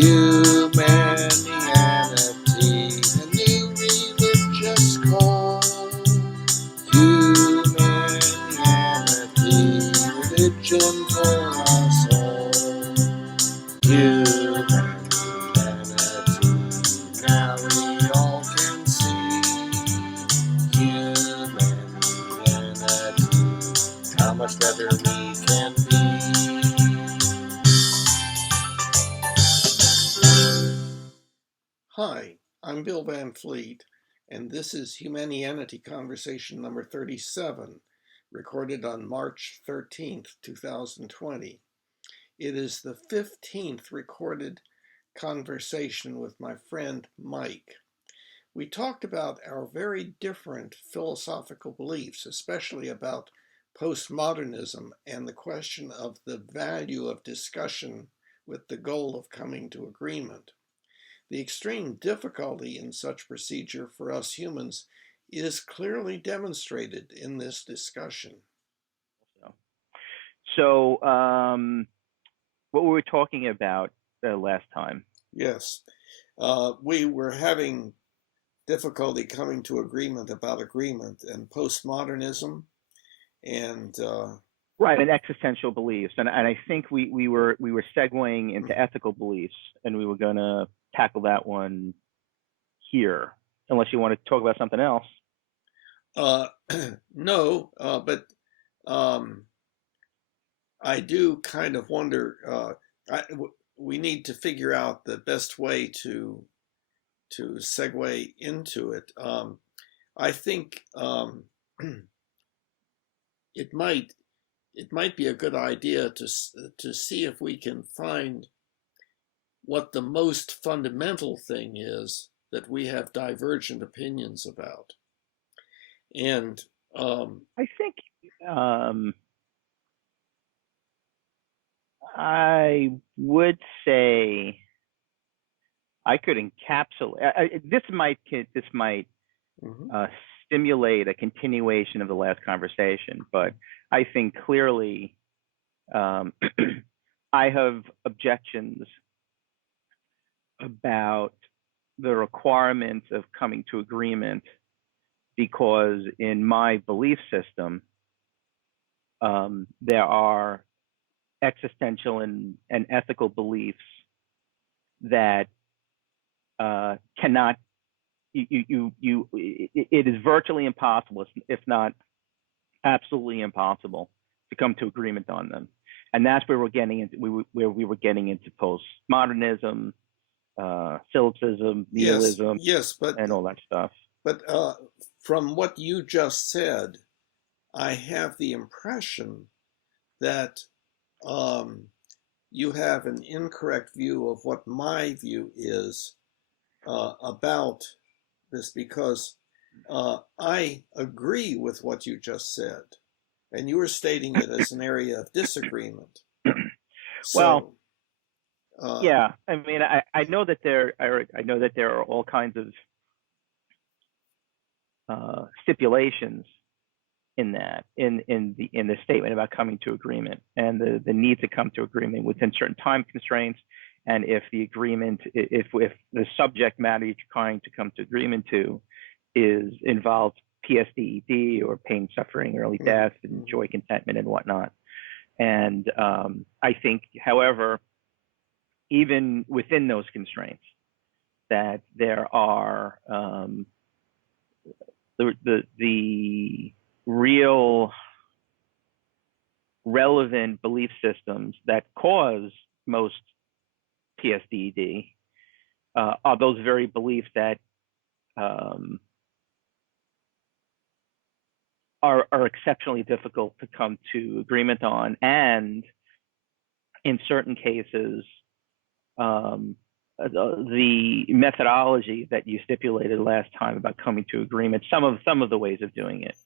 Humanianity, a new religious call. Humanianity, religion for us all. Humanity, now we all can see. Humanity, how much better we can be. Hi, I'm Bill Van Fleet, and this is Humanianity Conversation number 37, recorded on March 13th, 2020. It is the 15th recorded conversation with my friend Mike. We talked about our very different philosophical beliefs, especially about postmodernism and the question of the value of discussion with the goal of coming to agreement. The extreme difficulty in such procedure for us humans is clearly demonstrated in this discussion. So, what were we talking about last time? Yes, we were having difficulty coming to agreement about agreement and postmodernism and right, and existential beliefs, and I think we were segueing into ethical beliefs, and we were going to tackle that one here, unless you want to talk about something else. No, but I do kind of wonder. We need to figure out the best way to segue into it. I think it might be a good idea to see if we can find what the most fundamental thing is that we have divergent opinions about. And I think I would say I could encapsulate. This might stimulate a continuation of the last conversation, but I think clearly I have objections about the requirement of coming to agreement, because in my belief system, there are existential and ethical beliefs that cannot, it is virtually impossible, if not absolutely impossible, to come to agreement on them. And that's where we're getting into, where we were getting into postmodernism, solipsism, nihilism, yes, but, and all that stuff. But from what you just said, I have the impression that you have an incorrect view of what my view is about this, because I agree with what you just said, and you were stating it as an area of disagreement. So, well, yeah, I mean, I know that there are all kinds of stipulations in that, in the statement about coming to agreement, and the need to come to agreement within certain time constraints, and if the agreement, if the subject matter you're trying to come to agreement to involves PSDED, or pain, suffering, early death, and joy, contentment, and whatnot. And I think, however, even within those constraints, that there are the real relevant belief systems that cause most PSDD are those very beliefs that are exceptionally difficult to come to agreement on, and in certain cases, the methodology that you stipulated last time about coming to agreement, some of the ways of doing it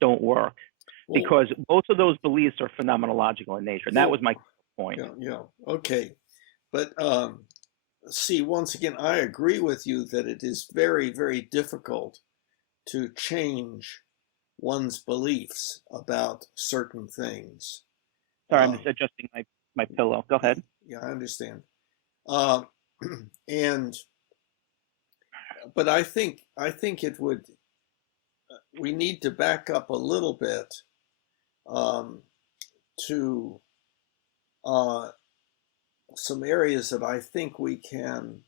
don't work, because both of those beliefs are phenomenological in nature. And that was my point. Yeah. Okay. But see, once again, I agree with you that it is very, very difficult to change one's beliefs about certain things. Sorry, I'm just adjusting my pillow. Go ahead. Yeah, I understand. and but I think it would. We need to back up a little bit um, to uh, some areas that I think we can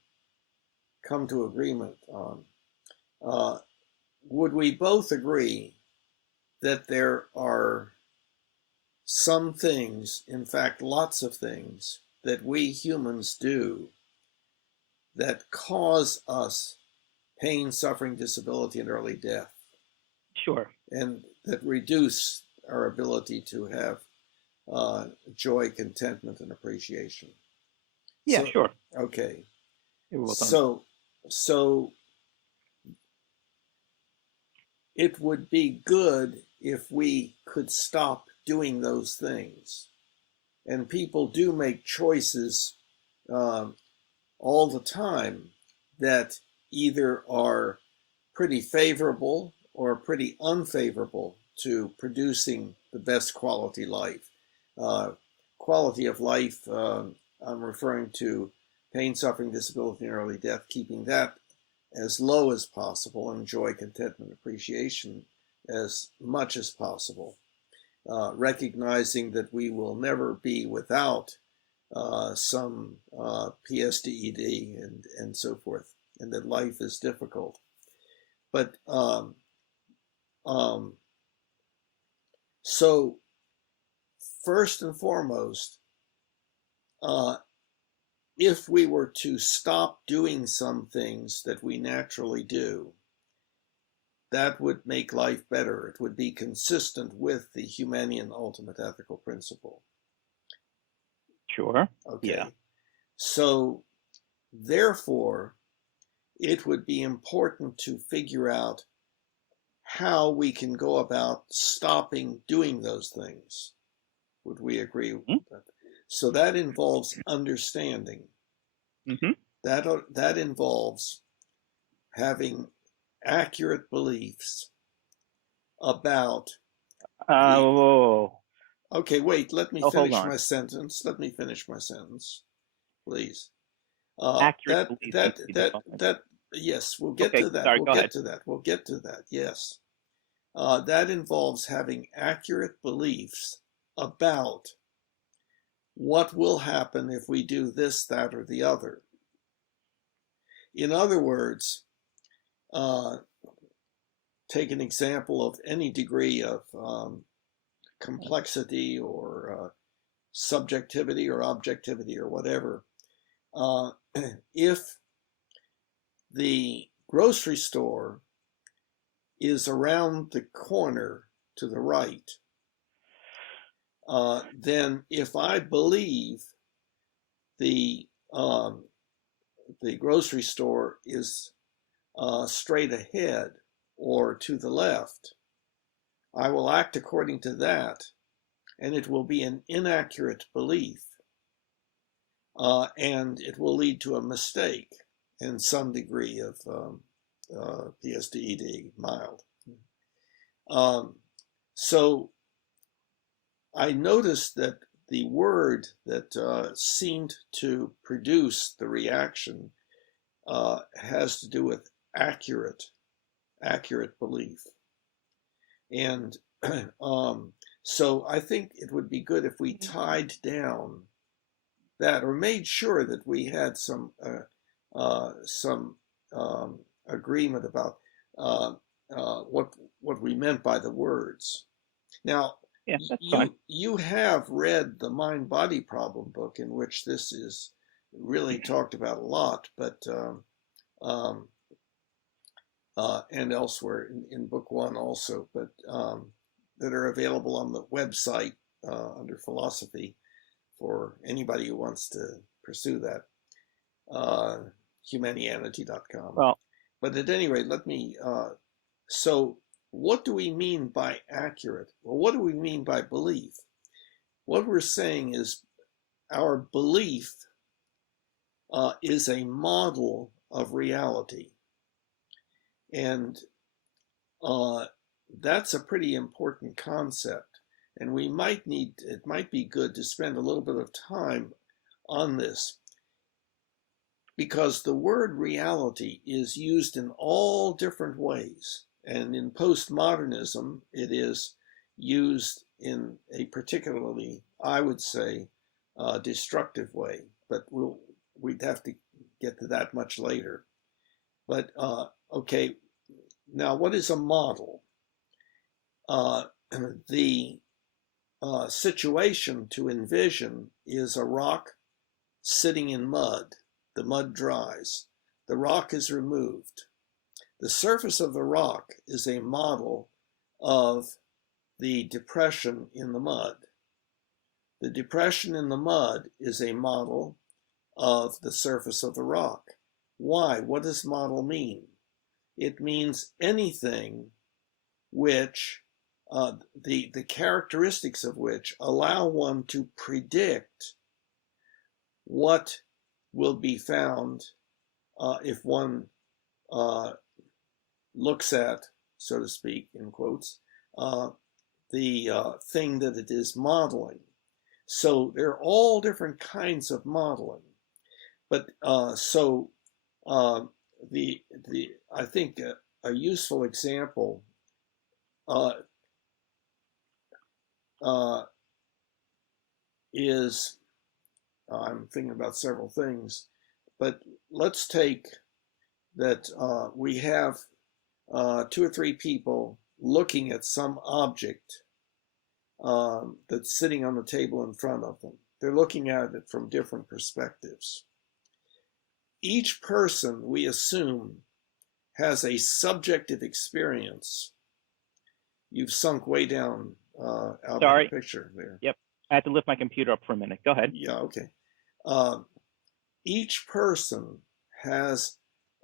come to agreement on. Uh, would we both agree that there are some things, in fact, lots of things, that we humans do that cause us pain, suffering, disability, and early death, Sure. and that reduce our ability to have joy, contentment, and appreciation? Yeah, So, sure. okay. Well done. So it would be good if we could stop doing those things. And people do make choices um, all the time that either are pretty favorable or pretty unfavorable to producing the best quality life. Uh, Quality of life, I'm referring to pain, suffering, disability, and early death, keeping that as low as possible, and joy, contentment, appreciation as much as possible. Recognizing that we will never be without some PSDED and so forth, and that life is difficult. But um, so first and foremost, uh, if we were to stop doing some things that we naturally do, that would make life better. It would be consistent with the Humanian ultimate ethical principle. Sure. Okay. Yeah. So therefore, it would be important to figure out how we can go about stopping doing those things. Would we agree with that? So that involves understanding. Mm-hmm. That involves having accurate beliefs about the. Oh, Okay, wait. Let me hold finish on. my sentence. Let me finish my sentence, please. Accurate That beliefs need that to be that defined. that yes, we'll get Okay, to that. sorry, We'll go ahead. get to that. We'll get to that. Yes. That involves having accurate beliefs about what will happen if we do this, that, or the other. In other words, uh, take an example of any degree of complexity or subjectivity or objectivity or whatever. If the grocery store is around the corner to the right, then if I believe the um, the grocery store is straight ahead or to the left, I will act according to that, and it will be an inaccurate belief, and it will lead to a mistake and some degree of PSDED, mild. So I noticed that the word that seemed to produce the reaction has to do with accurate belief. And so I think it would be good if we tied down that, or made sure that we had some agreement about what we meant by the words. Now, Yeah, that's fine. you have read the Mind Body Problem book, in which this is really talked about a lot, but um, and elsewhere in book one also, but that are available on the website under philosophy for anybody who wants to pursue that, humanianity.com. Well, But at any rate, so what do we mean by accurate? Well, what do we mean by belief? What we're saying is our belief is a model of reality. And that's a pretty important concept. And it might be good to spend a little bit of time on this. because the word reality is used in all different ways. And in postmodernism, it is used in a particularly, I would say, destructive way. But we'd have to get to that much later. But okay, now what is a model? The situation to envision is a rock sitting in mud. The mud dries. The rock is removed. The surface of the rock is a model of the depression in the mud. The depression in the mud is a model of the surface of the rock. Why? What does model mean? It means anything which the characteristics of which allow one to predict what will be found if one looks at, so to speak, in quotes, the thing that it is modeling. So there are all different kinds of modeling. But I think a useful example is, I'm thinking about several things, but let's take that we have 2 or 3 people looking at some object that's sitting on the table in front of them. They're looking at it from different perspectives. Each person, we assume, has a subjective experience. You've sunk way down out of the picture there. Yep, I had to lift my computer up for a minute. Go ahead. Yeah, okay. Each person has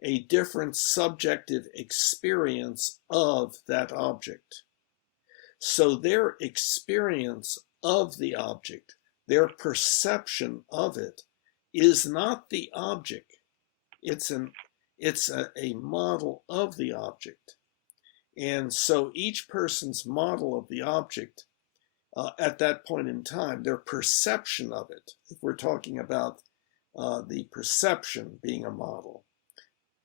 a different subjective experience of that object. So their experience of the object, their perception of it, is not the object. It's a model of the object. And so each person's model of the object at that point in time, their perception of it, if we're talking about the perception being a model,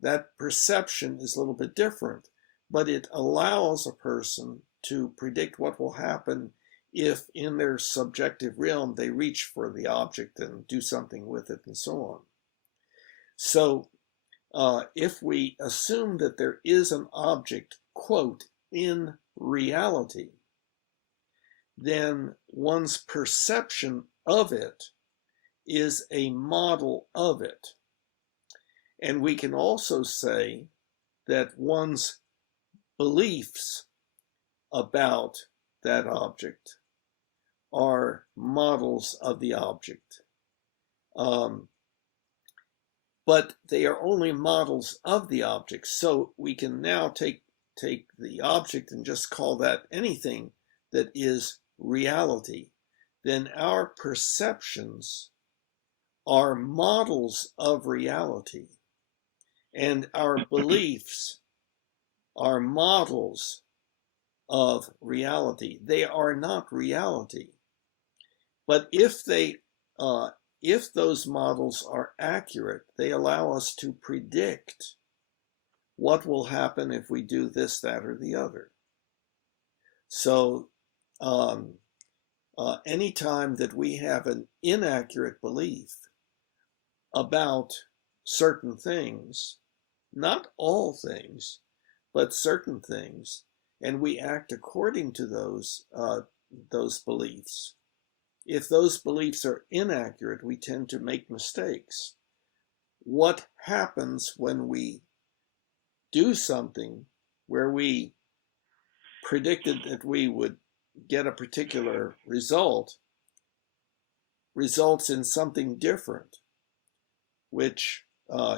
that perception is a little bit different, but it allows a person to predict what will happen if in their subjective realm they reach for the object and do something with it and so on. So if we assume that there is an object, quote, in reality, then one's perception of it is a model of it. And we can also say that one's beliefs about that object are models of the object. But they are only models of the object. So we can now take the object and just call that anything that is reality. Then our perceptions are models of reality. And our beliefs are models of reality. They are not reality. But if those models are accurate, they allow us to predict what will happen if we do this, that, or the other. So anytime that we have an inaccurate belief about certain things, not all things, but certain things, and we act according to those beliefs. If those beliefs are inaccurate, we tend to make mistakes. What happens when we do something where we predicted that we would get a particular result, results in something different, which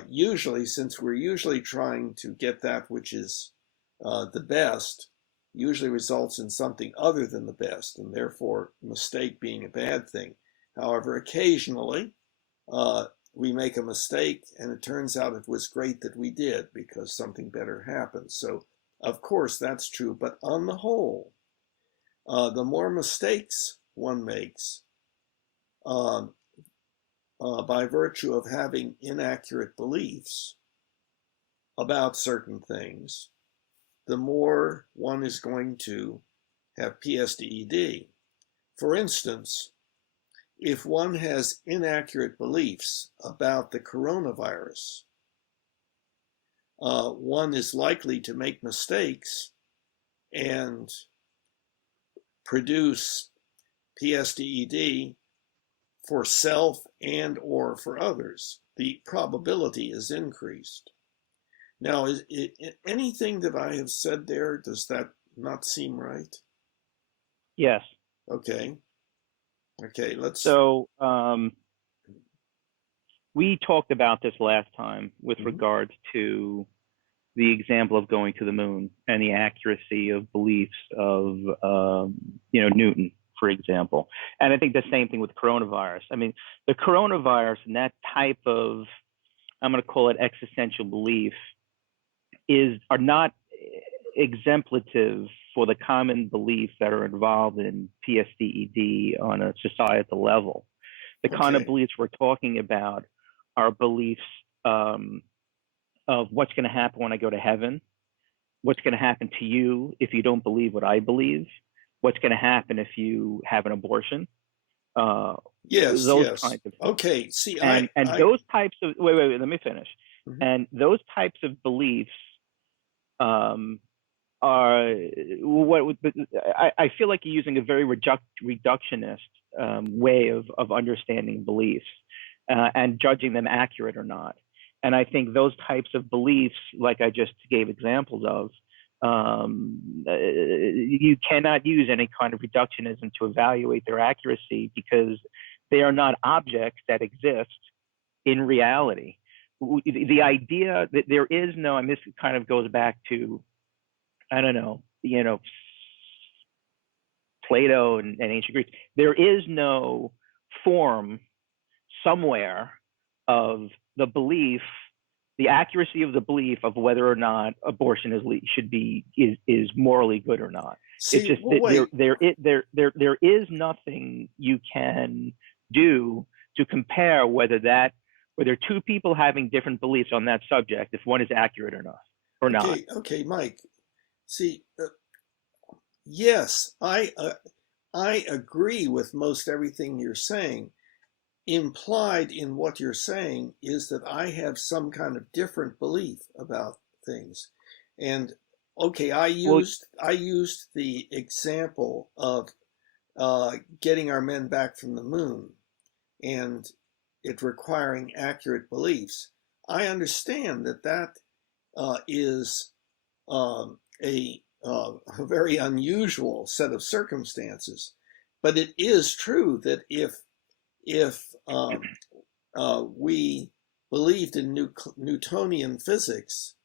usually, since we're usually trying to get that which is the best, usually results in something other than the best, and therefore mistake being a bad thing. However, occasionally we make a mistake and it turns out it was great that we did because something better happened. So of course that's true, but on the whole, the more mistakes one makes, by virtue of having inaccurate beliefs about certain things, the more one is going to have PSDED. For instance, if one has inaccurate beliefs about the coronavirus, one is likely to make mistakes and produce PSDED for self and or for others. The probability is increased. Now, anything that I have said there, does that not seem right? Yes. Okay. Okay, let's. So we talked about this last time with regards to the example of going to the moon and the accuracy of beliefs of, Newton, for example. And I think the same thing with coronavirus. I mean, the coronavirus and that type of, I'm going to call it existential belief, are not exemplative for the common beliefs that are involved in PSDED on a societal level. The kind of beliefs we're talking about are beliefs of what's going to happen when I go to heaven, what's going to happen to you if you don't believe what I believe, what's going to happen if you have an abortion. Yes. Those kinds of things. Okay. See, those types of wait, let me finish. And those types of beliefs are what I feel like you're using a very reductionist way of understanding beliefs and judging them accurate or not. And I think those types of beliefs, like I just gave examples of, you cannot use any kind of reductionism to evaluate their accuracy because they are not objects that exist in reality. The idea that there is no, and this kind of goes back to, I don't know, Plato and ancient Greece, there is no form somewhere of the belief, the accuracy of the belief of whether or not abortion is morally good or not. See, it's just there is nothing you can do to compare whether two people having different beliefs on that subject, if one is accurate or not. Okay, Mike. See, yes, I agree with most everything you're saying. Implied in what you're saying is that I have some kind of different belief about things. And okay, I used the example of getting our men back from the moon and it requiring accurate beliefs. I understand that is a very unusual set of circumstances, but it is true that if we believed in Newtonian physics,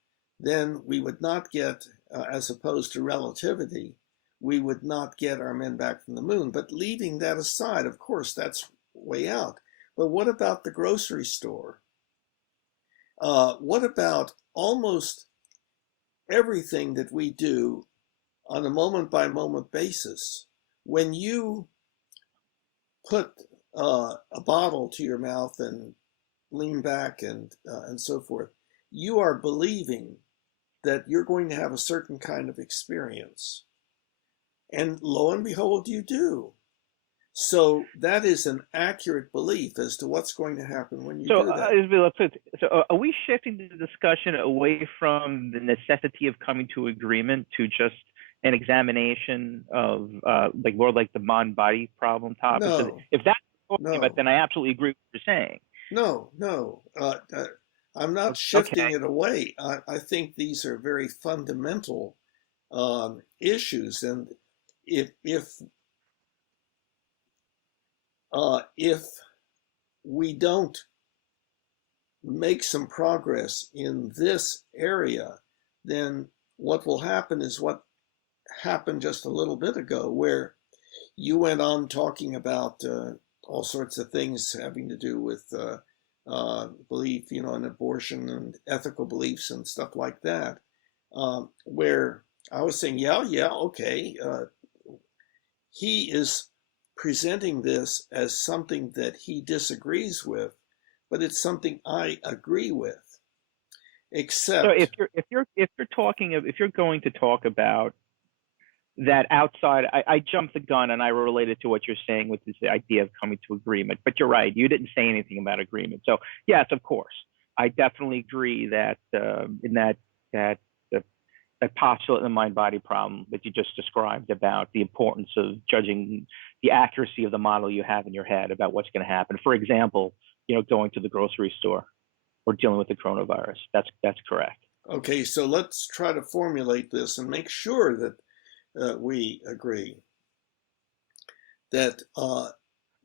then we would not get, as opposed to relativity, we would not get our men back from the moon. But leaving that aside, of course, that's way out. But what about the grocery store? What about almost everything that we do on a moment-by-moment basis? When you put a bottle to your mouth and lean back and so forth, you are believing that you're going to have a certain kind of experience. And lo and behold, you do. So that is an accurate belief as to what's going to happen when you do that. So are we shifting the discussion away from the necessity of coming to agreement to just an examination of more like the mind-body problem topic? No. If that's what we're talking about, then I absolutely agree with what you're saying. No. I'm not shifting it away. I think these are very fundamental issues, and if we don't make some progress in this area, then what will happen is what happened just a little bit ago, where you went on talking about all sorts of things having to do with belief, in abortion and ethical beliefs and stuff like that, where I was saying, okay, he is presenting this as something that he disagrees with, but it's something I agree with. So Except, if you're going to talk about that outside, I jumped the gun and I related to what you're saying with this idea of coming to agreement. But you're right, you didn't say anything about agreement. So yes, of course, I definitely agree that in that that postulate in the mind-body problem that you just described about the importance of judging the accuracy of the model you have in your head about what's going to happen. For example, going to the grocery store or dealing with the coronavirus. That's correct. okay, so let's try to formulate this and make sure that we agree that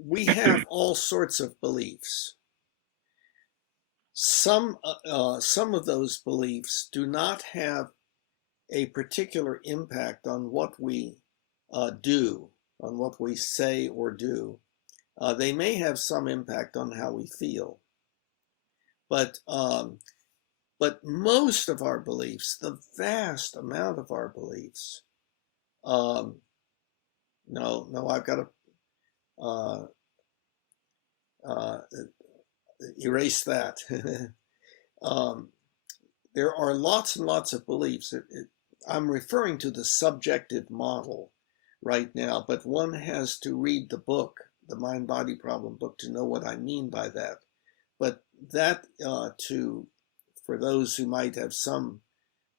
we have all sorts of beliefs. Some of those beliefs do not have a particular impact on what we do, on what we say or do. They may have some impact on how we feel, but most of our beliefs, the vast amount of our beliefs, no, I've got to erase that. There are lots and lots of beliefs. I'm referring to the subjective model right now, but one has to read the book, the Mind-Body Problem book, to know what I mean by that. But that, for those who might have some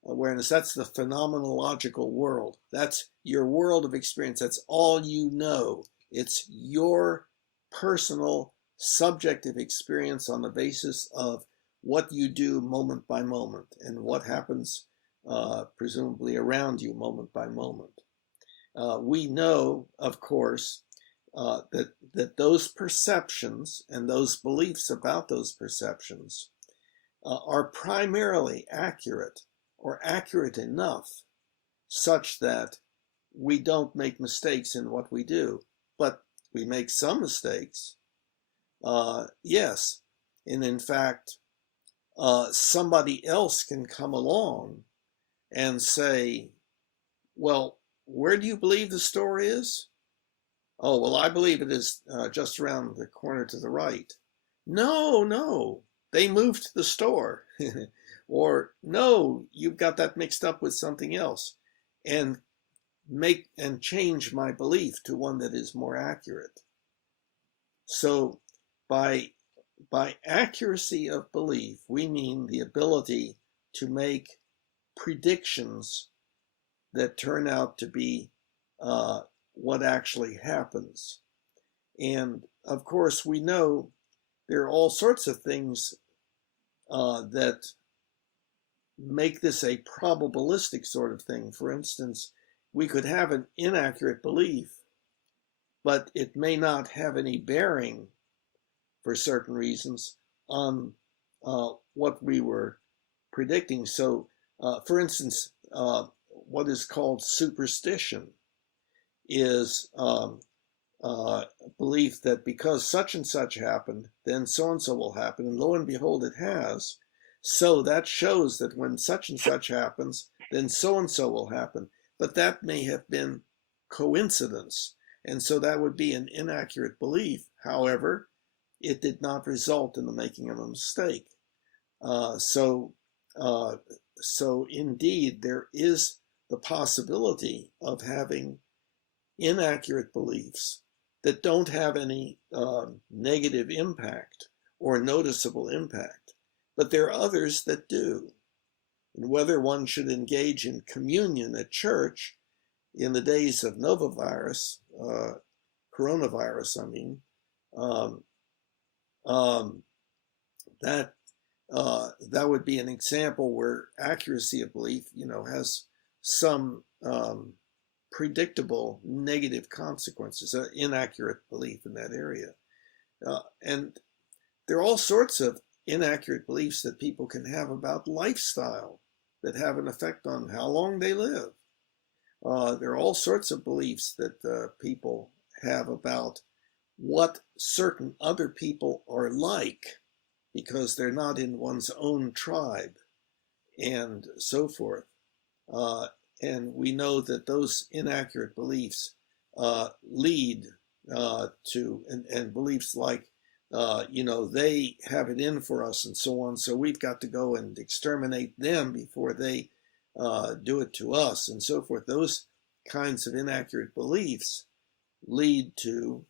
awareness, that's the phenomenological world. That's your world of experience. That's all you know. It's your personal subjective experience on the basis of what you do moment by moment and what happens presumably around you moment by moment. We know, of course, that those perceptions and those beliefs about those perceptions are primarily accurate or accurate enough such that we don't make mistakes in what we do. But we make some mistakes, yes. And in fact, somebody else can come along and say, well, where do you believe the store is? Oh, well, I believe it is just around the corner to the right. No, they moved the store. Or no, you've got that mixed up with something else, and change my belief to one that is more accurate. So by accuracy of belief, we mean the ability to make predictions that turn out to be what actually happens. And of course, we know there are all sorts of things that make this a probabilistic sort of thing. For instance, we could have an inaccurate belief, but it may not have any bearing for certain reasons on what we were predicting. So, for instance, what is called superstition is belief that because such and such happened, then so and so will happen, and lo and behold, it has. So that shows that when such and such happens, then so and so will happen. But that may have been coincidence, and so that would be an inaccurate belief. However, it did not result in the making of a mistake. So indeed, there is the possibility of having inaccurate beliefs that don't have any negative impact or noticeable impact, but there are others that do. And whether one should engage in communion at church in the days of coronavirus, that would be an example where accuracy of belief, has some predictable negative consequences, inaccurate belief in that area. And there are all sorts of inaccurate beliefs that people can have about lifestyle that have an effect on how long they live. There are all sorts of beliefs that people have about what certain other people are like because they're not in one's own tribe and so forth. And we know that those inaccurate beliefs lead to, and beliefs like they have it in for us and so on. So we've got to go and exterminate them before they do it to us and so forth. Those kinds of inaccurate beliefs lead to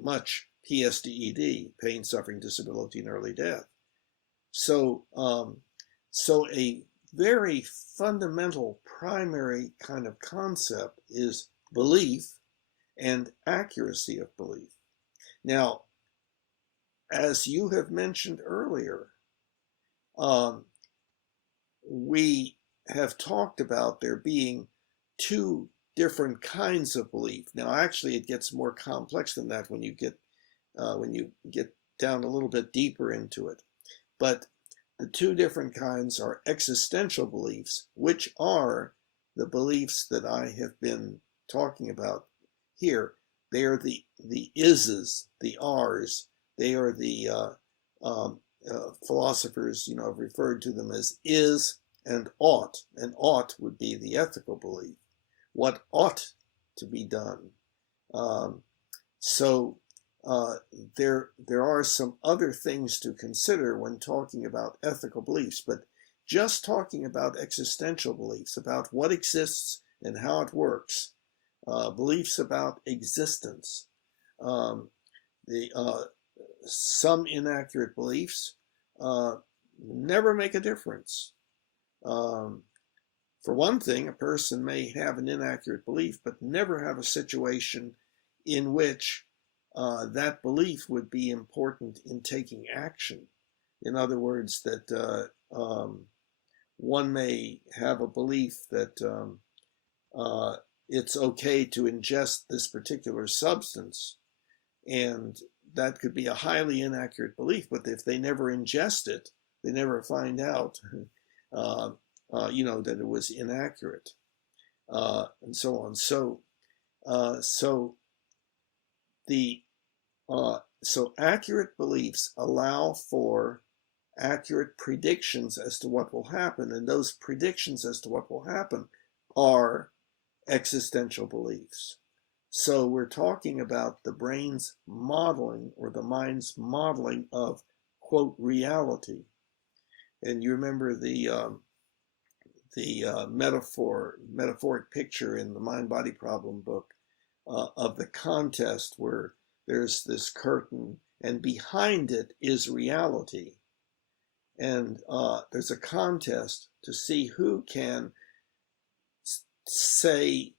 much PSDED, pain, suffering, disability, and early death. So, so a very fundamental primary kind of concept is belief and accuracy of belief. Now, as you have mentioned earlier, we have talked about there being two different kinds of belief. Now, actually, it gets more complex than that when you get down a little bit deeper into it. But the two different kinds are existential beliefs, which are the beliefs that I have been talking about here. They are the ises, the r's. They are the philosophers, have referred to them as is and ought. And ought would be the ethical belief, what ought to be done. So there are some other things to consider when talking about ethical beliefs, but just talking about existential beliefs, about what exists and how it works, beliefs about existence, some inaccurate beliefs never make a difference. For one thing, a person may have an inaccurate belief, but never have a situation in which that belief would be important in taking action. In other words, that one may have a belief that it's okay to ingest this particular substance, and that could be a highly inaccurate belief, but if they never ingest it, they never find out that it was inaccurate, and so on. So accurate beliefs allow for accurate predictions as to what will happen, and those predictions as to what will happen are existential beliefs. So we're talking about the brain's modeling, or the mind's modeling of, quote, reality. And you remember the metaphoric picture in the Mind-Body Problem book of the contest where there's this curtain and behind it is reality. And there's a contest to see who can say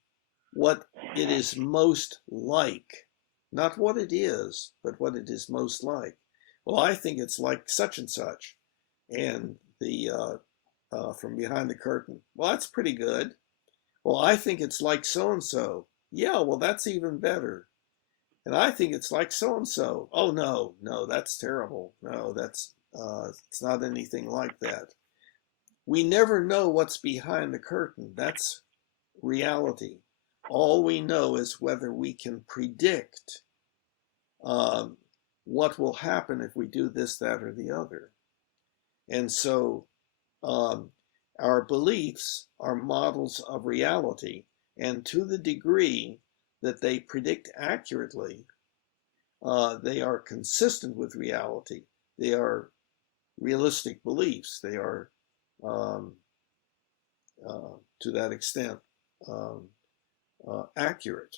what it is most like, not what it is, but what it is most like. Well, I think it's like such and such. And the from behind the curtain, well, that's pretty good. Well, I think it's like so-and-so. Yeah, well, that's even better. And I think it's like so-and-so. Oh, no, that's terrible. No, that's it's not anything like that. We never know what's behind the curtain. That's reality. All we know is whether we can predict what will happen if we do this, that, or the other. And so our beliefs are models of reality, and to the degree that they predict accurately, they are consistent with reality. They are realistic beliefs. They are, to that extent, accurate.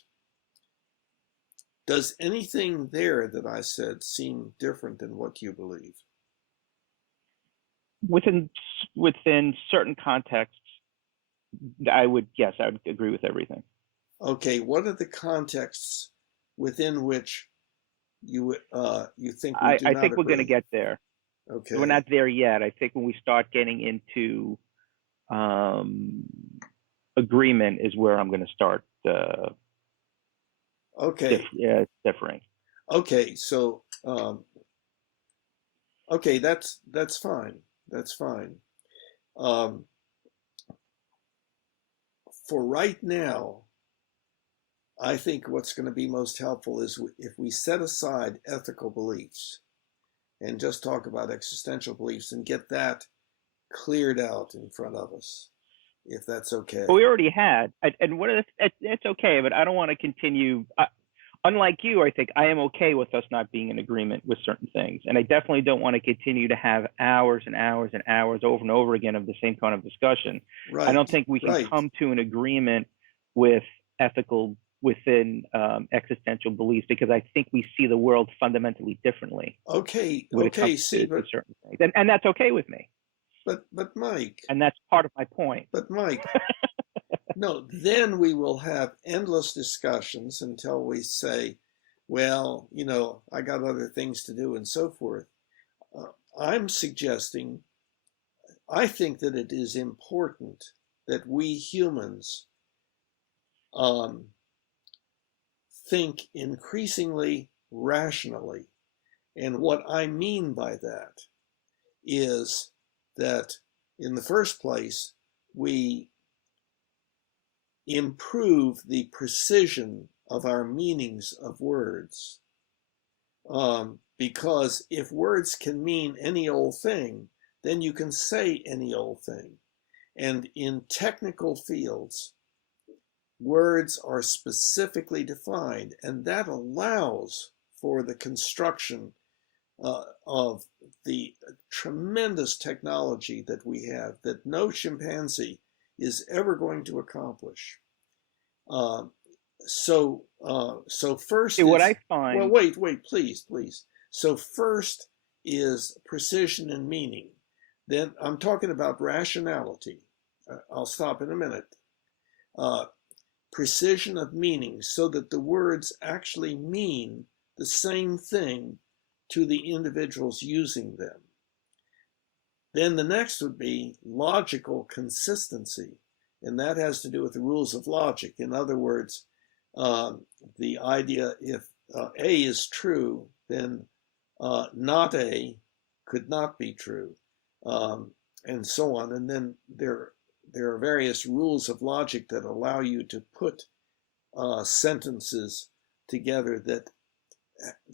Does anything there that I said seem different than what you believe? Within certain contexts, I would agree with everything. Okay, what are the contexts within which you think we do I not think we're going to agree? get there. Okay. We're not there yet. I think when we start getting into agreement is where I'm going to start differing. Okay, so okay, that's fine. That's fine. For right now, I think what's going to be most helpful is if we set aside ethical beliefs and just talk about existential beliefs and get that cleared out in front of us, if that's okay. But we already had, and what it's okay, but I don't want to continue. unlike you, I think I am okay with us not being in agreement with certain things. And I definitely don't want to continue to have hours and hours and hours over and over again of the same kind of discussion. I don't think we can come to an agreement with ethical within existential beliefs, because I think we see the world fundamentally differently. Okay, when okay, it comes to certain things. And that's okay with me. But Mike. And that's part of my point. But Mike, no, then we will have endless discussions until we say, well, you know, I got other things to do and so forth. I'm suggesting, I think that it is important that we humans think increasingly rationally. And what I mean by that is that, in the first place, we improve the precision of our meanings of words. Because if words can mean any old thing, then you can say any old thing. And in technical fields, words are specifically defined, and that allows for the construction of the tremendous technology that we have that no chimpanzee is ever going to accomplish. So first, what I find. Well, wait, please. So first is precision and meaning. Then I'm talking about rationality. I'll stop in a minute. Precision of meaning, so that the words actually mean the same thing to the individuals using them. Then the next would be logical consistency, and that has to do with the rules of logic. In other words, the idea, if A is true, then not A could not be true, and so on. And then there are various rules of logic that allow you to put sentences together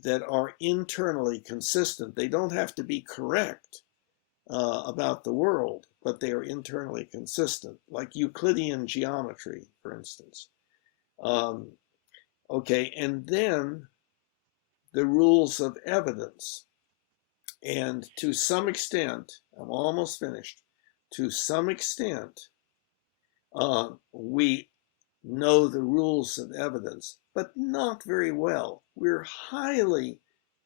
that are internally consistent. They don't have to be correct about the world, but they are internally consistent, like Euclidean geometry, for instance. Okay, and then the rules of evidence. And to some extent, I'm almost finished, to some extent, we know the rules of evidence, but not very well. We're highly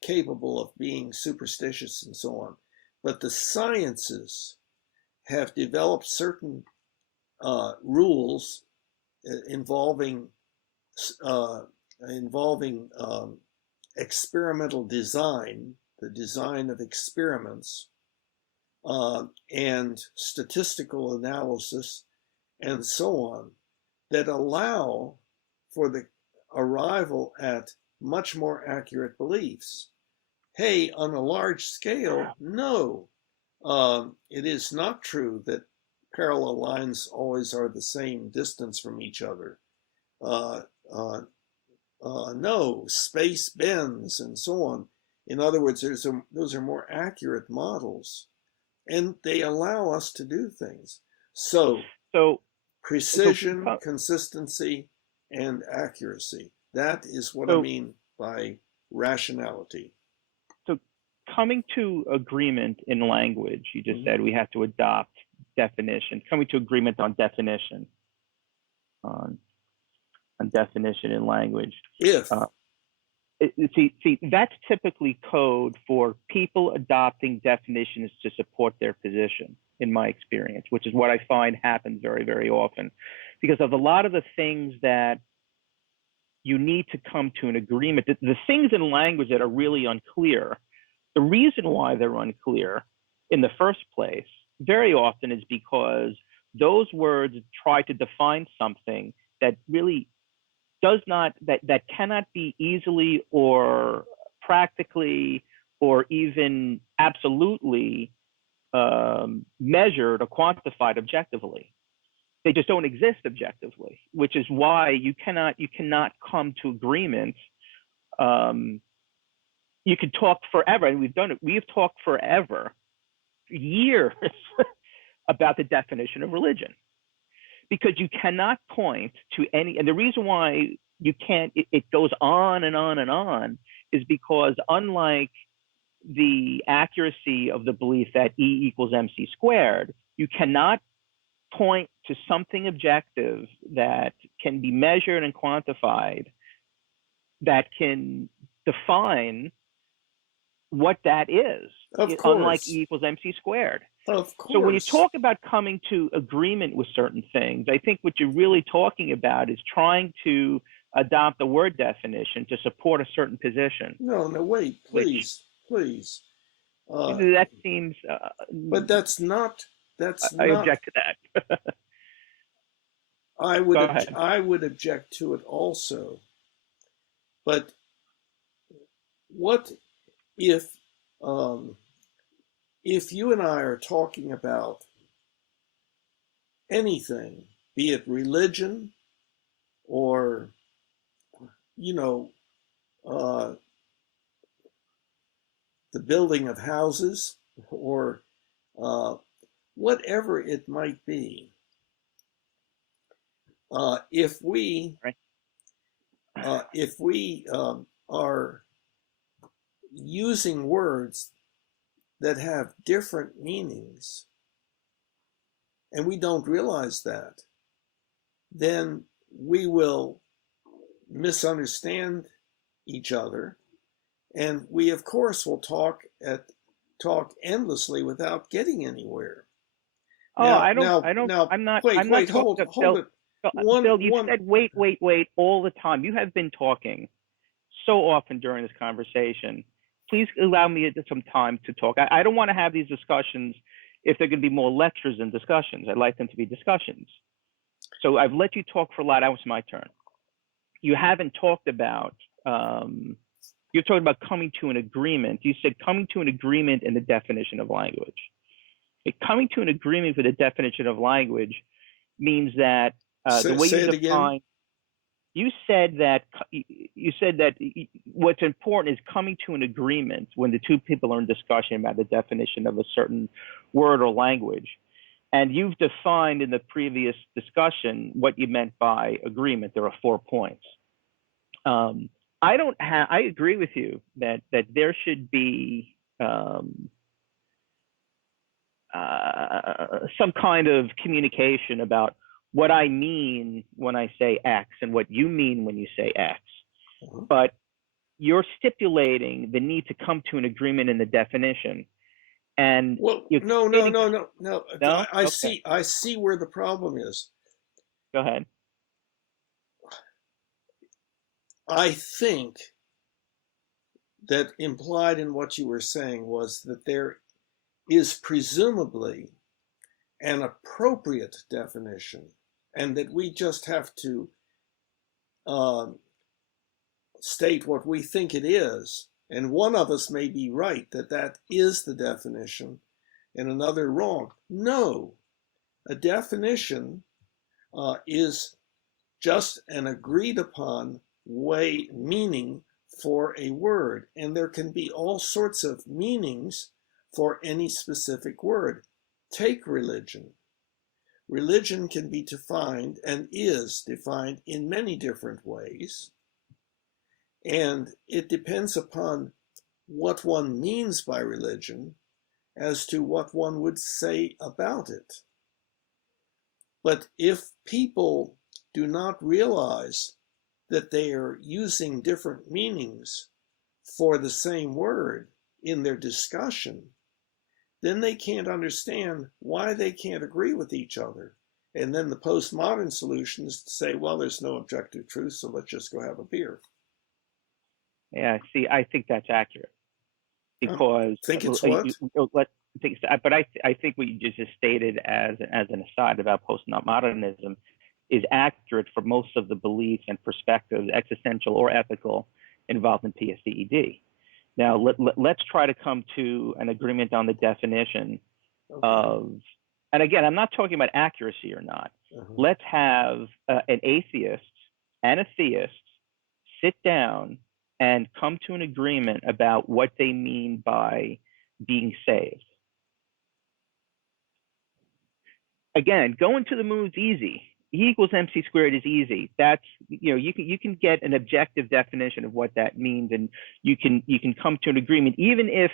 capable of being superstitious and so on. But the sciences have developed certain rules involving experimental design, the design of experiments, and statistical analysis, and so on, that allow for the arrival at much more accurate beliefs. Hey, on a large scale, no, it is not true that parallel lines always are the same distance from each other. No, space bends and so on. In other words, those are more accurate models, and they allow us to do things. So precision, consistency, and accuracy. That is what I mean by rationality. So coming to agreement in language, you just said we have to adopt definition. Coming to agreement on definition. On definition in language. See, that's typically code for people adopting definitions to support their position, in my experience, which is what I find happens very, very often. Because of a lot of the things that you need to come to an agreement, the things in language that are really unclear, the reason why they're unclear in the first place very often is because those words try to define something that really does not, that cannot be easily or practically or even absolutely measured or quantified objectively. They just don't exist objectively, which is why you cannot come to agreement. You could talk forever, and we've done it. We have talked forever, years, about the definition of religion, because you cannot point to any. And the reason why you can't, it goes on and on and on, is because unlike the accuracy of the belief that E equals MC squared, you cannot point to something objective that can be measured and quantified that can define what that is, unlike E equals MC squared. Of course. So when you talk about coming to agreement with certain things, I think what you're really talking about is trying to adopt a word definition to support a certain position. No, wait, please. That seems. But that's not. I object to that. I would object to it also. But what if you and I are talking about anything, be it religion or, the building of houses or whatever it might be, if we are using words that have different meanings and we don't realize that, then we will misunderstand each other, and we of course will talk endlessly without getting anywhere. I'm not. Hold it. Bill, you said wait all the time. You have been talking so often during this conversation. Please allow me some time to talk. I don't want to have these discussions if they're going to be more lectures than discussions. I'd like them to be discussions. So I've let you talk for a lot. Now it's my turn. You haven't talked about, you're talking about coming to an agreement. You said coming to an agreement in the definition of language. Coming to an agreement with the definition of language means that the way you define, you said that what's important is coming to an agreement when the two people are in discussion about the definition of a certain word or language. And you've defined in the previous discussion what you meant by agreement. There are 4 points. I agree with you that there should be some kind of communication about what I mean when I say X and what you mean when you say X. But you're stipulating the need to come to an agreement in the definition. And no. I see where the problem is. Go ahead. I think that implied in what you were saying was that there is presumably an appropriate definition, and that we just have to state what we think it is. And one of us may be right that is the definition, and another wrong. No, a definition is just an agreed upon meaning for a word, and there can be all sorts of meanings for any specific word. Take religion. Religion can be defined and is defined in many different ways, and it depends upon what one means by religion as to what one would say about it. But if people do not realize that they are using different meanings for the same word in their discussion, then they can't understand why they can't agree with each other. And then the postmodern solution is to say, well, there's no objective truth, so let's just go have a beer. Yeah, see, I think that's accurate. Because think it's what? But I think what you just stated as an aside about postmodernism is accurate for most of the beliefs and perspectives, existential or ethical, involved in PSDED. Now, let's try to come to an agreement on the definition of, and again, I'm not talking about accuracy or not. Let's have an atheist and a theist sit down and come to an agreement about what they mean by being saved. Again, going to the moon's easy. E equals mc squared is easy. That's, you can get an objective definition of what that means, and you can come to an agreement, even if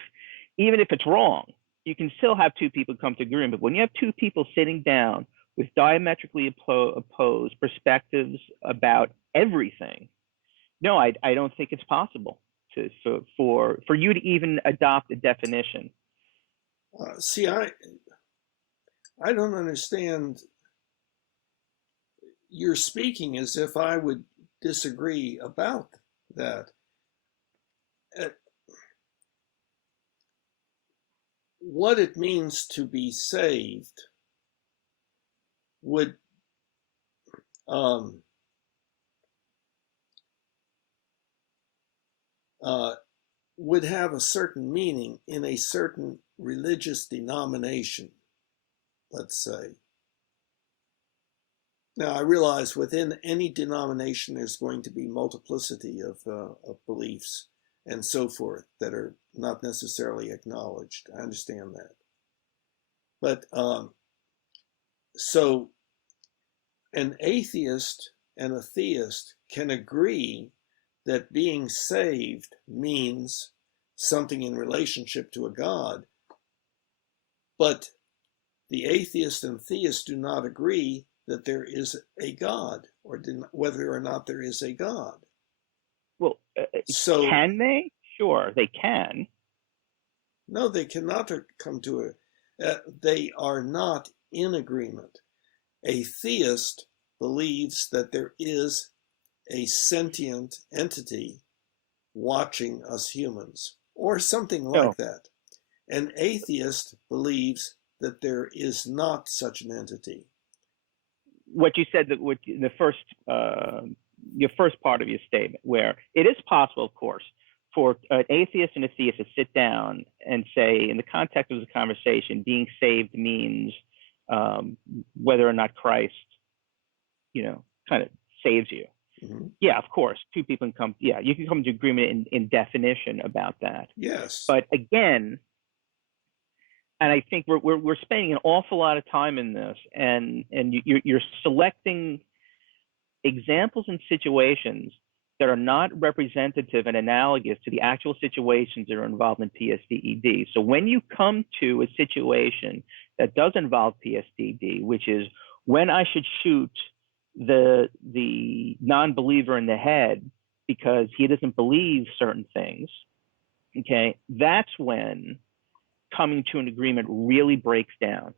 it's wrong. You can still have two people come to agreement. But when you have two people sitting down with diametrically opposed perspectives about everything, no, I don't think it's possible for you to even adopt a definition. See, I don't understand. You're speaking as if I would disagree about that. What it means to be saved would have a certain meaning in a certain religious denomination, let's say. Now, I realize within any denomination there's going to be multiplicity of beliefs and so forth that are not necessarily acknowledged. I understand that. But so an atheist and a theist can agree that being saved means something in relationship to a God, but the atheist and theist do not agree that there is a God, or whether or not there is a God. Well, so can they? Sure, they can. No, they cannot come to they are not in agreement. A theist believes that there is a sentient entity watching us humans, or something like that. An atheist believes that there is not such an entity. What you said, that your first part of your statement, where it is possible, of course, for an atheist and a theist to sit down and say, in the context of the conversation, being saved means whether or not Christ, kind of saves you. Mm-hmm. Yeah, of course, two people can come. Yeah, you can come to agreement in definition about that. Yes. But again, and I think we're spending an awful lot of time in this, and you're selecting examples and situations that are not representative and analogous to the actual situations that are involved in PSDED. So when you come to a situation that does involve PSDED, which is when I should shoot the non-believer in the head because he doesn't believe certain things, okay, that's when coming to an agreement really breaks down,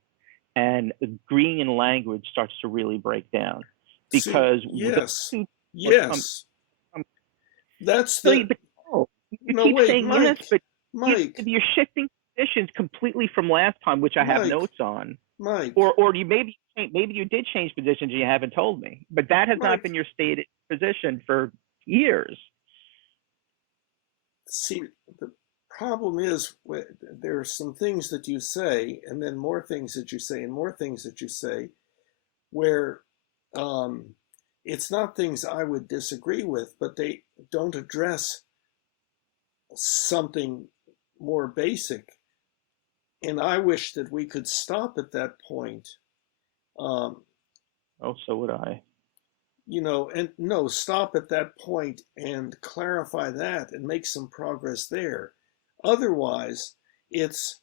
and agreeing in language starts to really break down. Because yes, that's the. You keep saying Mike, yes, but Mike, you're shifting positions completely from last time, which I have notes on. Mike, or you maybe you did change positions and you haven't told me, but that has not been your stated position for years. See, the problem is there are some things that you say, and then more things that you say, and more things that you say, where it's not things I would disagree with, but they don't address something more basic. And I wish that we could stop at that point. So would I. Stop at that point and clarify that and make some progress there. Otherwise, it's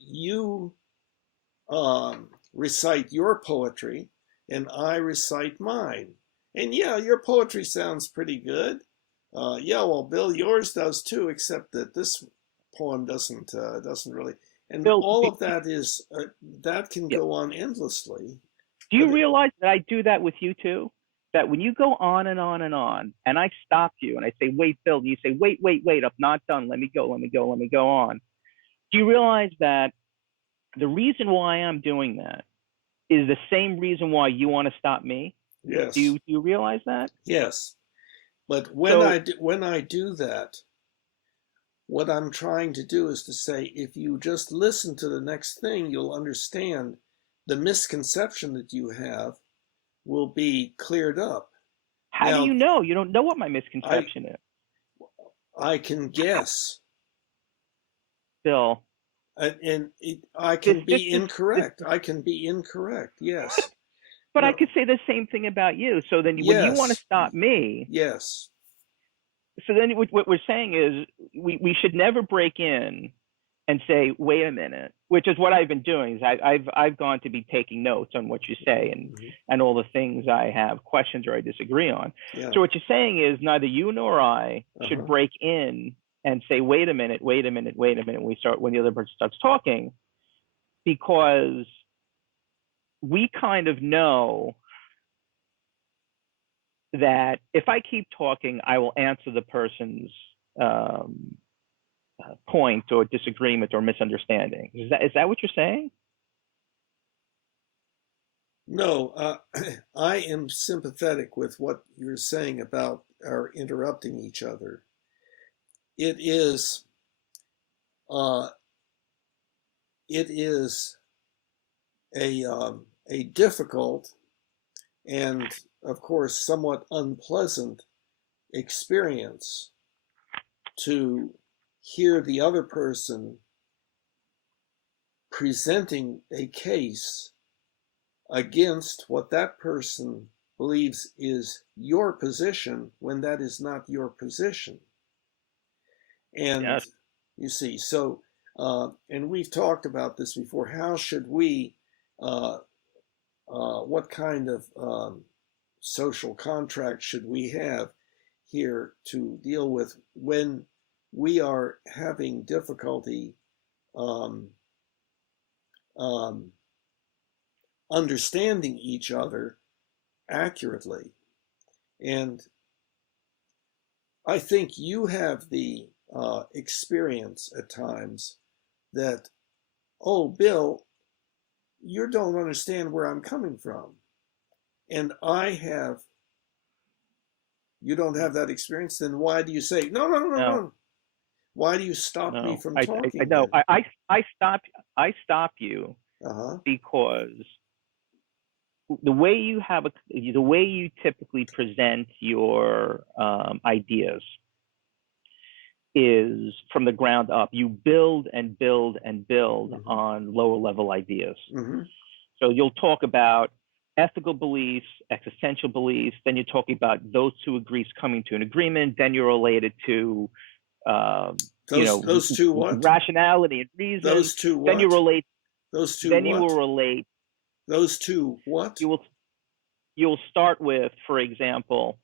you recite your poetry and I recite mine. And yeah, your poetry sounds pretty good. Well, Bill, yours does too, except that this poem doesn't really. And Bill, all of that is that can go on endlessly. Do you realize that I do that with you too? That when you go on and on and on, and I stop you and I say, "Wait, Bill," and you say, "Wait, I'm not done. Let me go on." Do you realize that the reason why I'm doing that is the same reason why you want to stop me? Yes. Do you realize that? Yes. But when I do that, what I'm trying to do is to say, if you just listen to the next thing, you'll understand the misconception that you have will be cleared up. How do you know? You don't know what my misconception is. I can guess. Bill. I can be incorrect. I can be incorrect, yes. But I No. could say the same thing about you. So then when you want to Yes. stop me, Yes. so then what we're saying is we should never break in and say, wait a minute, which is what I've been doing. Is I've gone to be taking notes on what you say and all the things I have questions or I disagree on. Yeah. So what you're saying is neither you nor I should break in and say, wait a minute, wait a minute, wait a minute. When the other person starts talking, because we kind of know that if I keep talking, I will answer the person's point or disagreement or misunderstanding. Is that what you're saying? No, I am sympathetic with what you're saying about our interrupting each other. It is, uh, it is a difficult and, of course, somewhat unpleasant experience to hear the other person presenting a case against what that person believes is your position when that is not your position. And Yes. you see, so, and we've talked about this before. How should we, what kind of social contract should we have here to deal with when we are having difficulty um, um, understanding each other accurately? And I think you have the experience at times that, oh, Bill, you don't understand where I'm coming from. And I have, you don't have that experience, then why do you say, no, no, no, No. no? Why do you stop me No. from I talking know. then? I stop you Uh-huh. because the way you typically present your ideas is from the ground up. You build and build and build on lower level ideas. So you'll talk about ethical beliefs, existential beliefs, then you're talking about those two agrees coming to an agreement, then you're related to Those two what? rationality and reason. Those two Then you what? relate. Those two Then you will what? relate. Those two what? You'll start with, for example,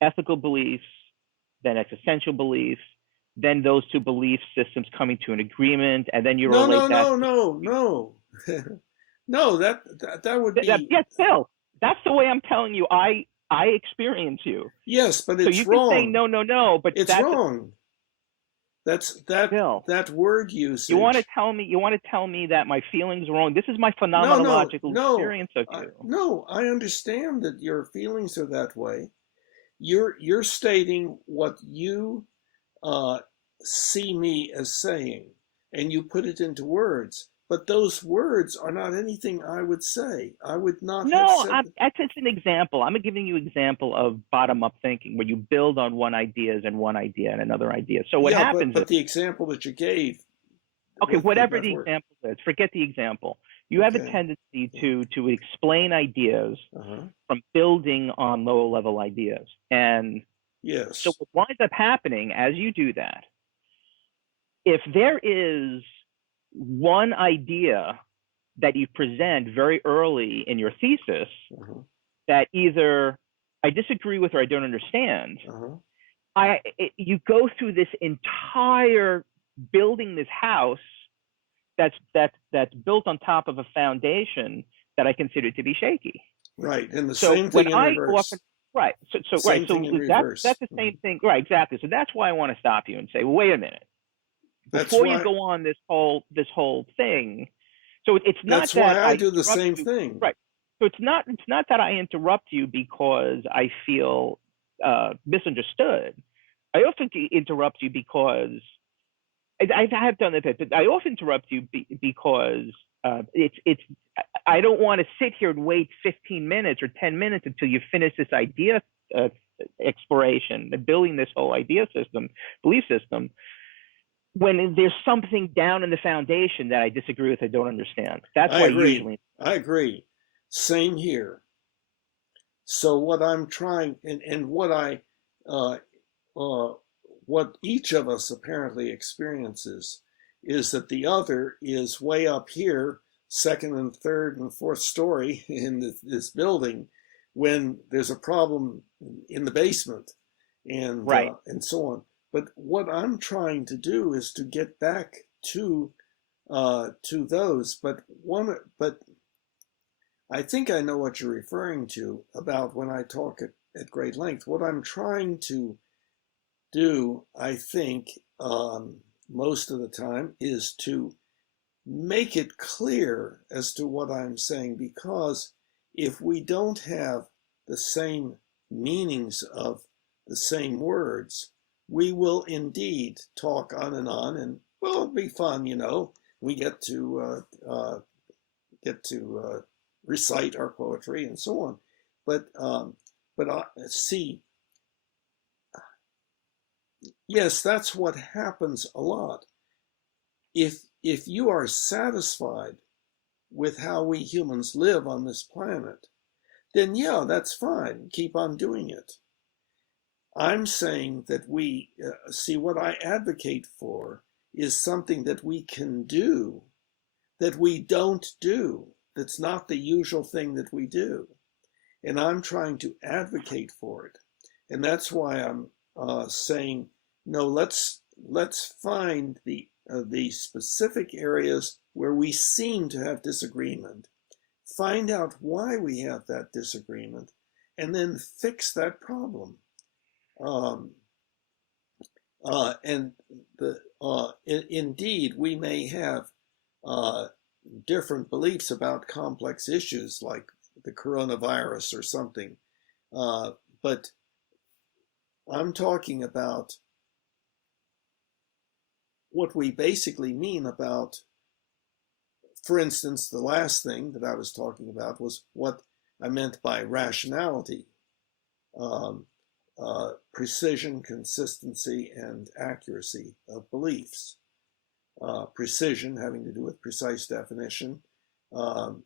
ethical beliefs, then existential beliefs, then those two belief systems coming to an agreement, and then you No, relate no, that. no, no, no. No, that would be, Yes, Bill. That's the way I'm telling you. I experience you. yes, but So it's you can say wrong. no, no, no, but It's that's wrong. That's Bill. that word You want to usage. tell me? You want to tell me that my feelings are wrong? This is my No, no, phenomenological no. experience of you. No, I understand that your feelings are that way. You're stating what you see me as saying, and you put it into words. But those words are not anything I would say. I would not have No, said. that's just an example. I'm giving you an example of bottom-up thinking, where you build on one idea and another idea. So what Yeah, happens is, but the example that you gave okay, would whatever not the work. example is, forget the example. You have a Okay. tendency to explain ideas from building on lower level ideas. And so Yes. what winds up happening as you do that, if there is one idea that you present very early in your thesis that either I disagree with or I don't understand, you go through this entire building this house that's built on top of a foundation that I consider to be shaky. Right. And the So same when thing in I reverse. often right, Same thing in that's reverse. the same thing, right? Exactly. So that's why I want to stop you and say, well, wait a minute, That's before you why go on this whole thing. So it's not that's that why I I do the interrupt same you, thing. right? So it's not that I interrupt you because I feel misunderstood. I often interrupt you because I have done that, but I often interrupt you because it's I don't want to sit here and wait 15 minutes or 10 minutes until you finish this idea exploration and building this whole idea system, belief system, when there's something down in the foundation that I disagree with, I don't understand. That's I why agree. usually. I agree. Same here. So what I'm trying, and uh, uh, what each of us apparently experiences is that the other is way up here, second and third and fourth story in this building, when there's a problem in the basement, Right. and so on. But what I'm trying to do is to get back to those. But I think I know what you're referring to about when I talk at great length. What I'm trying to do, I think, most of the time, is to make it clear as to what I'm saying, because if we don't have the same meanings of the same words, we will indeed talk on, and well, it'll be fun, We get to recite our poetry and so on, but see, yes, that's what happens a lot. If you are satisfied with how we humans live on this planet, then yeah, that's fine. Keep on doing it. I'm saying that we see, what I advocate for is something that we can do that we don't do. That's not the usual thing that we do. And I'm trying to advocate for it. And that's why I'm saying, no, let's find the specific areas where we seem to have disagreement, find out why we have that disagreement, and then fix that problem. Um, and indeed, we may have uh, different beliefs about complex issues like the coronavirus or something, but I'm talking about what we basically mean about, for instance, the last thing that I was talking about was what I meant by rationality, um, precision, consistency, and accuracy of beliefs. Precision having to do with precise definition, um,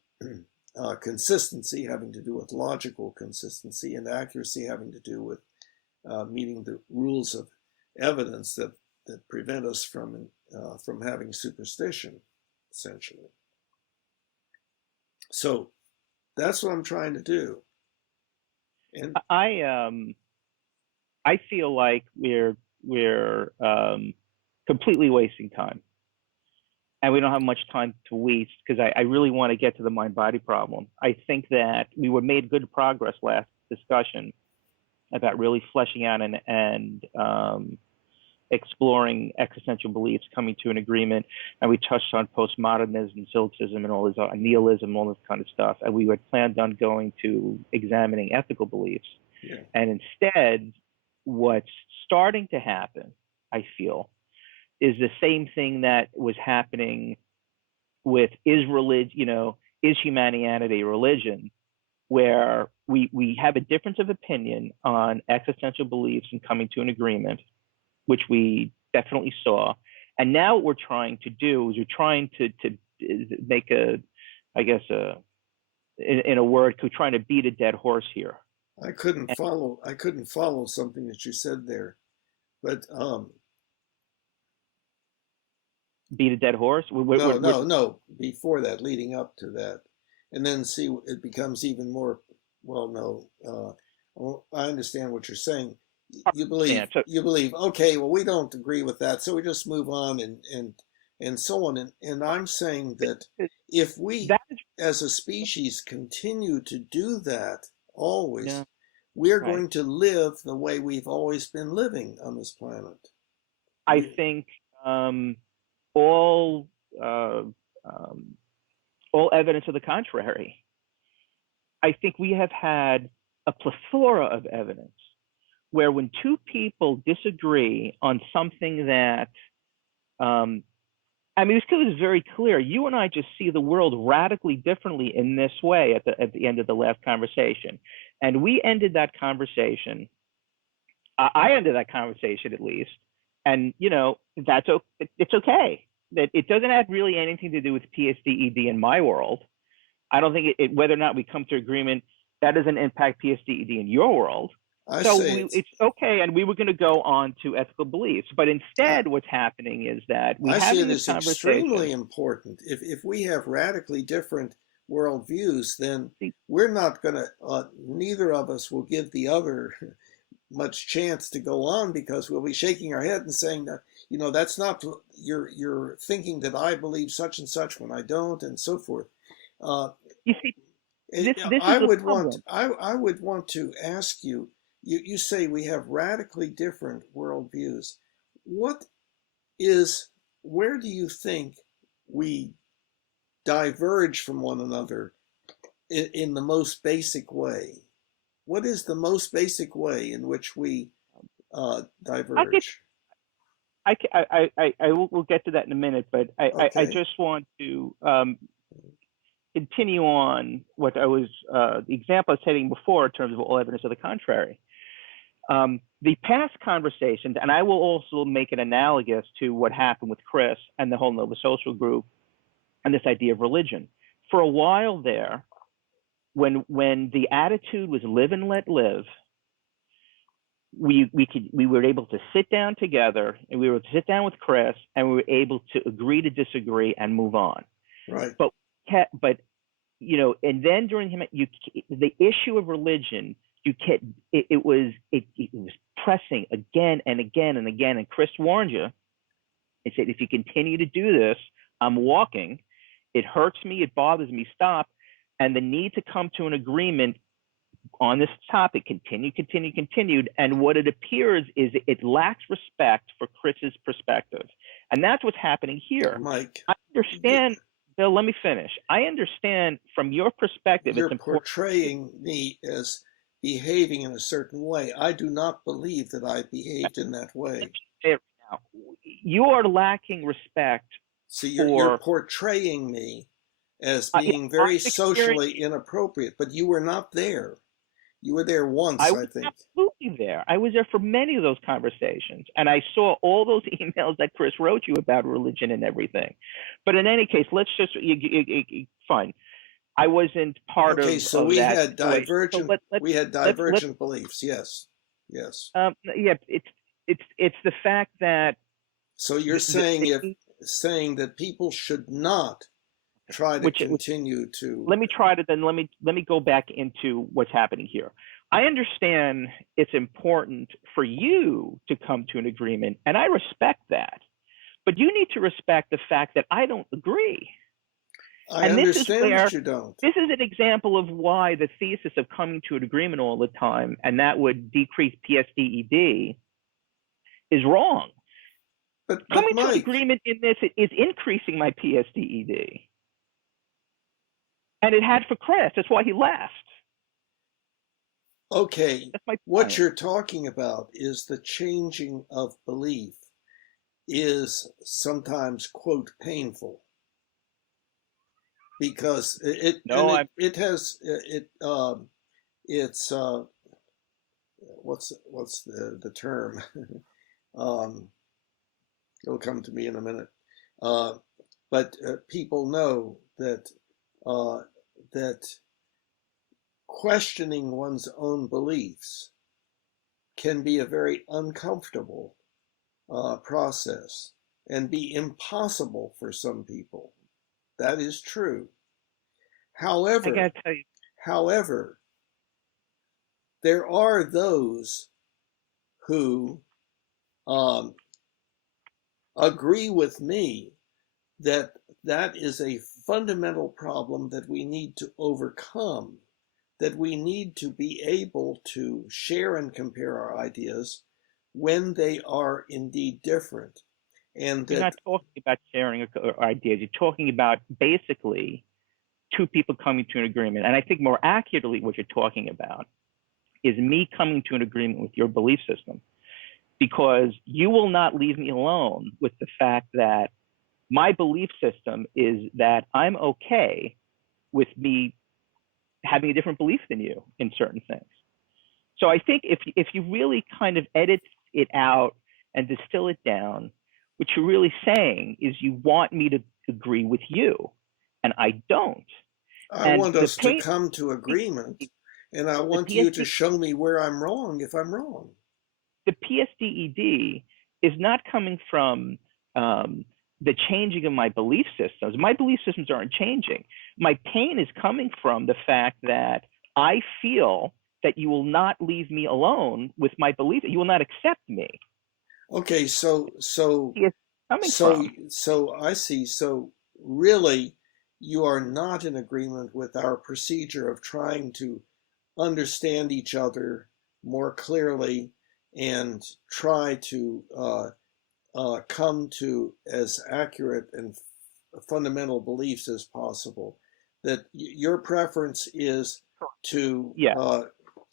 consistency having to do with logical consistency, and accuracy having to do with meeting the rules of evidence that prevent us from having superstition, essentially. So that's what I'm trying to do. And I feel like we're completely wasting time, and we don't have much time to waste because I really want to get to the mind body problem. I think that we were made good progress last discussion about really fleshing out and exploring existential beliefs, coming to an agreement, and we touched on postmodernism, Solipsism, and all this nihilism, all this kind of stuff. And we had planned on going to examining ethical beliefs, yeah, and instead, what's starting to happen, I feel, is the same thing that was happening with is Humanianity a religion, where we have a difference of opinion on existential beliefs and coming to an agreement, which we definitely saw. And now what we're trying to do is we're trying to make in a word, we're trying to beat a dead horse here. I couldn't follow something that you said there, but Beat a dead horse? no, before that, leading up to that, and then see, it becomes even more. Well, no, well, I understand what you're saying. You believe. Okay, well, we don't agree with that, so we just move on and so on. And I'm saying that if we, that is as a species, continue to do that always, yeah, we're right. going to live the way we've always been living on this planet. I think all uh, um, all evidence of the contrary. I think we have had a plethora of evidence where when two people disagree on something that, this is very clear. You and I just see the world radically differently in this way at the end of the last conversation. And we ended that conversation. I ended that conversation at least. And, it's okay. That it doesn't have really anything to do with PSDED in my world. I don't think whether or not we come to agreement That doesn't impact PSDED in your world. I So say it's okay, and we were going to go on to ethical beliefs. But I, instead, what's happening is that we I see having it this as conversation. extremely important. If we have radically different worldviews, then See, we're not going to, neither of us will give the other much chance to go on, because we'll be shaking our head and saying that, that's not, you're thinking that I believe such and such when I don't, and so forth. Uh, you see, this is I the would want problem. I would want to ask you, you say we have radically different worldviews. What is Where do you think we diverge from one another in the most basic way? What is the most basic way in which we I'll get. diverge? I will get to that in a minute, but I Okay. just want to continue on what I was the example I was stating before in terms of all evidence of the contrary. The past conversations, and I will also make it analogous to what happened with Chris and the whole Nova Social group and this idea of religion. For a while there, when the attitude was live and let live, we were able to sit down together, and we were to sit down with Chris, and we were able to agree to disagree and move on. Right. But and then during the issue of religion, it was pressing again and again and again. And Chris warned you. He said, if you continue to do this, I'm walking. It hurts me. It bothers me. Stop. And the need to come to an agreement on this topic continued. And what it appears is it lacks respect for Chris's perspective. And that's what's happening here. Mike, I understand, Bill, let me finish. I understand from your perspective, you're it's important. portraying me as behaving in a certain way. I do not believe that I behaved in that way. Now, you are lacking respect. See, you're portraying me as being very socially inappropriate, but you were not there. You were there once, I I was think. absolutely there. I was there for many of those conversations, and I saw all those emails that Chris wrote you about religion and everything. But in any case, let's just fine. I wasn't part Okay, of so we that had situation. divergent So we had divergent beliefs. Yes. Yes. Yeah, it's the fact that So you're saying that people should not try to continue to. Let me go back into what's happening here. I understand it's important for you to come to an agreement, and I respect that. But you need to respect the fact that I don't agree. I understand that you don't. This is an example of why the thesis of coming to an agreement all the time, and that would decrease PSDED, is wrong. But Coming to an Mike, agreement in this is increasing my PSDED. And it had for Chris. That's why he left. Okay, what you're talking about is the changing of belief is sometimes, quote, painful, because it's what's the term? It'll come to me in a minute. But people know that questioning one's own beliefs can be a very uncomfortable process and be impossible for some people. That is true. However, I gotta tell you. However, there are those who agree with me that is a fundamental problem that we need to overcome, that we need to be able to share and compare our ideas when they are indeed different. And you're not talking about sharing ideas. You're talking about basically two people coming to an agreement. And I think more accurately, what you're talking about is me coming to an agreement with your belief system, because you will not leave me alone with the fact that my belief system is that I'm okay with me having a different belief than you in certain things. So I think if you really kind of edit it out and distill it down, what you're really saying is you want me to agree with you, and I don't. I want us to come to agreement And I The want you to PSD, show me where I'm wrong if I'm wrong. the PSDED is not coming from the changing of my belief systems. My belief systems aren't changing. My pain is coming from the fact that I feel that you will not leave me alone with my belief. You will not accept me. Okay, It's coming so from. so I see. So really, you are not in agreement with our procedure of trying to understand each other more clearly and try to come to as accurate and fundamental beliefs as possible. That your preference is to Yeah.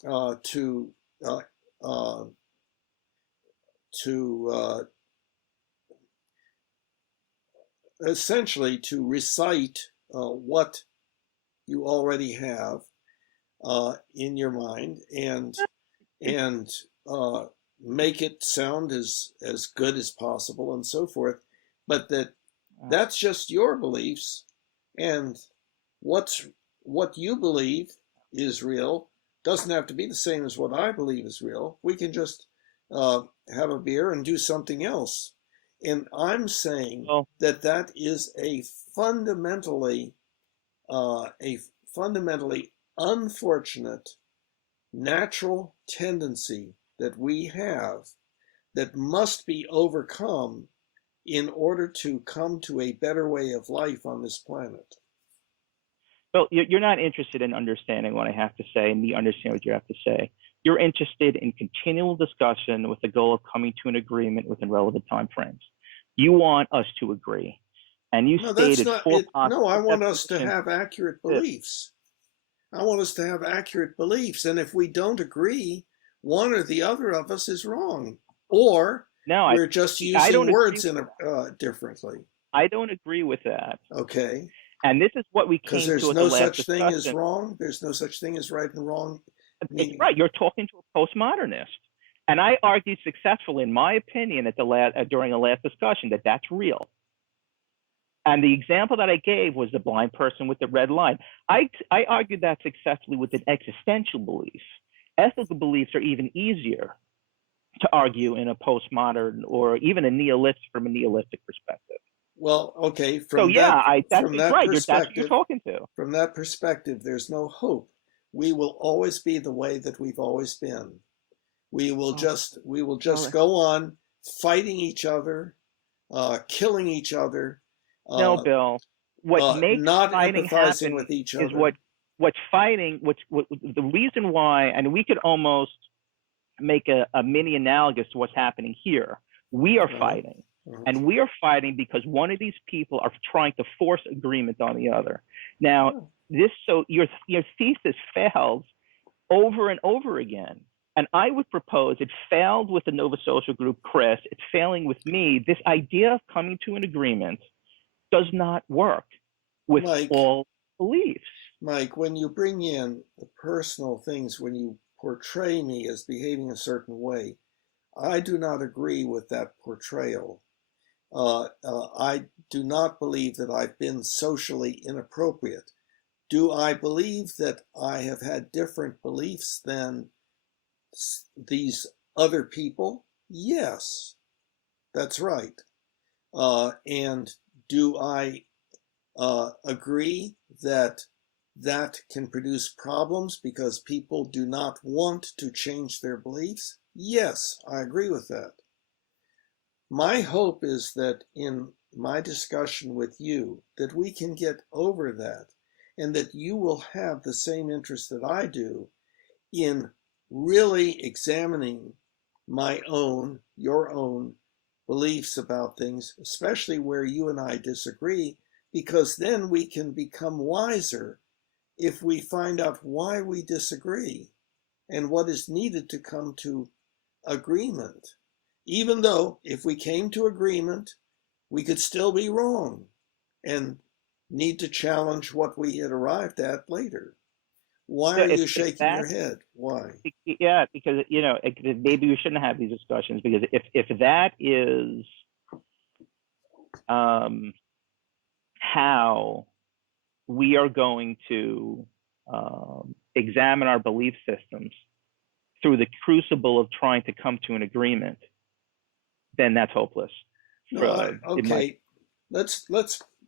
uh, to uh, uh, to essentially to recite what you already have in your mind and make it sound as good as possible and so forth, but that's just your beliefs, and what's what you believe is real doesn't have to be the same as what I believe is real. We can just uh, have a beer and do something else. And I'm saying Well, that that is a fundamentally unfortunate natural tendency that we have that must be overcome in order to come to a better way of life on this planet. well, you're not interested in understanding what I have to say and me understand what you have to say. You're interested in continual discussion with the goal of coming to an agreement within relevant time frames. You want us to agree. And you No, that's stated not four it. No, I possible want us to definitions. have accurate beliefs. I want us to have accurate beliefs. And if we don't agree, one or the other of us is wrong. Or No, we're just I using don't agree words with in that. differently. I don't agree with that. Okay. And this is what we Because came to there's at the no last such thing as discussion. wrong. There's no such thing as right and wrong. It's Meaning, right. You're talking to a postmodernist. And I argued successfully, in my opinion, at the during the last discussion, that that's real. And the example that I gave was the blind person with the red line. I argued that successfully with an existential belief. Ethical beliefs are even easier to argue in a postmodern or even a nihilistic from a nihilistic perspective. well, okay, So yeah, that's from that right. That's what you're perspective, talking to. there's no hope. We will always be the way that we've always been. Oh, We will all just right. go on fighting each other, killing each other, No, uh, Bill. What makes not fighting empathizing happen with each is other. what's fighting. What the reason why, and we could almost make a mini analogous to what's happening here. We are Uh, fighting, uh, and we are fighting because one of these people are trying to force agreement on the other. Now, your thesis fails over and over again. And I would propose it failed with the Nova Social Group, Chris. It's failing with me. This idea of coming to an agreement does not work with Mike, all beliefs. Mike, when you bring in the personal things, when you portray me as behaving a certain way, I do not agree with that portrayal. I do not believe that I've been socially inappropriate. Do I believe that I have had different beliefs than these other people? Yes, that's right. And do I agree that that can produce problems because people do not want to change their beliefs? Yes, I agree with that. My hope is that in my discussion with you that we can get over that and that you will have the same interest that I do in really examining your own beliefs about things, especially where you and I disagree, because then we can become wiser if we find out why we disagree and what is needed to come to agreement. Even though if we came to agreement, we could still be wrong and need to challenge what we had arrived at later. Why So are you if shaking that, your head? Why? yeah, because maybe we shouldn't have these discussions because if that is how we are going to examine our belief systems through the crucible of trying to come to an agreement, then that's hopeless. No, okay. Let's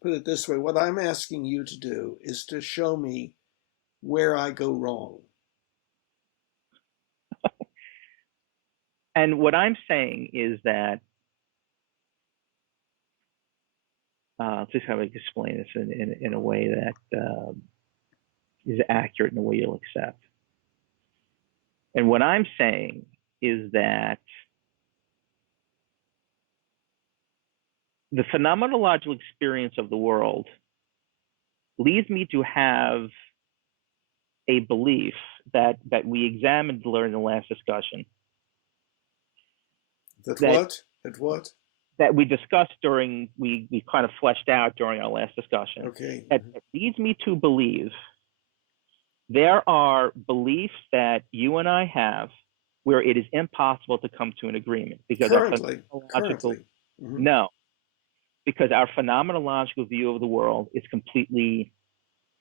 put it this way. What I'm asking you to do is to show me where I go wrong. And what I'm saying is that, just how I explain this in a way that is accurate in a way you'll accept. And what I'm saying is that the phenomenological experience of the world leads me to have a belief that we examined during the last discussion. What? That we discussed we kind of fleshed out during our last discussion. Okay. That leads me to believe there are beliefs that you and I have where it is impossible to come to an agreement because currently. No, because our phenomenological view of the world is completely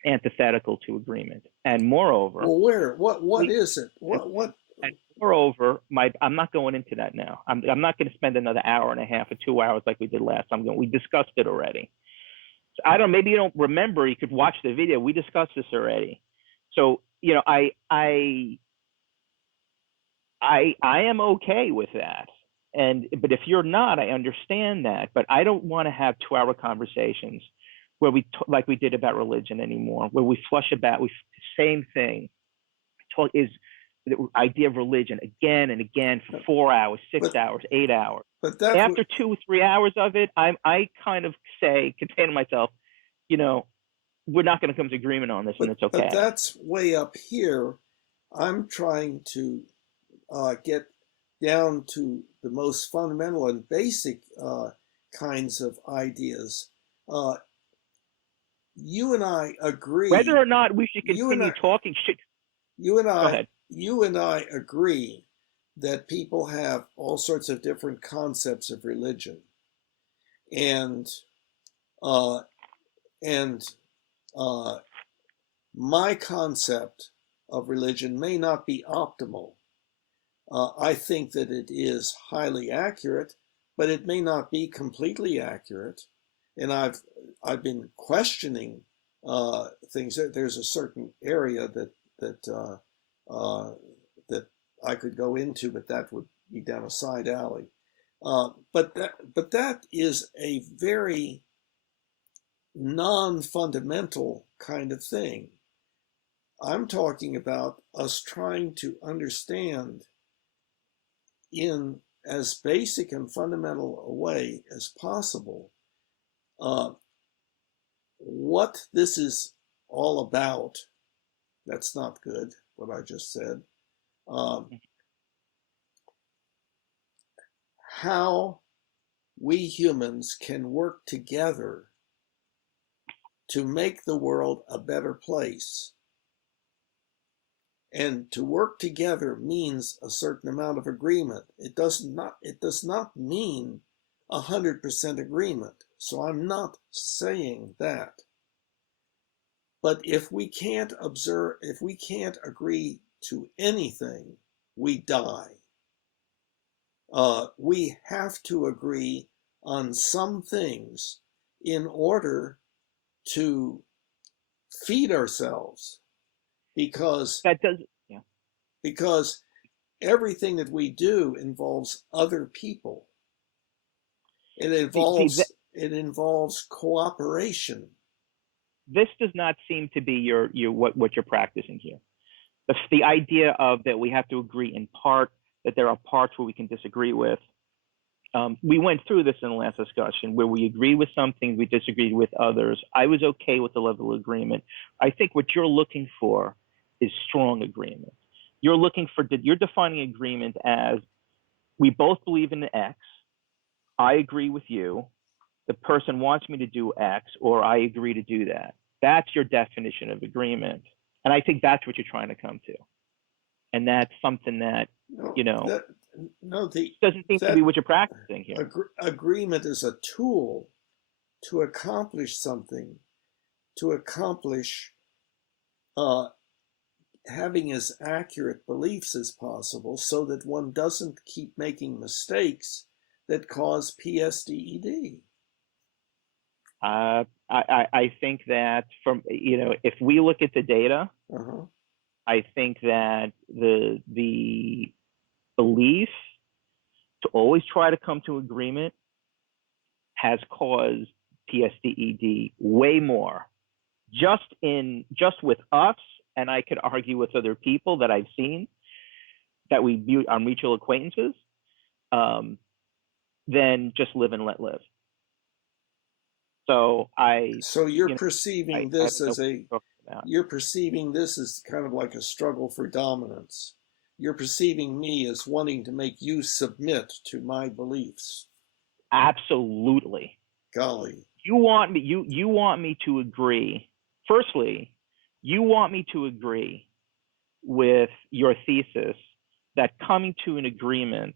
antithetical to agreement. And moreover, what is it? What? And moreover, I'm not going into that now. I'm not going to spend another hour and a half or 2 hours like we did last time. We discussed it already. So I don't. Maybe you don't remember. You could watch the video. We discussed this already. So I am okay with that. But if you're not, I understand that. But I don't want to have 2-hour conversations where like we did about religion anymore, where we flush about same thing. Is the idea of religion again and again for 4 hours, 6 hours, 8 hours. But after 2 or 3 hours of it, I kind of contain myself, we're not going to come to agreement on this, and it's okay. But that's way up here. I'm trying to get down to the most fundamental and basic kinds of ideas. You and I agree. Whether or not we should continue talking. You and I agree that people have all sorts of different concepts of religion, and my concept of religion may not be optimal. I think that it is highly accurate, but it may not be completely accurate. And I've been questioning things. There's a certain area that I could go into, but that would be down a side alley. But that is a very non-fundamental kind of thing. I'm talking about us trying to understand in as basic and fundamental a way as possible what this is all about. That's not good, what I just said. How we humans can work together to make the world a better place. And to work together means a certain amount of agreement. It does not mean 100% agreement. So I'm not saying that. But if we can't agree to anything, we die. We have to agree on some things in order to feed ourselves, because everything that we do involves other people. It involves cooperation. This does not seem to be what you're practicing here. The idea of that we have to agree in part, that there are parts where we can disagree with. We went through this in the last discussion where we agree with some things, we disagreed with others. I was okay with the level of agreement. I think what you're looking for is strong agreement. You're defining agreement as we both believe in X. I agree with you. The person wants me to do X, or I agree to do that. That's your definition of agreement. And I think that's what you're trying to come to. And that's something that, doesn't seem to be what you're practicing here. Agreement is a tool to accomplish something, to accomplish having as accurate beliefs as possible so that one doesn't keep making mistakes that cause PSDED. I think that if we look at the data, Uh-huh. I think that the belief to always try to come to agreement has caused PSDED way more. Just with us, and I could argue with other people that I've seen that we view on mutual acquaintances, than just live and let live. So you're perceiving this as you're a perceiving this as kind of like a struggle for dominance. You're perceiving me as wanting to make you submit to my beliefs. Absolutely. Golly. You want me to agree. Firstly, you want me to agree with your thesis that coming to an agreement.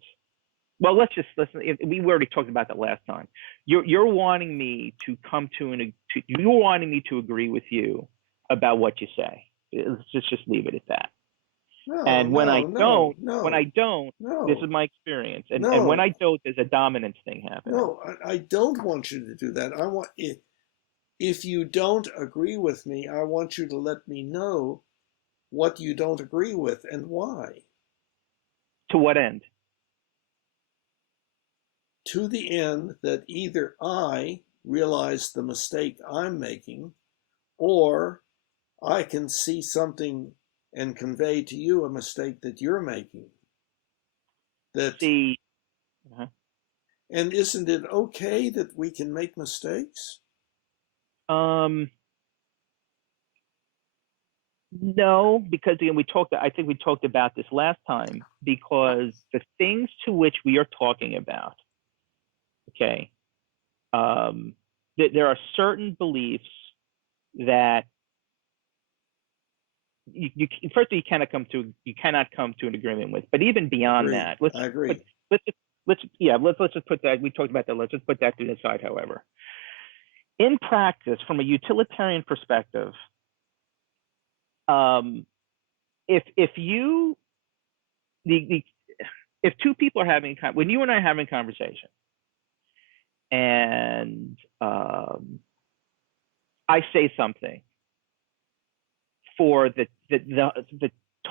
Well, let's listen. We already talked about that last time. You're wanting me to come to you're wanting me to agree with you about what you say. Let's just leave it at that. When I don't, this is my experience. And when I don't, there's a dominance thing happening. No, I don't want you to do that. I want if you don't agree with me, I want you to let me know what you don't agree with and why. To what end? To the end that either I realize the mistake I'm making, or I can see something and convey to you a mistake that you're making. And isn't it okay that we can make mistakes? No, because again, I think we talked about this last time, because the things to which we are talking about, okay, there are certain beliefs that you cannot come to an agreement with. But even beyond that, I agree. Let's just put that. We talked about that. Let's just put that to the side. However, in practice, from a utilitarian perspective, if two people are when you and I are having a conversation, and I say something for the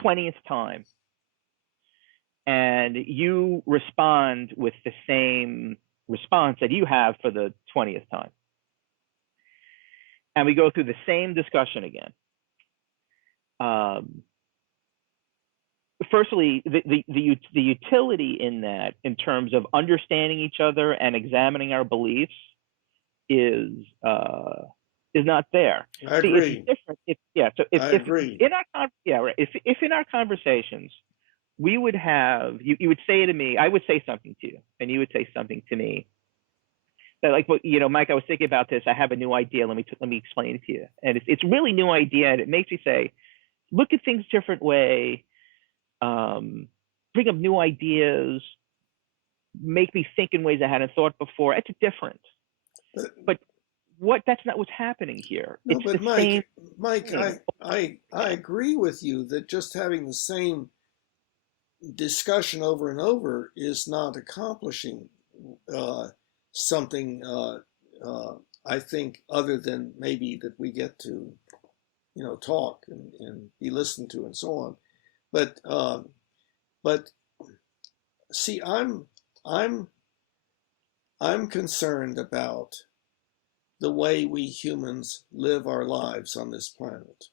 20th time, and you respond with the same response that you have for the 20th time, and we go through the same discussion again. Firstly, the utility in that, in terms of understanding each other and examining our beliefs, is not there. I agree. It's different. I agree. If in our conversations we would have, you would say to me, I would say something to you, and you would say something to me. That, like, well, Mike, I was thinking about this. I have a new idea. Let me explain it to you. And it's really new idea, and it makes me say, look at things a different way. Bring up new ideas. Make me think in ways I hadn't thought before. It's different. But that's not what's happening here. No, but Mike, I agree with you that just having the same discussion over and over is not accomplishing something. I think, other than maybe that we get to, talk and be listened to and so on. But see, I'm concerned about the way we humans live our lives on this planet.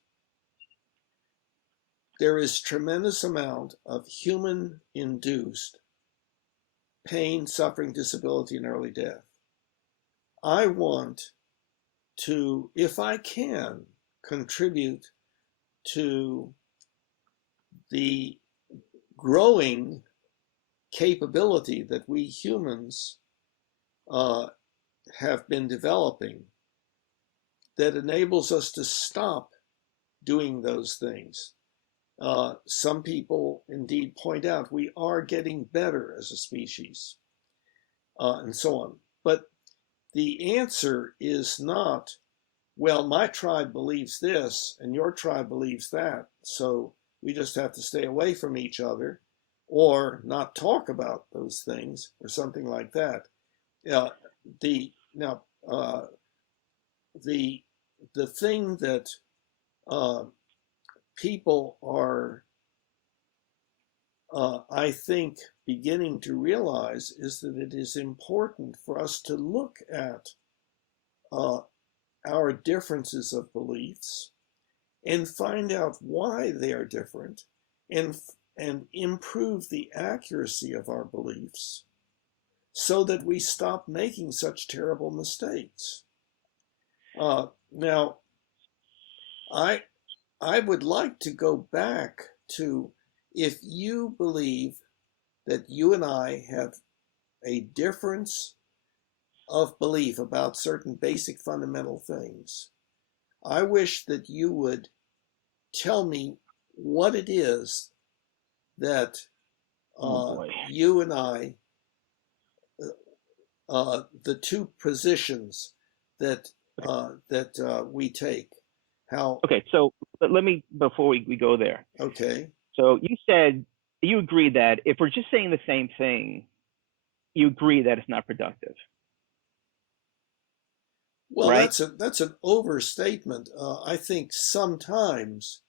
There is tremendous amount of human-induced pain, suffering, disability, and early death. I want to, if I can, contribute to the growing capability that we humans have been developing that enables us to stop doing those things. Some people indeed point out we are getting better as a species, and so on. But the answer is not, well, my tribe believes this and your tribe believes that, so We just have to stay away from each other or not talk about those things or something like that. Uh, the now the the thing that uh, people are, I think, beginning to realize is that it is important for us to look at uh, our differences of beliefs and find out why they are different and improve the accuracy of our beliefs so that we stop making such terrible mistakes. Now, I I would like to go back to, if you believe that you and I have a difference of belief about certain basic fundamental things, I wish that you would tell me what it is that you and I, the two positions that we take. How? Okay, so let me, before we go there. Okay. So you said you agree that if we're just saying the same thing, you agree that it's not productive. Well, right? that's an overstatement. I think sometimes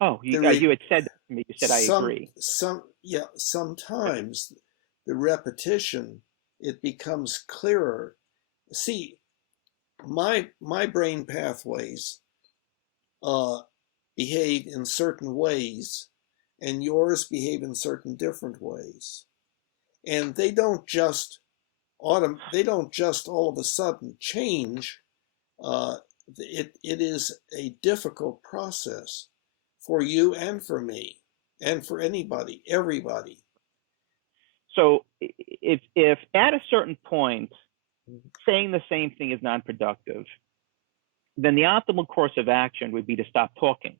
Oh, you had said that to me. You said I agree. sometimes the repetition, it becomes clearer. See, my brain pathways behave in certain ways, and yours behave in certain different ways, and they don't just all of a sudden change. It is a difficult process for you and for me and for everybody. So if at a certain point saying the same thing is non-productive, then the optimal course of action would be to stop talking.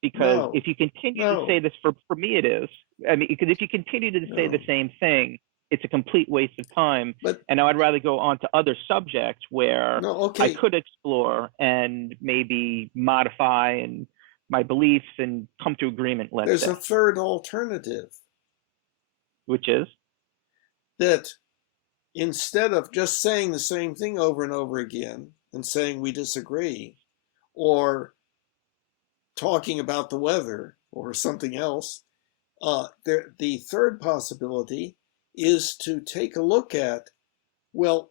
Because No, if you continue no, to say this, for me it is. I mean, because if you continue to say the no. same thing, it's a complete waste of time. But And I'd rather go on to other subjects where no, I okay. could explore and maybe modify and my beliefs and come to agreement, let's There's say, a third alternative, which is that instead of just saying the same thing over and over again and saying we disagree, or talking about the weather or something else, the third possibility is to take a look at, well,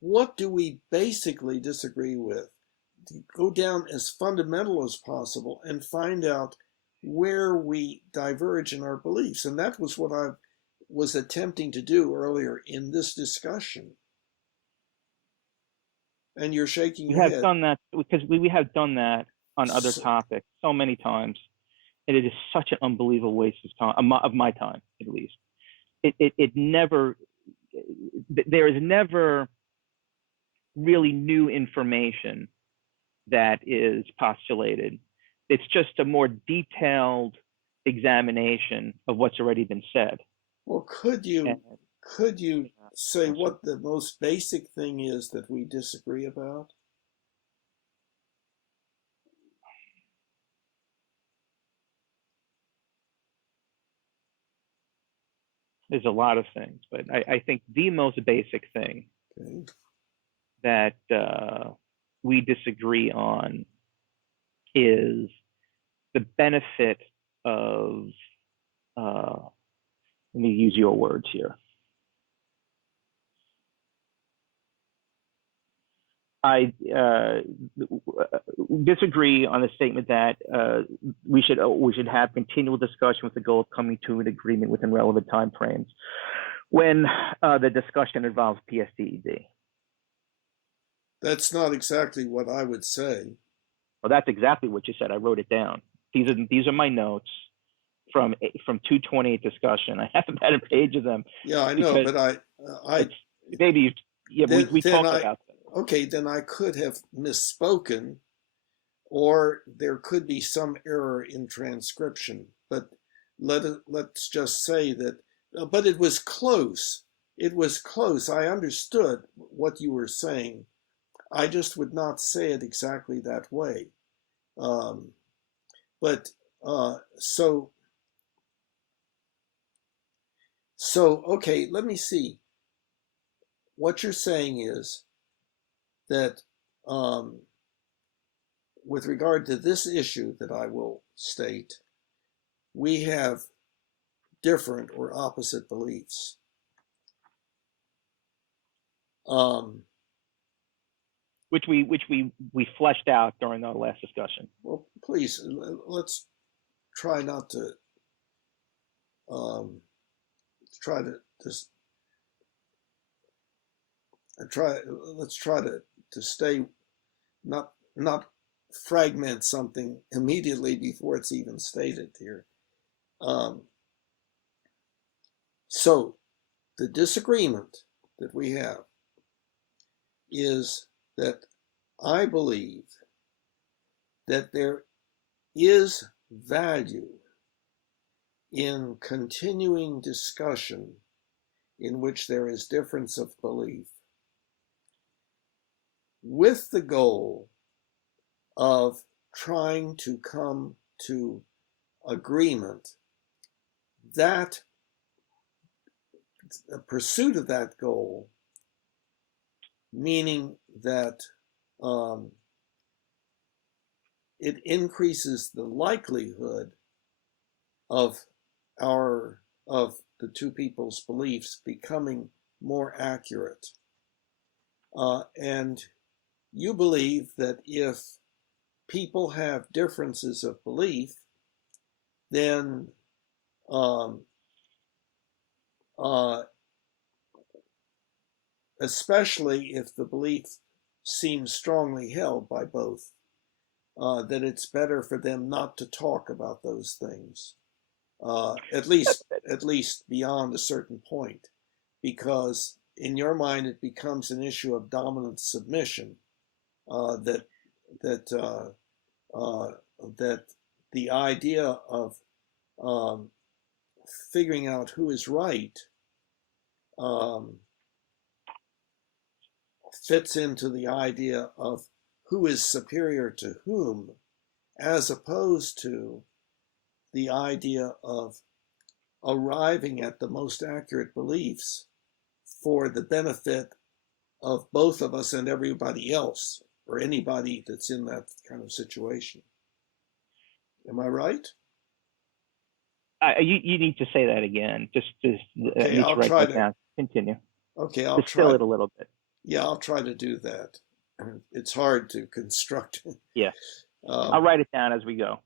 what do we basically disagree with? Go down as fundamental as possible and find out where we diverge in our beliefs. And that was what I was attempting to do earlier in this discussion. And you're shaking you your have head. done that, because we have done that on other So, topics so many times. And it is such an unbelievable waste of time, of my time, at least. It never, there is never really new information that is postulated. It's just a more detailed examination of what's already been said. well, And could you say what the most basic thing is that we disagree about? there's a lot of things, but I think the most basic thing Okay. that we disagree on is the benefit of, let me use your words here. I disagree on the statement that we should have continual discussion with the goal of coming to an agreement within relevant time frames when the discussion involves PSDED. That's not exactly what I would say. Well, that's exactly what you said. I wrote it down. These are my notes from 228 discussion. I haven't had a page of them. Yeah, I know, but maybe we talked about that. Okay, then I could have misspoken, or there could be some error in transcription. But let's just say that. But it was close. It was close. I understood what you were saying. I just would not say it exactly that way. But So okay, let me see. What you're saying is that with regard to this issue that I will state, we have different or opposite beliefs. Which we fleshed out during our last discussion. Well, please, let's try not to try to just let's try to stay not fragment something immediately before it's even stated here. So the disagreement that we have is that I believe that there is value in continuing discussion in which there is difference of belief, with the goal of trying to come to agreement. That the pursuit of that goal, meaning that it increases the likelihood of the two people's beliefs becoming more accurate. And you believe that if people have differences of belief, then especially if the belief seems strongly held by both, that it's better for them not to talk about those things, at least beyond a certain point, because in your mind it becomes an issue of dominant submission, that the idea of figuring out who is right fits into the idea of who is superior to whom, as opposed to the idea of arriving at the most accurate beliefs for the benefit of both of us and everybody else, or anybody that's in that kind of situation. Am I right? You need to say that again. Just okay, I'll write try that down. Continue. Okay, I'll distill try it a little bit. Yeah, I'll try to do that. It's hard to construct. Yeah, I'll write it down as we go.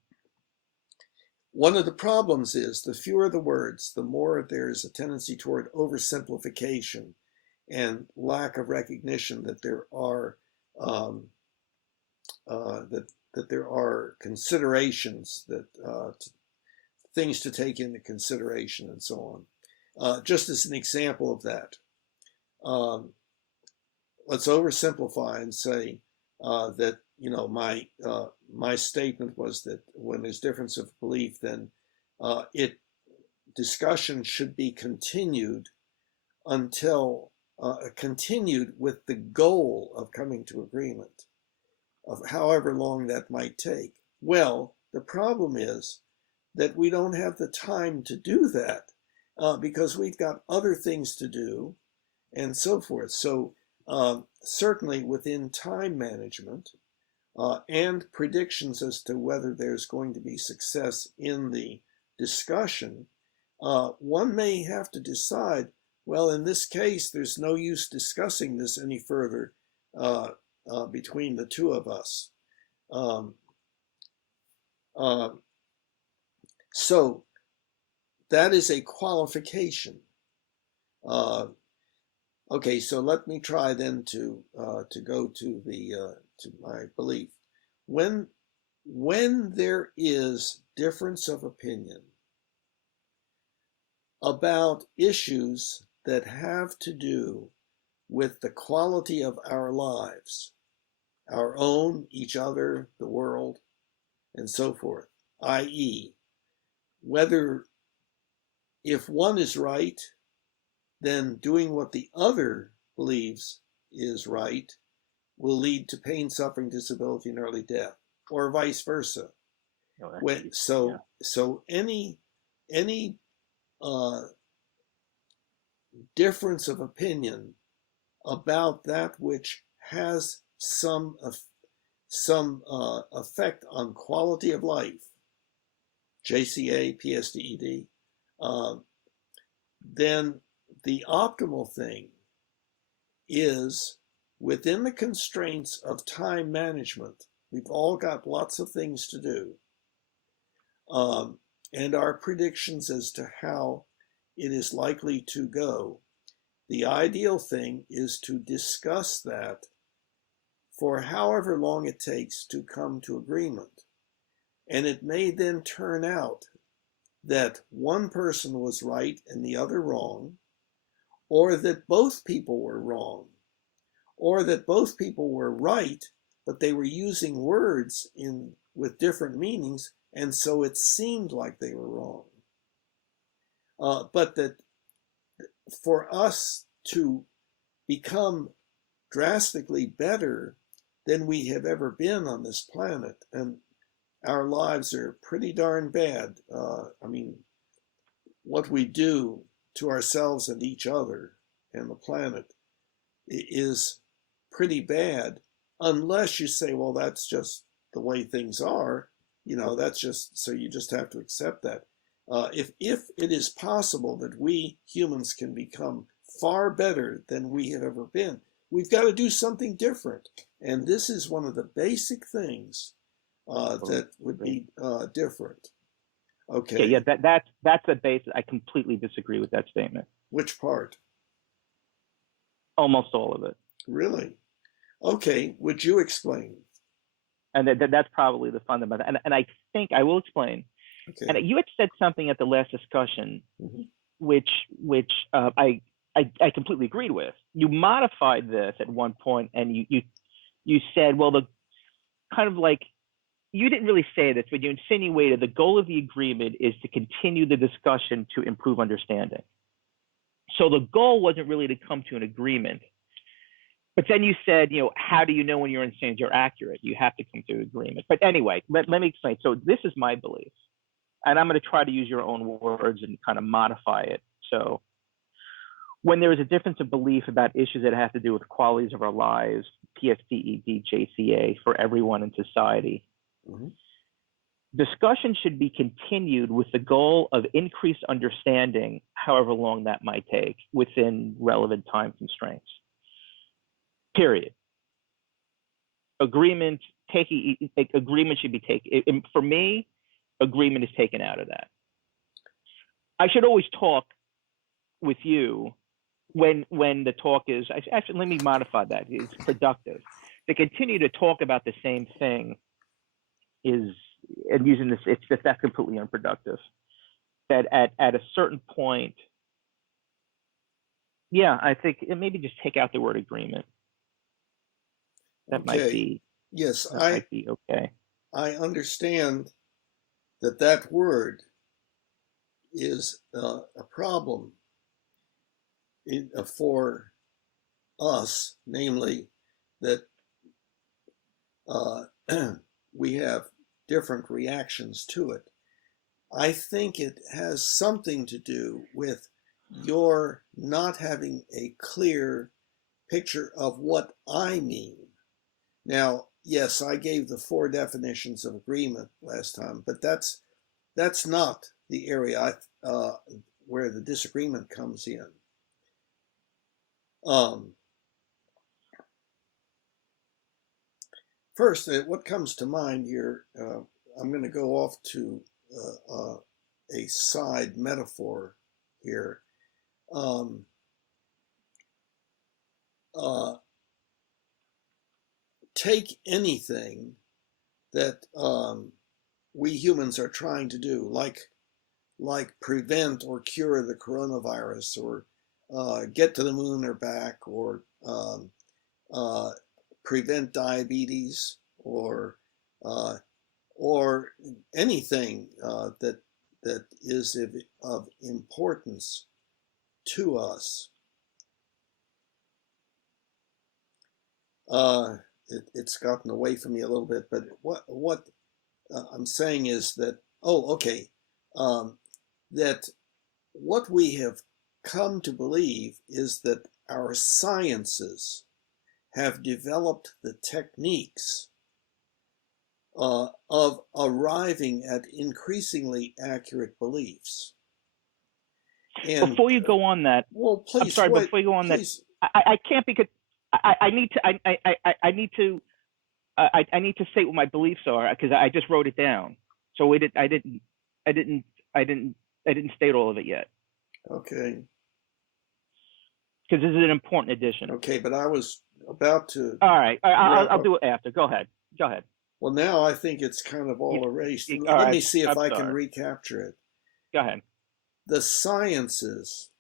One of the problems is the fewer the words, the more there's a tendency toward oversimplification and lack of recognition that there are that there are considerations, that things to take into consideration, and so on. Just as an example of that, let's oversimplify and say that my statement was that when there's difference of belief, then discussion should be continued until continued with the goal of coming to agreement, of however long that might take. Well, the problem is that we don't have the time to do that because we've got other things to do and so forth. So certainly within time management and predictions as to whether there's going to be success in the discussion, one may have to decide, well, in this case, there's no use discussing this any further between the two of us. So that is a qualification. Okay, so let me try then to go to to my belief. When there is difference of opinion about issues that have to do with the quality of our lives, our own, each other, the world, and so forth, i.e., whether if one is right, then doing what the other believes is right will lead to pain, suffering, disability, and early death, or vice versa. When so any uh, difference of opinion about that which has some effect on quality of life, JCA, PSDED, then the optimal thing is within the constraints of time management. We've all got lots of things to do. And our predictions as to how it is likely to go. The ideal thing is to discuss that for however long it takes to come to agreement. And it may then turn out that one person was right and the other wrong, or that both people were wrong, or that both people were right, but they were using words with different meanings, and so it seemed like they were wrong. But that for us to become drastically better than we have ever been on this planet, and our lives are pretty darn bad. I mean, what we do to ourselves and each other and the planet is pretty bad, unless you say, well, that's just the way things are. That's just, so you just have to accept that. If it is possible that we humans can become far better than we have ever been, we've got to do something different. And this is one of the basic things that would be different. Okay. Yeah, that's the basis. I completely disagree with that statement. Which part? Almost all of it. Really? Okay. Would you explain? And that's probably the fundamental. And I think I will explain. Okay. And you had said something at the last discussion, mm-hmm. which I completely agreed with. You modified this at one point, and you said, well, the kind of like, you didn't really say this, but you insinuated the goal of the agreement is to continue the discussion to improve understanding. So the goal wasn't really to come to an agreement. But then you said, how do you know when your understandings are accurate? You have to come to an agreement. But anyway, let me explain. So this is my belief. And I'm going to try to use your own words and kind of modify it. So when there is a difference of belief about issues that have to do with qualities of our lives, PSDED, JCA, for everyone in society, mm-hmm. discussion should be continued with the goal of increased understanding, however long that might take, within relevant time constraints. Period. Agreement should be taken. For me, agreement is taken out of that. I should always talk with you when the talk is, actually, let me modify that. It's productive. To continue to talk about the same thing is, and using this, that's completely unproductive. That at a certain point, yeah, I think maybe just take out the word agreement. That might be, yes, might be okay. I understand that word is a problem for us, namely that we have different reactions to it. I think it has something to do with your not having a clear picture of what I mean. Now, yes, I gave the 4 definitions of agreement last time, but that's not the area where the disagreement comes in. First, what comes to mind here, I'm going to go off to a side metaphor here. Take anything that we humans are trying to do, like prevent or cure the coronavirus, or get to the moon or back, or prevent diabetes, or anything that is of importance to us. It's gotten away from me a little bit, but I'm saying is that, that what we have come to believe is that our sciences have developed the techniques of arriving at increasingly accurate beliefs. And before you go on that, well, please, I'm sorry. wait, Before you go on please. that, I can't because I need to I need to I need to state what my beliefs are because I just wrote it down. So I didn't state all of it yet Okay. because this is an important addition. Okay, but I was about to. All right, I'll do it after. Go ahead. Go ahead. Well, now I think it's kind of all erased. All Let right, me see if I'm I can sorry. recapture it. Go ahead. The sciences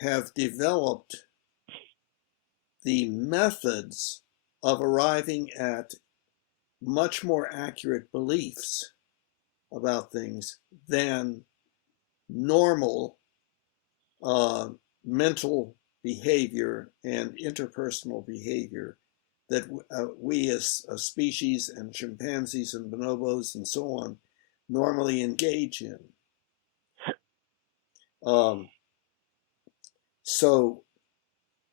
have developed the methods of arriving at much more accurate beliefs about things than normal mental behavior and interpersonal behavior that we as a species and chimpanzees and bonobos and so on normally engage in. So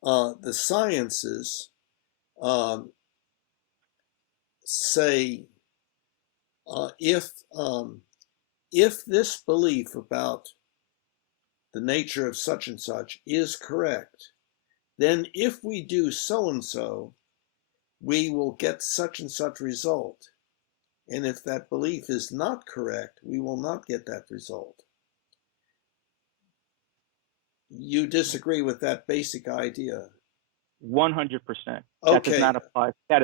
the sciences say if this belief about the nature of such and such is correct, then if we do so and so, we will get such and such result. And if that belief is not correct, we will not get that result. You disagree with that basic idea? 100%. Okay. That does not apply. That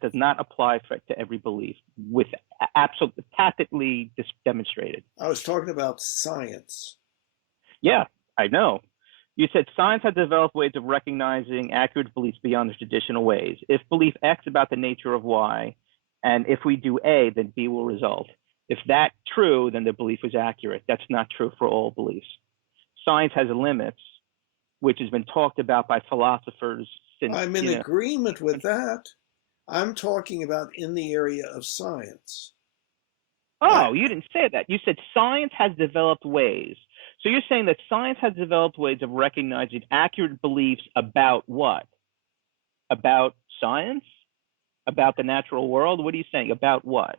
does not apply to every belief. With absolutely tacitly demonstrated. I was talking about science. Yeah, I know. You said science has developed ways of recognizing accurate beliefs beyond the traditional ways. If belief X about the nature of Y, and if we do A, then B will result. If that's true, then the belief is accurate. That's not true for all beliefs. Science has limits, which has been talked about by philosophers since. I'm in agreement with that. I'm talking about in the area of science. Oh, you didn't say that. You said science has developed ways. So you're saying that science has developed ways of recognizing accurate beliefs about what? About science? About the natural world? What are you saying? About what?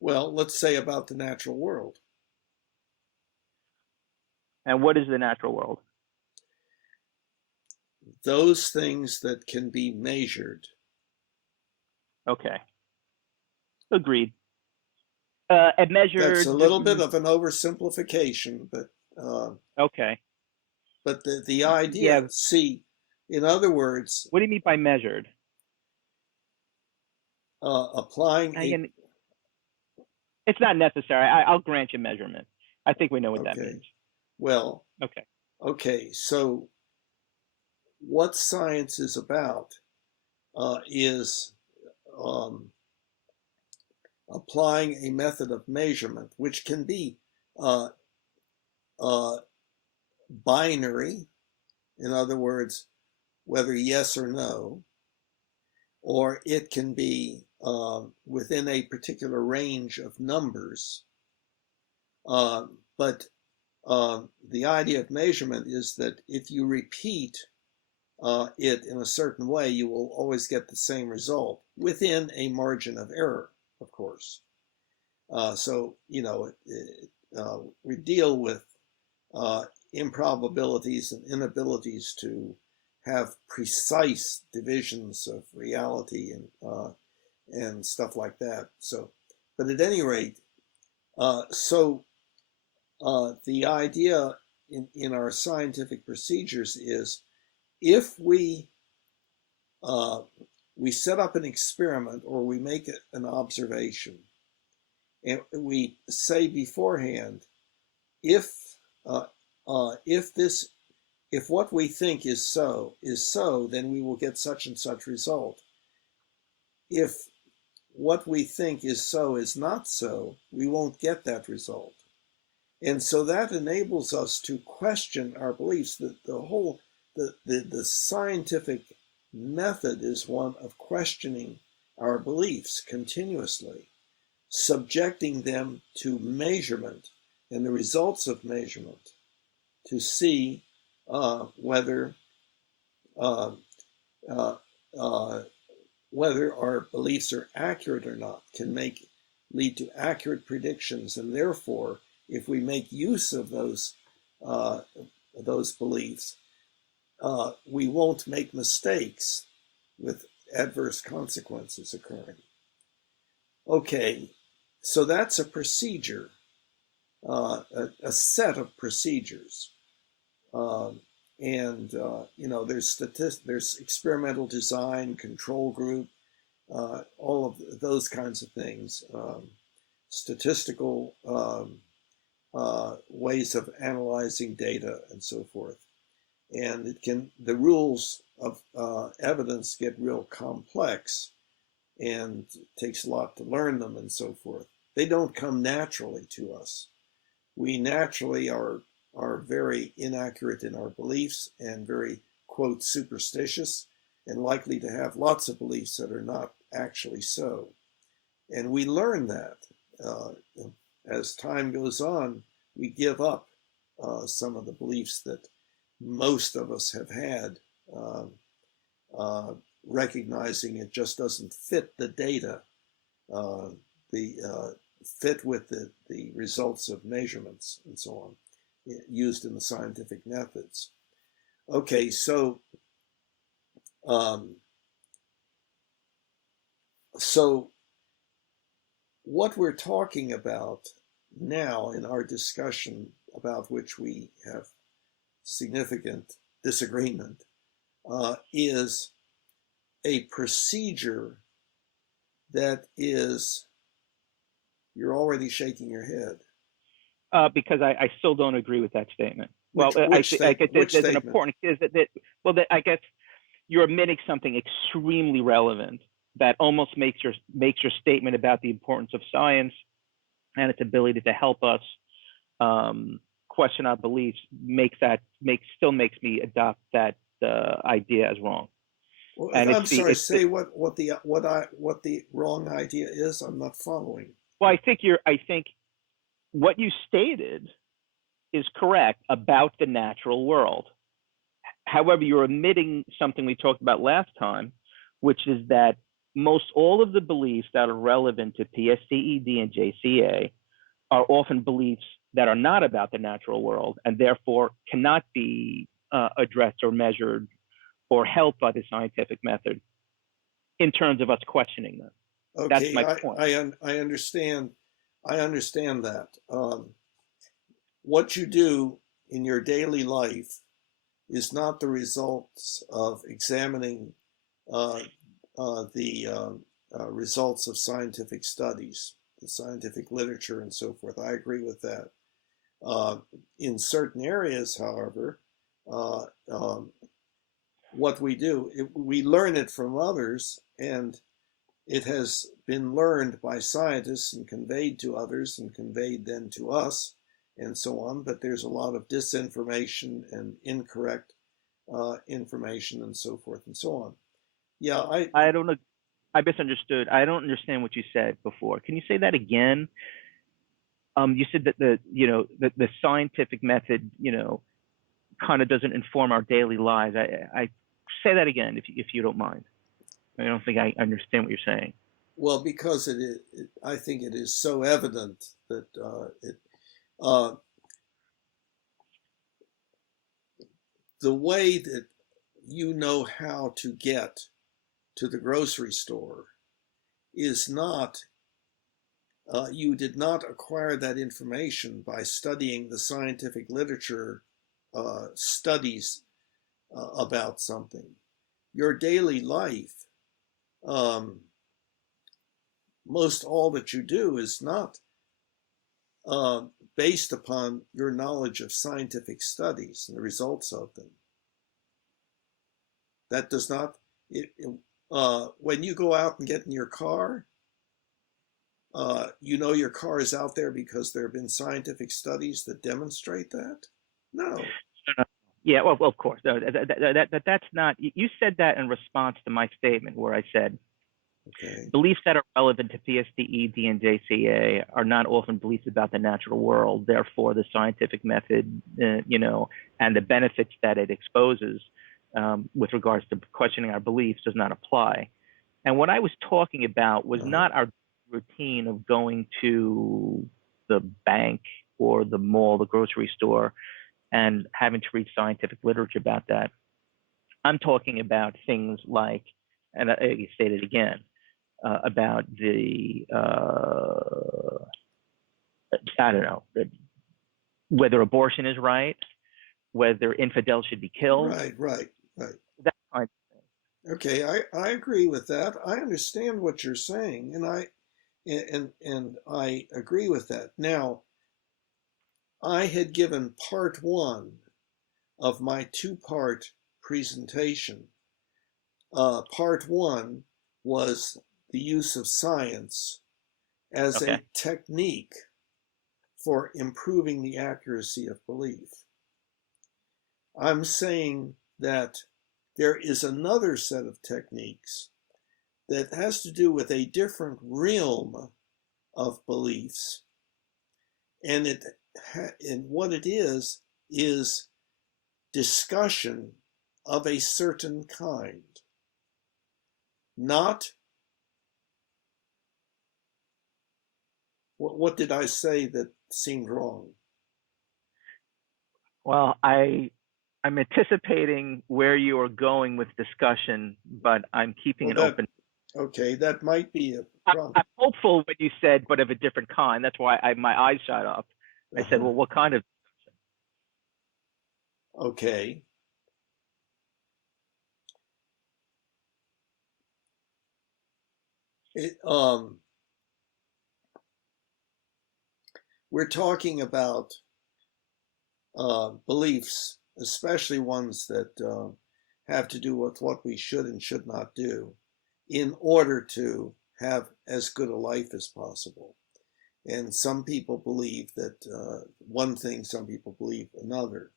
Well, let's say about the natural world. And what is the natural world? Those things that can be measured. Okay. Agreed. Measured. That's a little bit of an oversimplification, but okay. But the idea, Yeah. See, in other words, what do you mean by measured? Applying Again, it's not necessary. I'll grant you measurement. I think we know what that means. Well, okay. So what science is about is applying a method of measurement, which can be binary, in other words, whether yes or no, or it can be within a particular range of numbers. But the idea of measurement is that if you repeat it in a certain way, you will always get the same result within a margin of error, of course. So, we deal with improbabilities and inabilities to have precise divisions of reality and stuff like that. So, but at any rate, the idea in our scientific procedures is if we set up an experiment or we make an observation, and we say beforehand, if what we think is so, then we will get such and such result. If what we think is so is not so, we won't get that result. And so that enables us to question our beliefs. The scientific method is one of questioning our beliefs continuously. subjecting them to measurement and the results of measurement to see whether uh, uh, uh, whether our beliefs are accurate or not, can lead to accurate predictions, and therefore, if we make use of those beliefs, we won't make mistakes with adverse consequences occurring. Okay, so that's a procedure, a set of procedures. And there's experimental design, control group, all of those kinds of things, statistical ways of analyzing data, and so forth. And the rules of evidence get real complex, and it takes a lot to learn them, and so forth. They don't come naturally to us. We naturally are very inaccurate in our beliefs and very, quote, superstitious, and likely to have lots of beliefs that are not actually so. And we learn that. As time goes on, we give up some of the beliefs that most of us have had, recognizing it just doesn't fit the data, fit with the results of measurements and so on, used in the scientific methods. Okay, so what we're talking about now in our discussion, about which we have significant disagreement, is a procedure that is, you're already shaking your head. Because I still don't agree with that statement. I guess there's an important, I guess you're omitting something extremely relevant that almost makes your statement about the importance of science and its ability to help us question our beliefs still makes me adopt that idea as wrong. Well, and I'm sorry. Say what the wrong idea is. I'm not following. Well, I think what you stated is correct about the natural world. However, you're omitting something we talked about last time, which is that most all of the beliefs that are relevant to PSCED and JCA are often beliefs that are not about the natural world and therefore cannot be addressed or measured or helped by the scientific method in terms of us questioning them. Okay, that's my point. I understand. I understand that. What you do in your daily life is not the results of examining the results of scientific studies, the scientific literature, and so forth. I agree with that. In certain areas, however, what we do, we learn it from others, and it has been learned by scientists and conveyed to others and conveyed then to us and so on. But there's a lot of disinformation and incorrect information and so forth and so on. Yeah, I don't know. I misunderstood. I don't understand what you said before. Can you say that again? You said that the scientific method, kind of doesn't inform our daily lives. I say that again, if you don't mind. I don't think I understand what you're saying. Well, because I think it is so evident that the way that you know how to get to the grocery store is not, you did not acquire that information by studying the scientific literature, studies about something. Your daily life, most all that you do is not based upon your knowledge of scientific studies and the results of them. That does not, when you go out and get in your car, your car is out there because there have been scientific studies that demonstrate that? No. Yeah, well, of course. No, that's not, you said that in response to my statement where I said Okay. Beliefs that are relevant to PSDE, D, and JCA are not often beliefs about the natural world. Therefore, the scientific method, and the benefits that it exposes with regards to questioning our beliefs does not apply. And what I was talking about was not our routine of going to the bank or the mall, the grocery store, and having to read scientific literature about that. I'm talking about things like, and I state it again, about the I don't know, whether abortion is right, whether infidels should be killed. Right. That kind of thing. Okay, I agree with that. I understand what you're saying, and I agree with that. Now, I had given part one of my two-part presentation. Part one was the use of science as a technique for improving the accuracy of belief. I'm saying that there is another set of techniques that has to do with a different realm of beliefs, and what it is discussion of a certain kind, not what did I say that seemed wrong? Well, I'm anticipating where you are going with discussion, but I'm keeping it open. Okay, that might be a problem. I'm hopeful when you said, but of a different kind. That's why my eyes shot up. I said, well, what kind of discussion? Okay. We're talking about beliefs, especially ones that have to do with what we should and should not do in order to have as good a life as possible. And some people believe that one thing, some people believe another.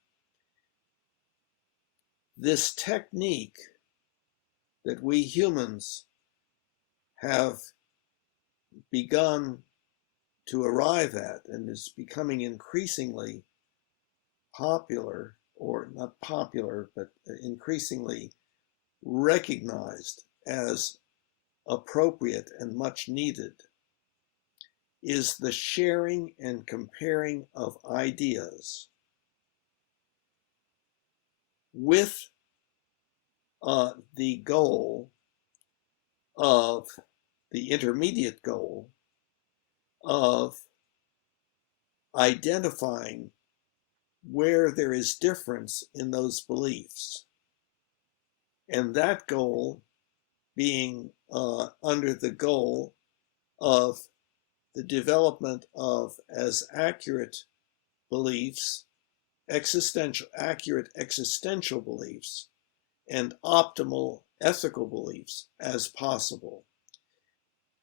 This technique that we humans have begun to arrive at and is becoming increasingly popular, or not popular, but increasingly recognized as appropriate and much needed, is the sharing and comparing of ideas with the goal of the intermediate goal of identifying where there is difference in those beliefs, and that goal being under the goal of the development of as accurate beliefs, accurate existential beliefs, and optimal ethical beliefs as possible.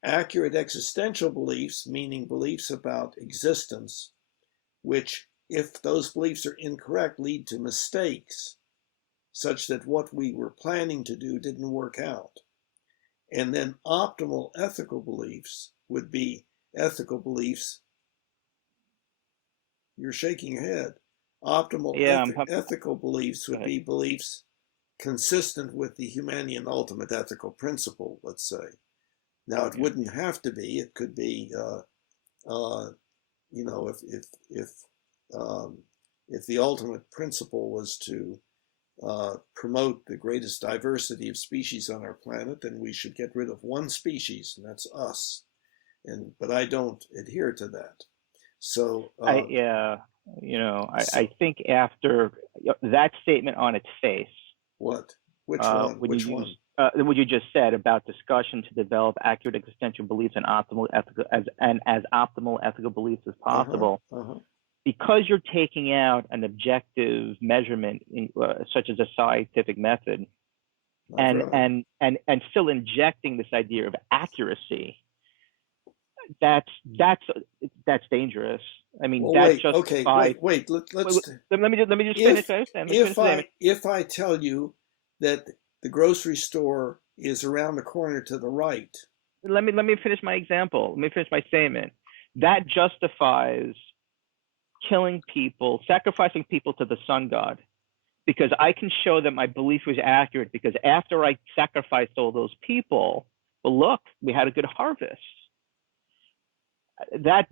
Accurate existential beliefs, meaning beliefs about existence, which, if those beliefs are incorrect, lead to mistakes, such that what we were planning to do didn't work out. And then optimal ethical beliefs would be ethical beliefs. You're shaking your head. Optimal ethical beliefs would be beliefs consistent with the Humanian ultimate ethical principle, let's say. Now, it wouldn't have to be. It could be, if the ultimate principle was to promote the greatest diversity of species on our planet, then we should get rid of one species, and that's us. But I don't adhere to that. So I think after that statement on its face. What? Which one? Which one? What you just said about discussion to develop accurate existential beliefs and optimal ethical as optimal ethical beliefs as possible. Because you're taking out an objective measurement such as a scientific method, and still injecting this idea of accuracy, that's dangerous. I mean, that's just wait. Let me just finish. If I tell you that the grocery store is around the corner to the right, let me finish my example. Let me finish my statement. That justifies killing people, sacrificing people to the sun god, because I can show that my belief was accurate, because after I sacrificed all those people, well, look, we had a good harvest. That's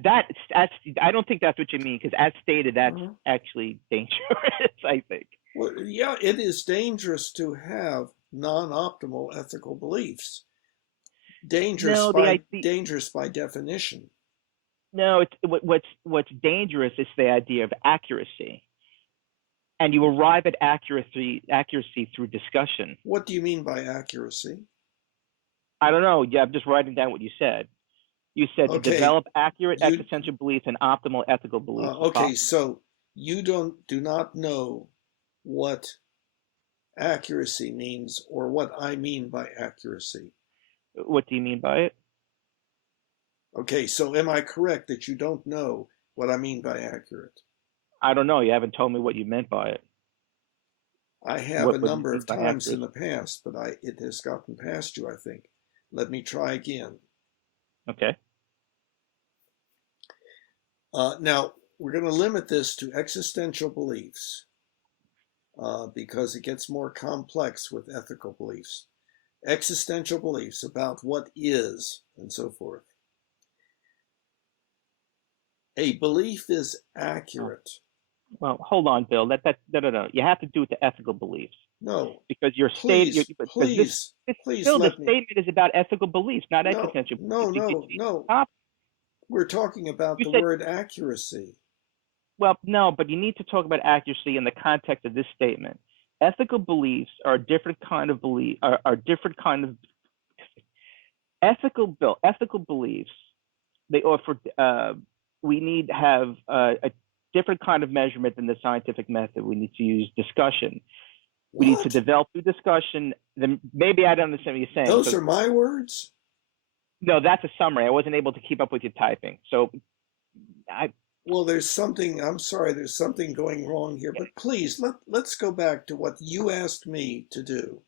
I don't think that's what you mean, because as stated, that's actually dangerous, I think. Well, yeah, it is dangerous to have non-optimal ethical beliefs. Dangerous by definition. No, what's dangerous is the idea of accuracy, and you arrive at accuracy through discussion. What do you mean by accuracy? I don't know. Yeah, I'm just writing down what you said. You said to develop accurate existential beliefs and optimal ethical beliefs. Okay, so you do not know what accuracy means, or what I mean by accuracy. What do you mean by it? Okay, so am I correct that you don't know what I mean by accurate? I don't know. You haven't told me what you meant by it. I have a number of times in the past, but it has gotten past you, I think. Let me try again. Okay. Now, we're going to limit this to existential beliefs because it gets more complex with ethical beliefs. Existential beliefs about what is and so forth. A belief is accurate. Well, hold on, Bill. No. You have to do it to ethical beliefs. No, because your please, Bill, the statement is about ethical beliefs, not existential beliefs. No. We're talking about the word accuracy. Well, no, but you need to talk about accuracy in the context of this statement. Ethical beliefs are a different kind of belief. Are different kind of ethical beliefs. They offer. We need to have a different kind of measurement than the scientific method. We need to use discussion. We need to develop through discussion. Then maybe I don't understand what you're saying. Those are my words? No, that's a summary. I wasn't able to keep up with your typing. Well, there's something, I'm sorry, there's something going wrong here. But please, let's go back to what you asked me to do.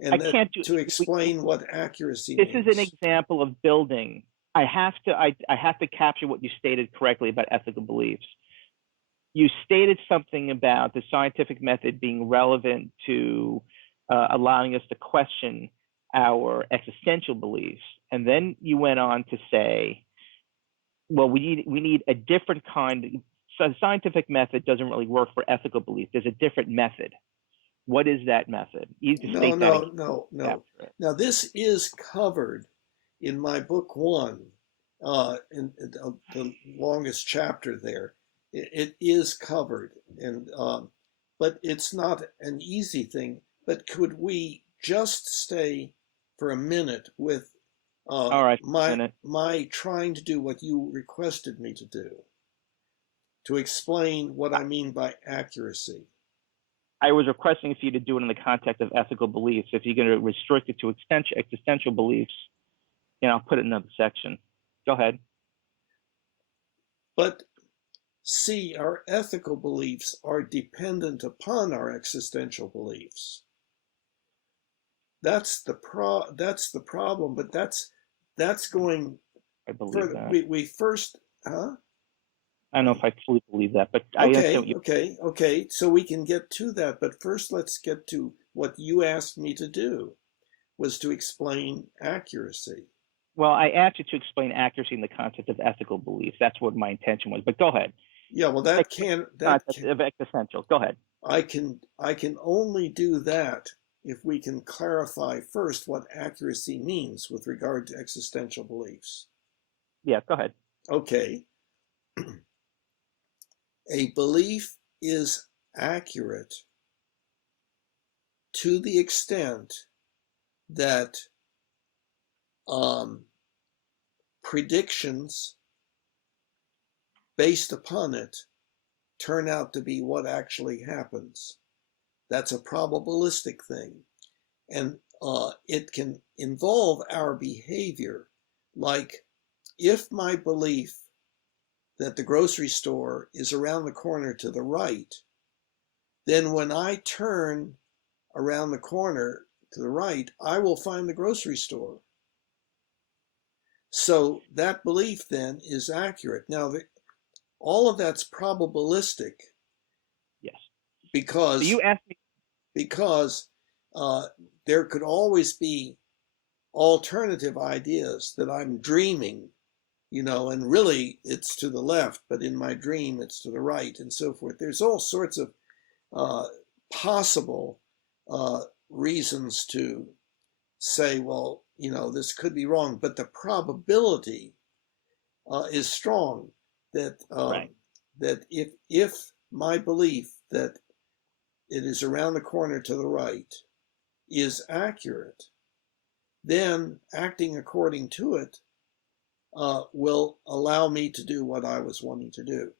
And to explain what accuracy means. This is an example of building. I have to capture what you stated correctly about ethical beliefs. You stated something about the scientific method being relevant to allowing us to question our existential beliefs, and then you went on to say, well, we need a different kind. So the scientific method doesn't really work for ethical beliefs. There's a different method. What is that method? No. Now, this is covered in my book 1, in the longest chapter there. It is covered, and but it's not an easy thing. But could we just stay for a minute with my trying to do what you requested me to do, to explain what I mean by accuracy? I was requesting for you to do it in the context of ethical beliefs. If you're going to restrict it to existential beliefs, I'll put it in another section. Go ahead. But see, our ethical beliefs are dependent upon our existential beliefs. That's the problem. But that's going. I believe further. that. We first, huh? I don't know if I fully believe that, but okay. So we can get to that, but first let's get to what you asked me to do, was to explain accuracy. Well, I asked you to explain accuracy in the context of ethical beliefs. That's what my intention was. But go ahead. Yeah, well, of existential. Go ahead. I can only do that if we can clarify first what accuracy means with regard to existential beliefs. Yeah, go ahead. Okay. A belief is accurate to the extent that predictions based upon it turn out to be what actually happens. That's a probabilistic thing. And it can involve our behavior. Like, if my belief that the grocery store is around the corner to the right, then when I turn around the corner to the right, I will find the grocery store. So that belief then is accurate. Now, all of that's probabilistic Yes. So because you asked me, because there could always be alternative ideas that I'm dreaming, and really it's to the left, but in my dream it's to the right, and so forth. There's all sorts of possible reasons to say, well, this could be wrong, but the probability is strong that right. that if my belief that it is around the corner to the right is accurate, then acting according to it will allow me to do what I was wanting to do.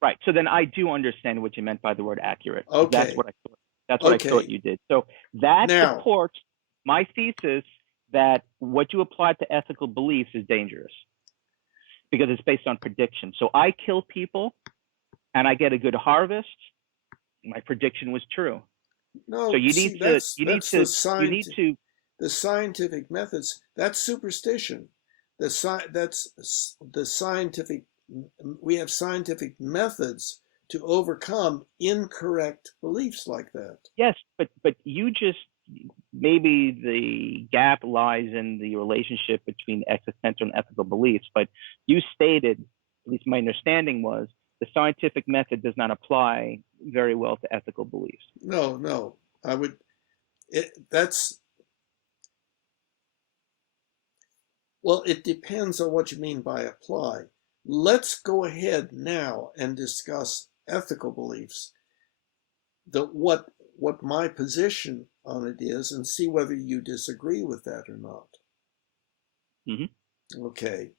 Right. So then I do understand what you meant by the word accurate, because that's Okay, what I thought. That's what I thought okay. you did. So that Now, supports my thesis that what you apply to ethical beliefs is dangerous because it's based on prediction. So I kill people and I get a good harvest. My prediction was true. So no, you need see, to that's you need that's to you need to the scientific methods. That's superstition. That's the scientific. We have scientific methods to overcome incorrect beliefs like that. yes, but you just maybe the gap lies in the relationship between existential and ethical beliefs. But you stated, at least my understanding was, the scientific method does not apply very well to ethical beliefs. No, no, I would. That's Well, it depends on what you mean by apply. Let's go ahead now and discuss ethical beliefs. What my position on it is, and see whether you disagree with that or not. Mm-hmm. Okay.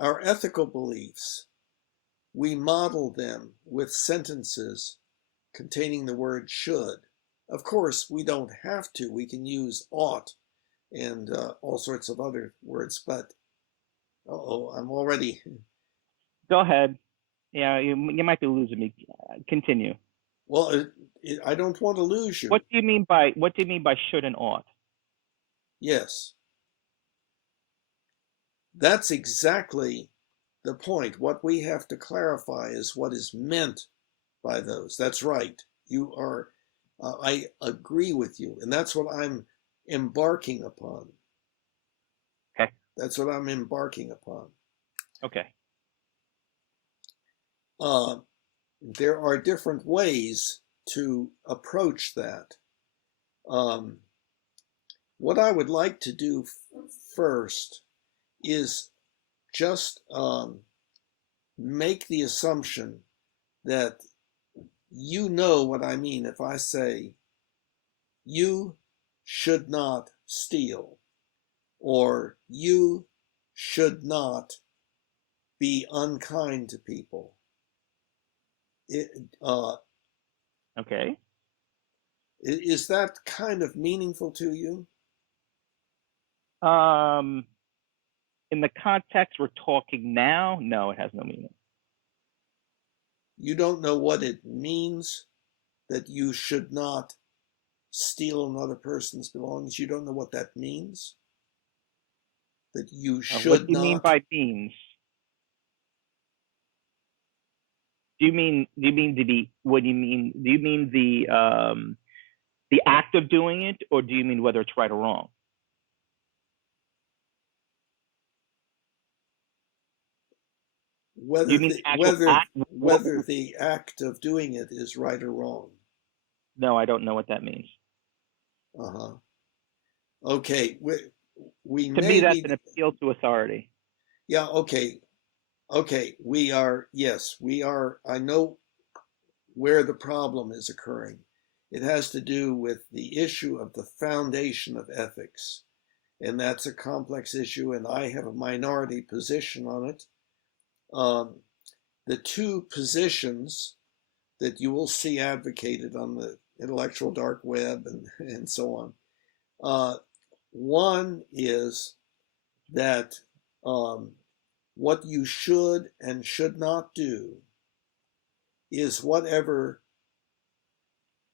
Our ethical beliefs, we model them with sentences containing the word should. Of course, we don't have to. We can use ought and all sorts of other words, but I'm already. Go ahead. Yeah, you might be losing me. Continue. Well, I don't want to lose you. What do you mean by should and ought? Yes, that's exactly the point. What we have to clarify is what is meant by those. That's right. You are, I agree with you. And that's what I'm embarking upon. Okay. That's what I'm embarking upon. Okay. Uh, there are different ways to approach that. What I would like to do first is just make the assumption that you know what I mean if I say you should not steal, or you should not be unkind to people. It, Okay. is that kind of meaningful to you? Um, in the context we're talking now, no, it has no meaning. You don't know what it means that you should not steal another person's belongings. You don't know what that means. That you What should do you mean not. by means? Do you mean the what do you mean? Do you mean the act of doing it, or do you mean whether it's right or wrong? Do whether you mean the the actual whether act? whether the act of doing it is right or wrong. No, I don't know what that means. Uh-huh. Okay, we To me, may that's be. an appeal to authority. Yeah, okay, we are. Yes, we are. I know where the problem is occurring. It has to do with the issue of the foundation of ethics, and that's a complex issue, and I have a minority position on it. The two positions that you will see advocated on the intellectual dark web and so on. One is that what you should and should not do is whatever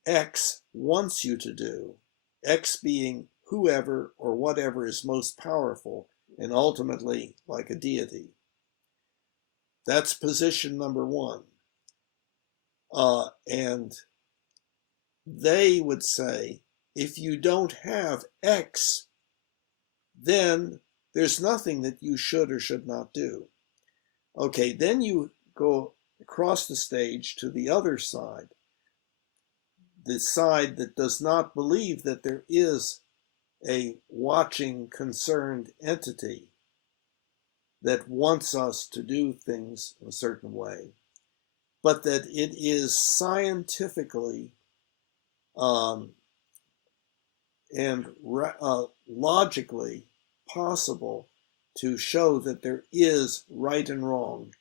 X wants you to do, X being whoever or whatever is most powerful and ultimately like a deity. That's position number one. And they would say, if you don't have X, then there's nothing that you should or should not do. Okay, then you go across the stage to the other side, the side that does not believe that there is a watching, concerned entity that wants us to do things a certain way, but that it is scientifically and logically possible to show that there is right and wrong,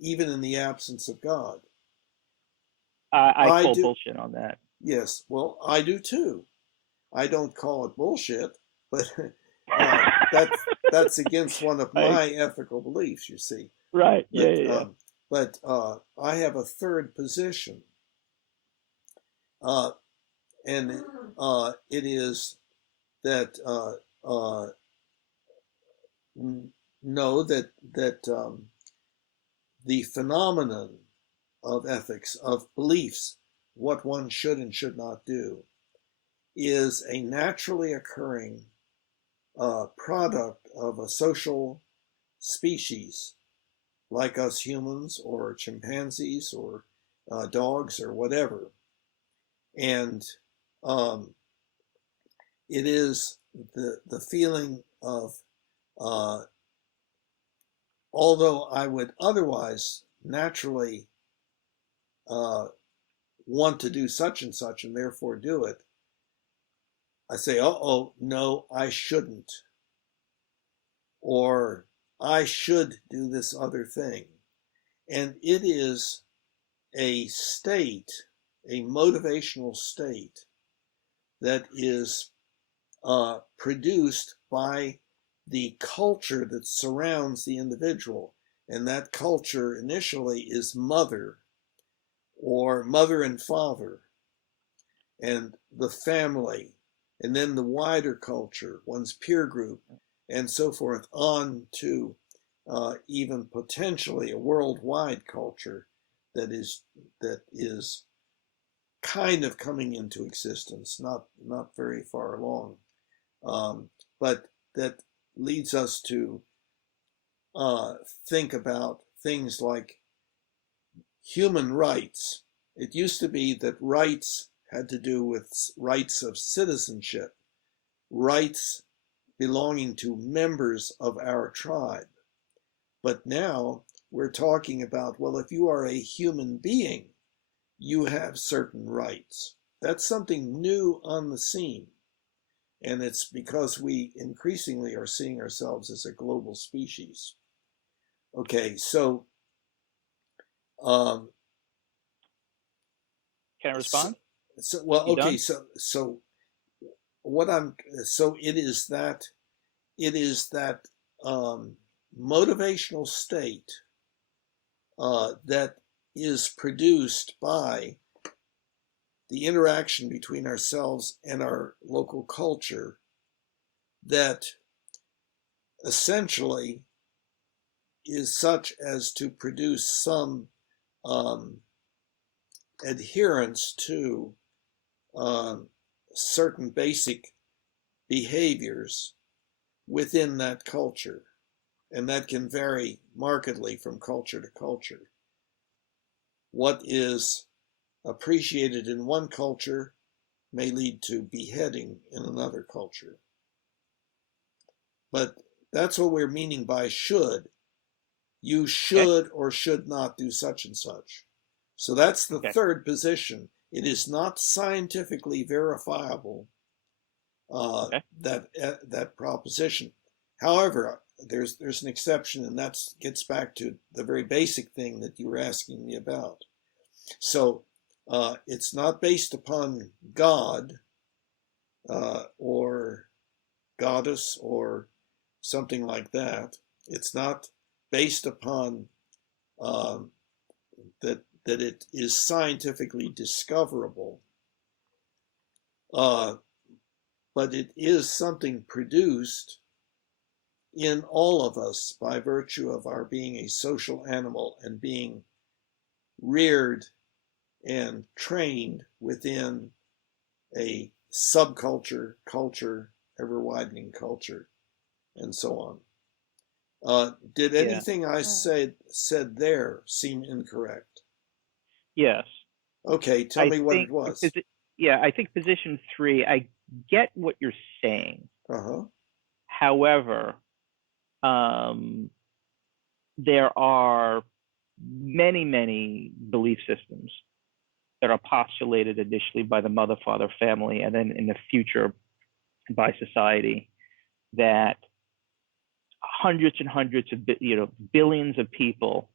even in the absence of God. I I call do, bullshit on that. yes, well, I do too. I don't call it bullshit, but that's against one of my ethical beliefs, you see. Right. But Yeah. I have a third position, and it is that know that the phenomenon of ethics, of beliefs, what one should and should not do, is a naturally occurring product of a social species like us humans or chimpanzees or dogs or whatever. And it is the feeling of, although I would otherwise naturally want to do such and such and therefore do it, I say, oh, no, I shouldn't. Or I should do this other thing. And it is a state, a motivational state that is produced by the culture that surrounds the individual. And that culture initially is mother or mother and father and the family, and then the wider culture, one's peer group, and so forth, on to even potentially a worldwide culture that is kind of coming into existence, not very far along, but that leads us to think about things like human rights. It used to be that rights had to do with rights of citizenship, rights belonging to members of our tribe. But now we're talking about, well, if you are a human being, you have certain rights. That's something new on the scene. And it's because we increasingly are seeing ourselves as a global species. Okay, so Can I respond? well, You okay, done? so what I'm so it is that motivational state that is produced by the interaction between ourselves and our local culture that essentially is such as to produce some adherence to certain basic behaviors within that culture. And that can vary markedly from culture to culture. What is appreciated in one culture may lead to beheading in another culture. But that's what we're meaning by should. You should or should not do such and such. So that's the third position. It is not scientifically verifiable, that proposition. However, there's an exception, and that gets back to the very basic thing that you were asking me about. So it's not based upon God or goddess or something like that. It's not based upon that it is scientifically discoverable. but it is something produced in all of us by virtue of our being a social animal and being reared and trained within a subculture, culture, ever widening culture, and so on. Did Yeah. anything I said there seem incorrect? Yes. Okay, tell me what it was. I think position 3, I get what you're saying. Uh-huh. However, there are many, many belief systems that are postulated initially by the mother, father, family, and then in the future by society that hundreds and hundreds of billions of people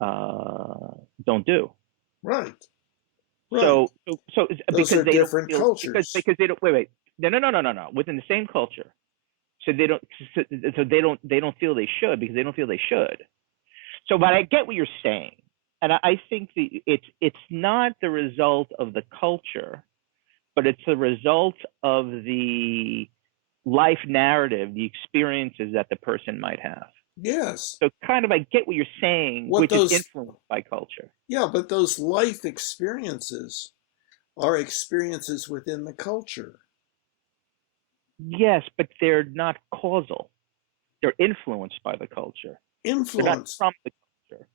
don't do. Right. So those because are they different don't feel, cultures. because they don't no within the same culture. So they don't feel they should because they don't feel they should. So, but I get what you're saying, and I think it's not the result of the culture, but it's the result of the life narrative, the experiences that the person might have. Yes. So kind of I get what you're saying, which is influenced by culture. Yeah, but those life experiences are experiences within the culture. Yes, but they're not causal. They're influenced by the culture. Influenced. They're not from the culture.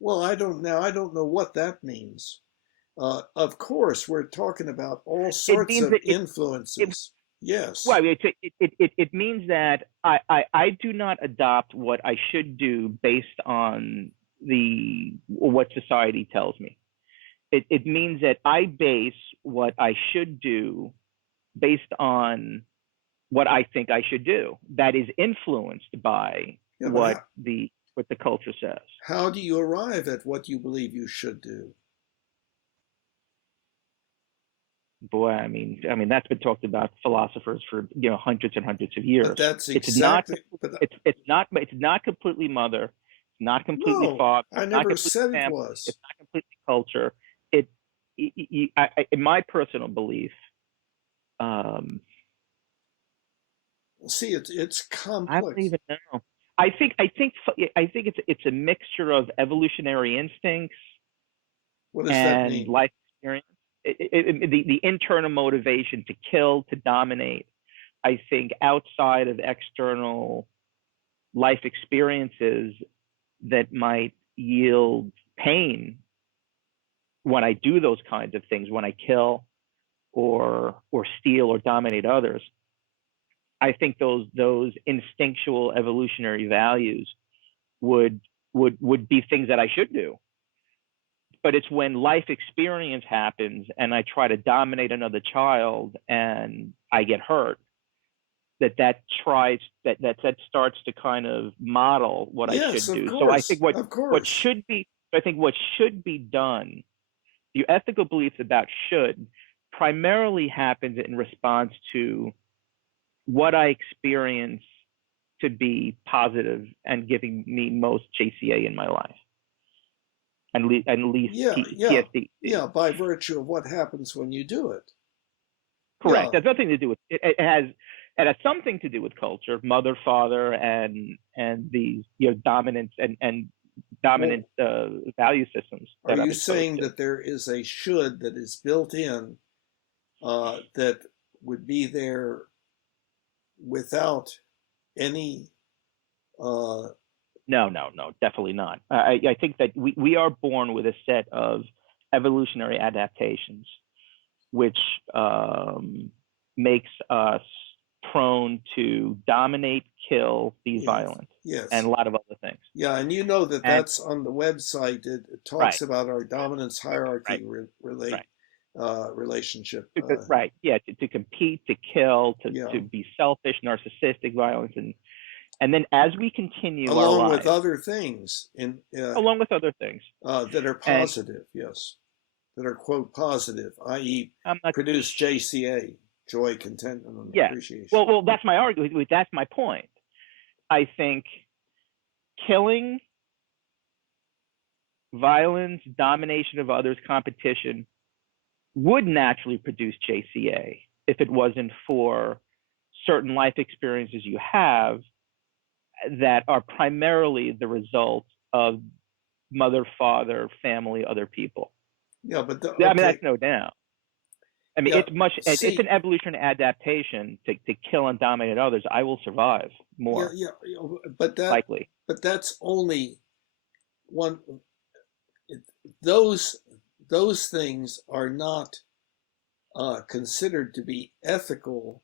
Well, I don't know what that means. Of course, we're talking about all sorts of influences. Yes. Well, it means that I do not adopt what I should do based on what society tells me. It means that I base what I should do based on what I think I should do. That is influenced by what the culture says. How do you arrive at what you believe you should do? Boy, I mean that's been talked about philosophers for hundreds and hundreds of years. But that's exactly. It's not completely mother. It's not completely father. I never said it was. It's not completely culture. In my personal belief. See, it's complex. I don't even know. I think it's a mixture of evolutionary instincts and life experience. The internal motivation to kill, to dominate. I think outside of external life experiences that might yield pain when I do those kinds of things, when I kill or steal or dominate others. I think those instinctual evolutionary values would be things that I should do. But it's when life experience happens and I try to dominate another child and I get hurt that starts to kind of model what I should do. So I think what should be done, the ethical beliefs about should primarily happens in response to what I experience to be positive and giving me most JCA in my life. And least PTSD. Yeah, by virtue of what happens when you do it. Correct. That's nothing to do with it. It has something to do with culture, mother, father, and these dominance and dominant value systems. Are you saying that there is a should that is built in that would be there without any? No, definitely not. I think that we are born with a set of evolutionary adaptations, which makes us prone to dominate, kill, be violent, and a lot of other things. Yeah, and you know that's on the website. It talks about our dominance hierarchy relationship. Right. Yeah. To compete, to kill, to be selfish, narcissistic, violence, and then as we continue along our lives, with other things along with other things that are positive, that are quote positive, i.e. produce JCA, joy, contentment, and appreciation. Well, that's my argument. That's my point. I think killing, violence, domination of others, competition would naturally produce JCA. if it wasn't for certain life experiences you have that are primarily the result of mother, father, family, other people. Yeah, but I mean, that's no doubt. I mean, yeah, it's an evolution adaptation to kill and dominate others. I will survive more but likely. But that's only one. Those things are not considered to be ethical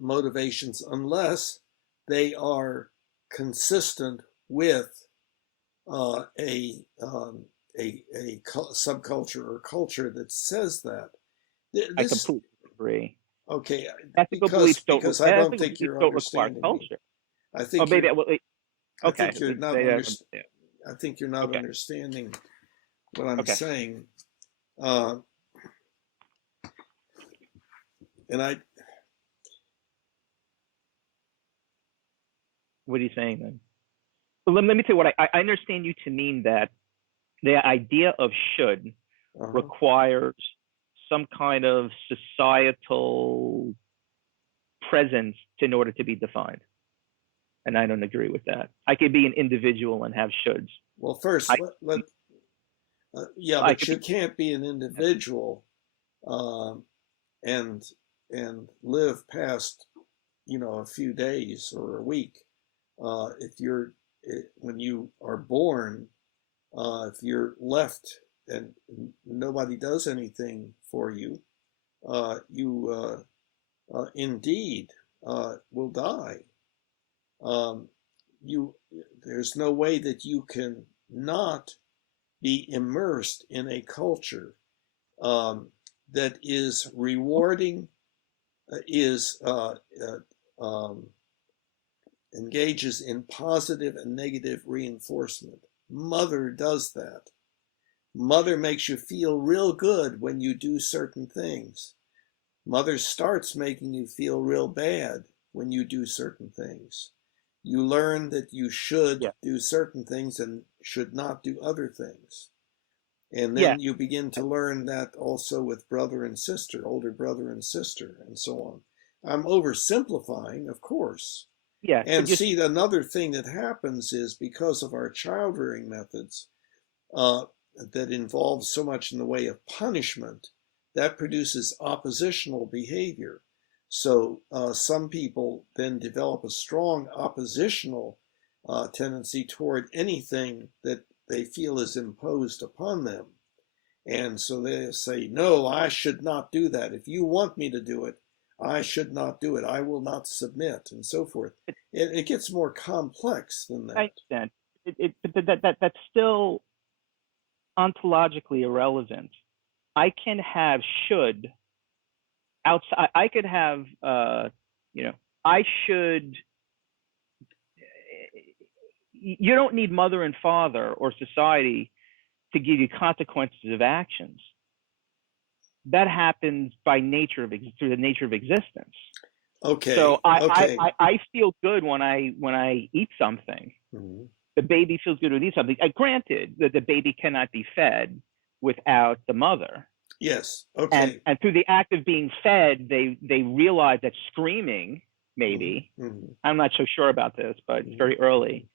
motivations unless they are consistent with a subculture or culture that says that. I completely agree. Okay, Ethical beliefs don't I don't think you're require understanding me. culture. I think maybe. I Okay. think you're not I think you're not understanding what I'm saying. And what are you saying then? Let me tell you what I understand you to mean, that the idea of should requires some kind of societal presence in order to be defined. And I don't agree with that. I could be an individual and have shoulds. Well, first, but you can't be an individual and live past, a few days or a week. When you are born, if you're left and nobody does anything for you, you indeed will die. There's no way that you can not be immersed in a culture that is rewarding, engages in positive and negative reinforcement. Mother does that. Mother makes you feel real good when you do certain things. Mother starts making you feel real bad when you do certain things. You learn that you should do certain things and should not do other things. And then you begin to learn that also with brother and sister, older brother and sister, and so on. I'm oversimplifying, of course. Yeah. And see, another thing that happens is because of our child rearing methods that involve so much in the way of punishment, that produces oppositional behavior. So some people then develop a strong oppositional tendency toward anything that they feel is imposed upon them. And so they say, no, I should not do that. If you want me to do it, I should not do it. I will not submit, and so forth. It gets more complex than that. I understand. That's still ontologically irrelevant. I can have should outside. I could have, I should. You don't need mother and father or society to give you consequences of actions. That happens by through the nature of existence. Okay. So I feel good when I eat something. Mm-hmm. The baby feels good when it eats something. Granted that the baby cannot be fed without the mother. Yes. Okay. And through the act of being fed, they realize that screaming, maybe, I'm not so sure about this, but it's very early,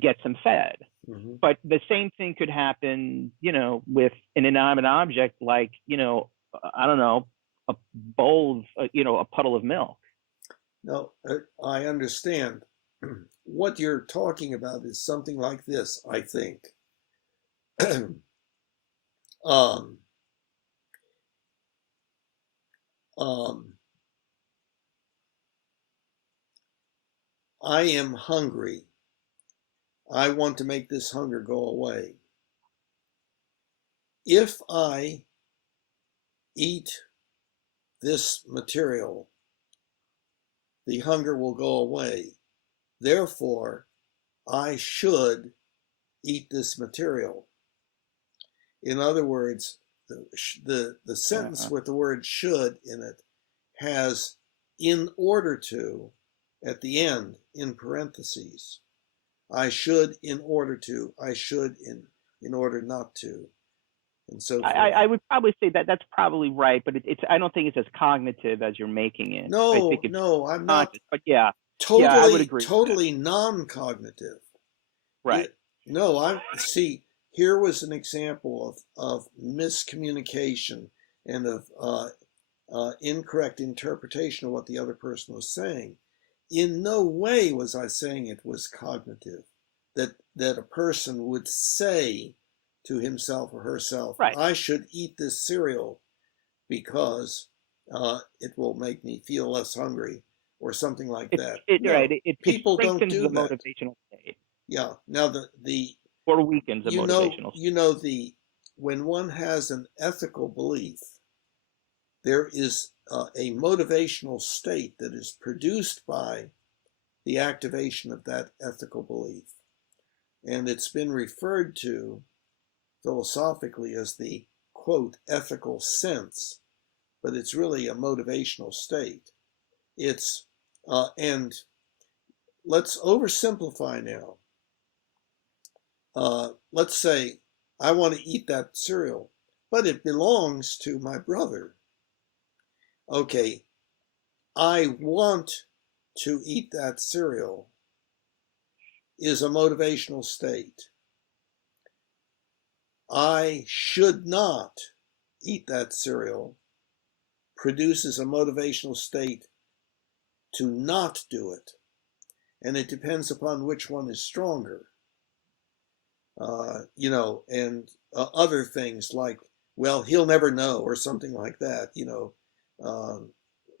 gets them fed. Mm-hmm. But the same thing could happen, with an inanimate object like, I don't know, a bowl of, a puddle of milk. No, I understand. What you're talking about is something like this, I think. I am hungry. I want to make this hunger go away. If I eat this material, the hunger will go away. Therefore, I should eat this material. In other words, the sentence with the word should in it has in order to at the end in parentheses. I should in order to, I should in order not to. and so forth. I would probably say that that's probably right, but it's I don't think it's as cognitive as you're making it. I think No, it's no, I'm not conscious. But yeah, I would totally, agree with that. totally non-cognitive. Right. No, I see. Here was an example of miscommunication and of incorrect interpretation of what the other person was saying. In no way was I saying it was cognitive, that a person would say to himself or herself, Right. I should eat this cereal because it will make me feel less hungry or something like that. Right. No, It people don't strengthens do the that. motivational state Yeah. Now the or weakens the motivational state. the when one has an ethical belief, there is a motivational state that is produced by the activation of that ethical belief. And it's been referred to philosophically as the, quote, ethical sense, but it's really a motivational state. And let's oversimplify now. Let's say I want to eat that cereal, but it belongs to my brother. Okay, I want to eat that cereal is a motivational state. I should not eat that cereal produces a motivational state to not do it. And it depends upon which one is stronger. And other things like, well, he'll never know, or something like that,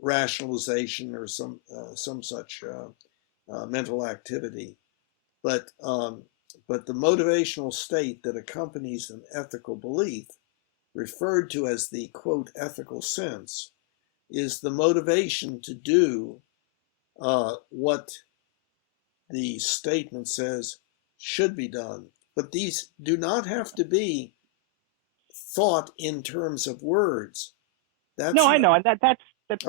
rationalization or some such mental activity. But the motivational state that accompanies an ethical belief, referred to as the, quote, ethical sense, is the motivation to do what the statement says should be done. But these do not have to be thought in terms of words. That's No, I not know, and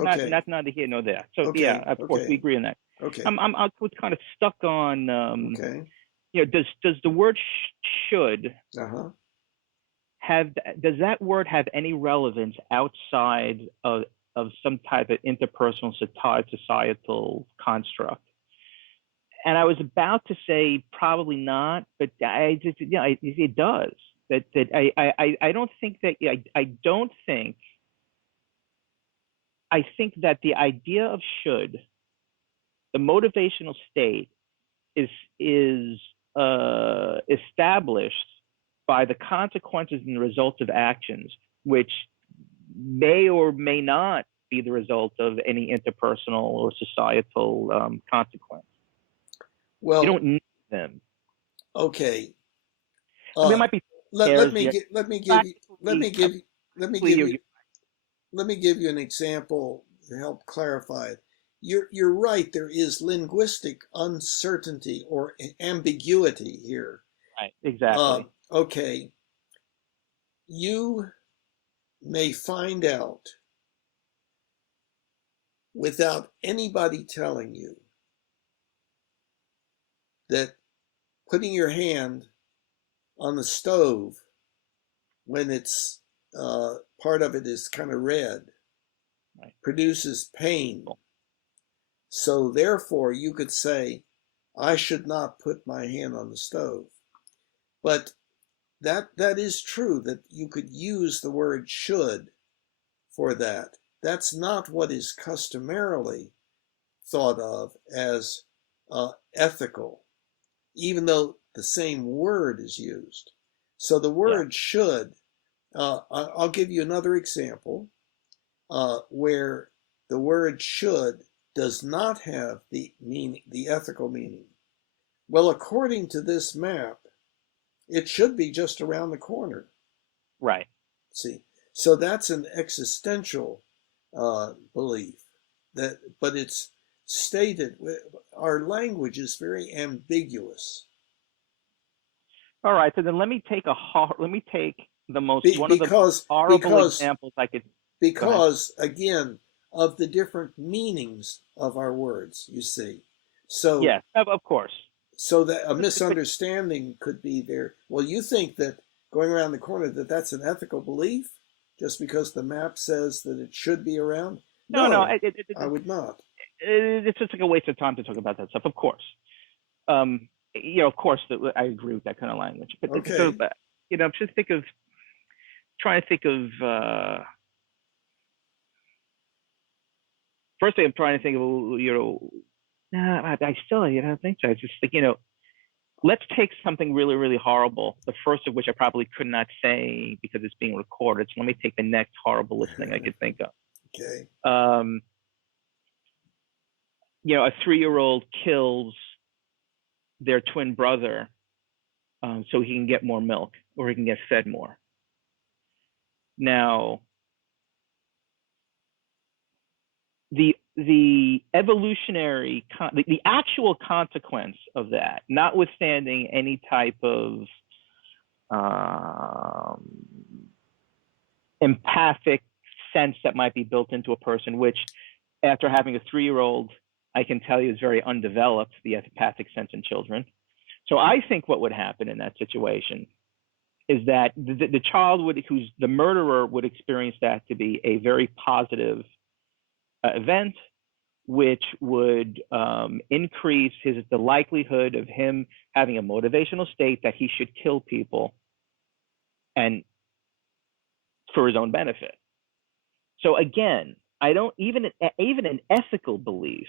okay. that's neither here nor there. So yeah, Okay. of course we Okay. agree on that. Okay. I was kind of stuck on Okay. does the word should Uh-huh. does that word have any relevance outside of some type of interpersonal societal construct? And I was about to say probably not, but it does. I don't think that I think that the idea of should, the motivational state, is established by the consequences and the results of actions, which may or may not be the result of any interpersonal or societal consequence. You Well, don't need them. okay. There might be Let me give you let me give you let me give you you let me give you an example to help clarify it. You're right. There is linguistic uncertainty or ambiguity here. right, exactly. Okay, you may find out without anybody telling you that putting your hand on the stove when it's part of it is kind of red Right. produces pain. So therefore, you could say, I should not put my hand on the stove. But that is true, that you could use the word should for that. That's not what is customarily thought of as ethical, even though the same word is used. So the Yeah. word should, I'll give you another example where the word should does not have the ethical meaning. Well, according to this map, it should be just around the corner. Right. See, so that's an existential belief but it's stated. Our language is very ambiguous. All right. So then let me take the most one of the Because horrible examples I could. Go ahead. because again of the different meanings of our words, you see. So Yes, of course. so that a But misunderstanding could be there. Well, you think that going around the corner that that's an ethical belief just because the map says that it should be around? No, No, I would not. it's just like a waste of time to talk about that stuff. Of course, of course, I agree with that kind of language. But so, Okay. just trying to think of. Firstly, I'm trying to think of, nah, I still, don't think so. I just think, let's take something really, really horrible. The first of which I probably could not say because it's being recorded. So let me take the next horrible listening I could think of. Okay. A 3-year-old kills their twin brother so he can get more milk or he can get fed more. Now, the evolutionary, the actual consequence of that, notwithstanding any type of empathic sense that might be built into a person, which after having a 3-year-old, I can tell you is very undeveloped, the empathic sense in children. So I think what would happen in that situation is that the child who's the murderer would experience that to be a very positive event, which would increase the likelihood of him having a motivational state that he should kill people and for his own benefit. So again, I don't even an ethical belief,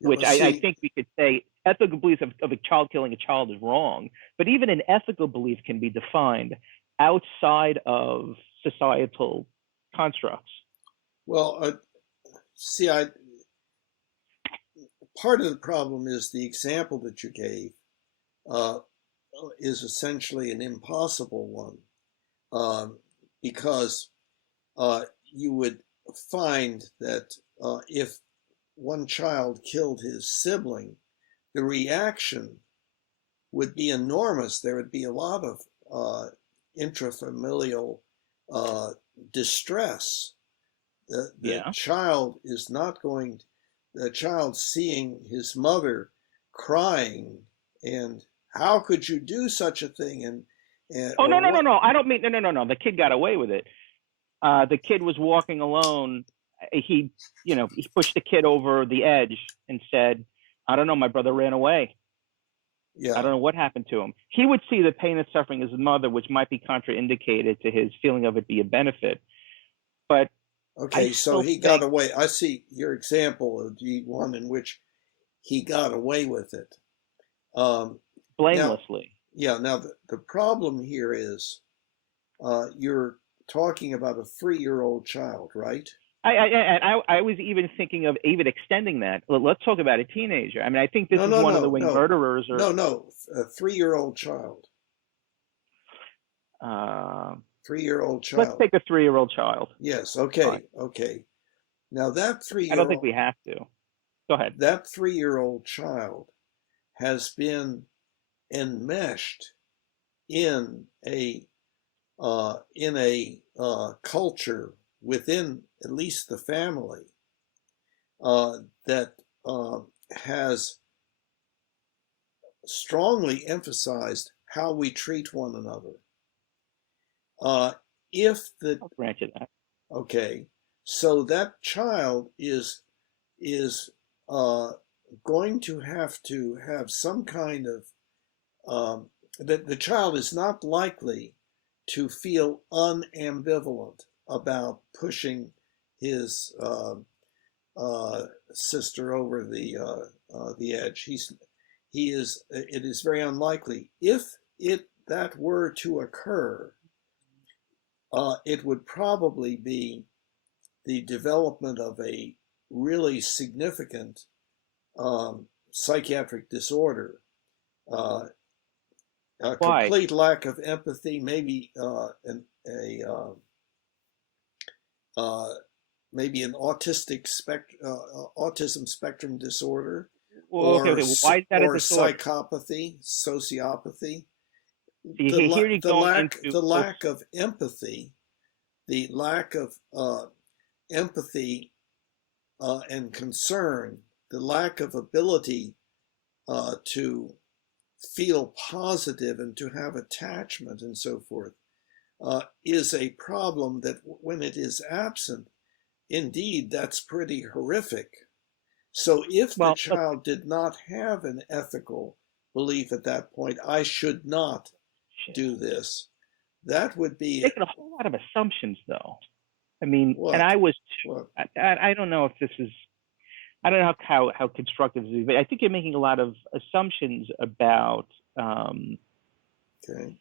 which I think we could say ethical belief of a child killing a child is wrong, but even an ethical belief can be defined outside of societal constructs. Well, part of the problem is the example that you gave is essentially an impossible one, because you would find that if one child killed his sibling, the reaction would be enormous. There would be a lot of intrafamilial distress. The child is not going, the child seeing his mother crying and how could you do such a thing? And no, I don't mean no. The kid got away with it. The kid was walking alone. He pushed the kid over the edge and said, I don't know, my brother ran away. Yeah. I don't know what happened to him. He would see the pain and suffering of his mother, which might be contraindicated to his feeling of it be a benefit. But okay, so he got away. I see your example of the one in which he got away with it. Blamelessly. Now the problem here is you're talking about a 3-year-old child, right? I was even thinking of even extending that. Let's talk about a teenager. I mean, I think this is one of the way murderers are. No, a 3-year-old child. 3-year-old child. Let's take a 3-year-old child. Yes. Okay. Fine. Okay. Now that 3-year-old. I don't think we have to. Go ahead. That 3-year-old child has been enmeshed in a culture within at least the family that has strongly emphasized how we treat one another. I'll grant you that. Okay, so that child is going to have some kind of that the child is not likely to feel unambivalent about pushing his sister over the edge. It is very unlikely. If that were to occur, it would probably be the development of a really significant psychiatric disorder, a complete lack of empathy, maybe maybe an autism spectrum disorder, or psychopathy, sociopathy. The lack of empathy, and concern, the lack of ability to feel positive and to have attachment and so forth, is a problem that when it is absent, indeed, that's pretty horrific. So if the Well, look, child did not have an ethical belief at that point, I should not do this, that would be making a whole lot of assumptions, though. I mean, and what? I was What? too. I don't know if this is. I don't know how constructive this is, but I think you're making a lot of assumptions about Okay.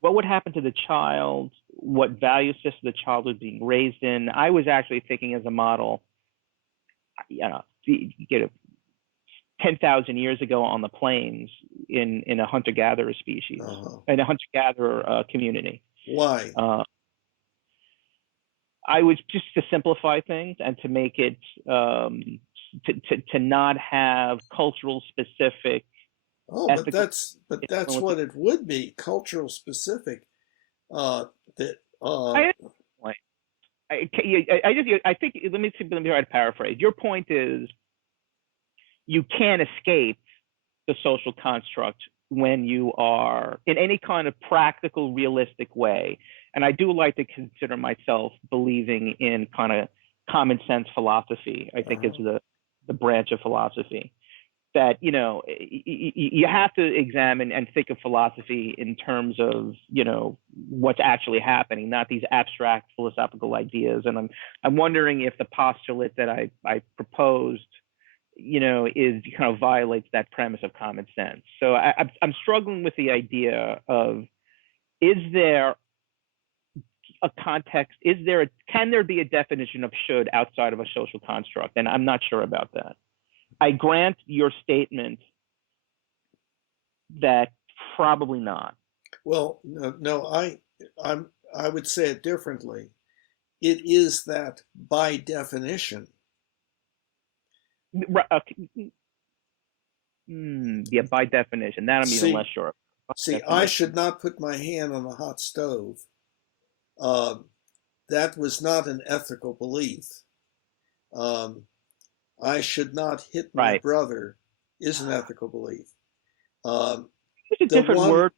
what would happen to the child, what value system the child was being raised in. I was actually thinking as a model, you know, 10,000 years ago on the plains in a hunter-gatherer species, in a hunter-gatherer community. Why? I was just to simplify things and to make it to not have cultural specific. Oh, but that's what it would be, cultural specific. That I think let me try to paraphrase. Your point is you can't escape the social construct when you are in any kind of practical, realistic way. And I do like to consider myself believing in kind of common sense philosophy. I think is the branch of philosophy that, you know, you have to examine and think of philosophy in terms of, you know, what's actually happening, not these abstract philosophical ideas. And I'm wondering if the postulate that I proposed, you know, is kind of violates that premise of common sense. So I'm struggling with the idea of, is there a context? Can there be a definition of should outside of a social construct? And I'm not sure about that. I grant your statement that probably not. Well, no, I would say it differently. It is that by definition. Yeah, by definition. That I'm even less sure. See, I should not put my hand on a hot stove. That was not an ethical belief. I should not hit my brother is an ethical belief. It's a different word.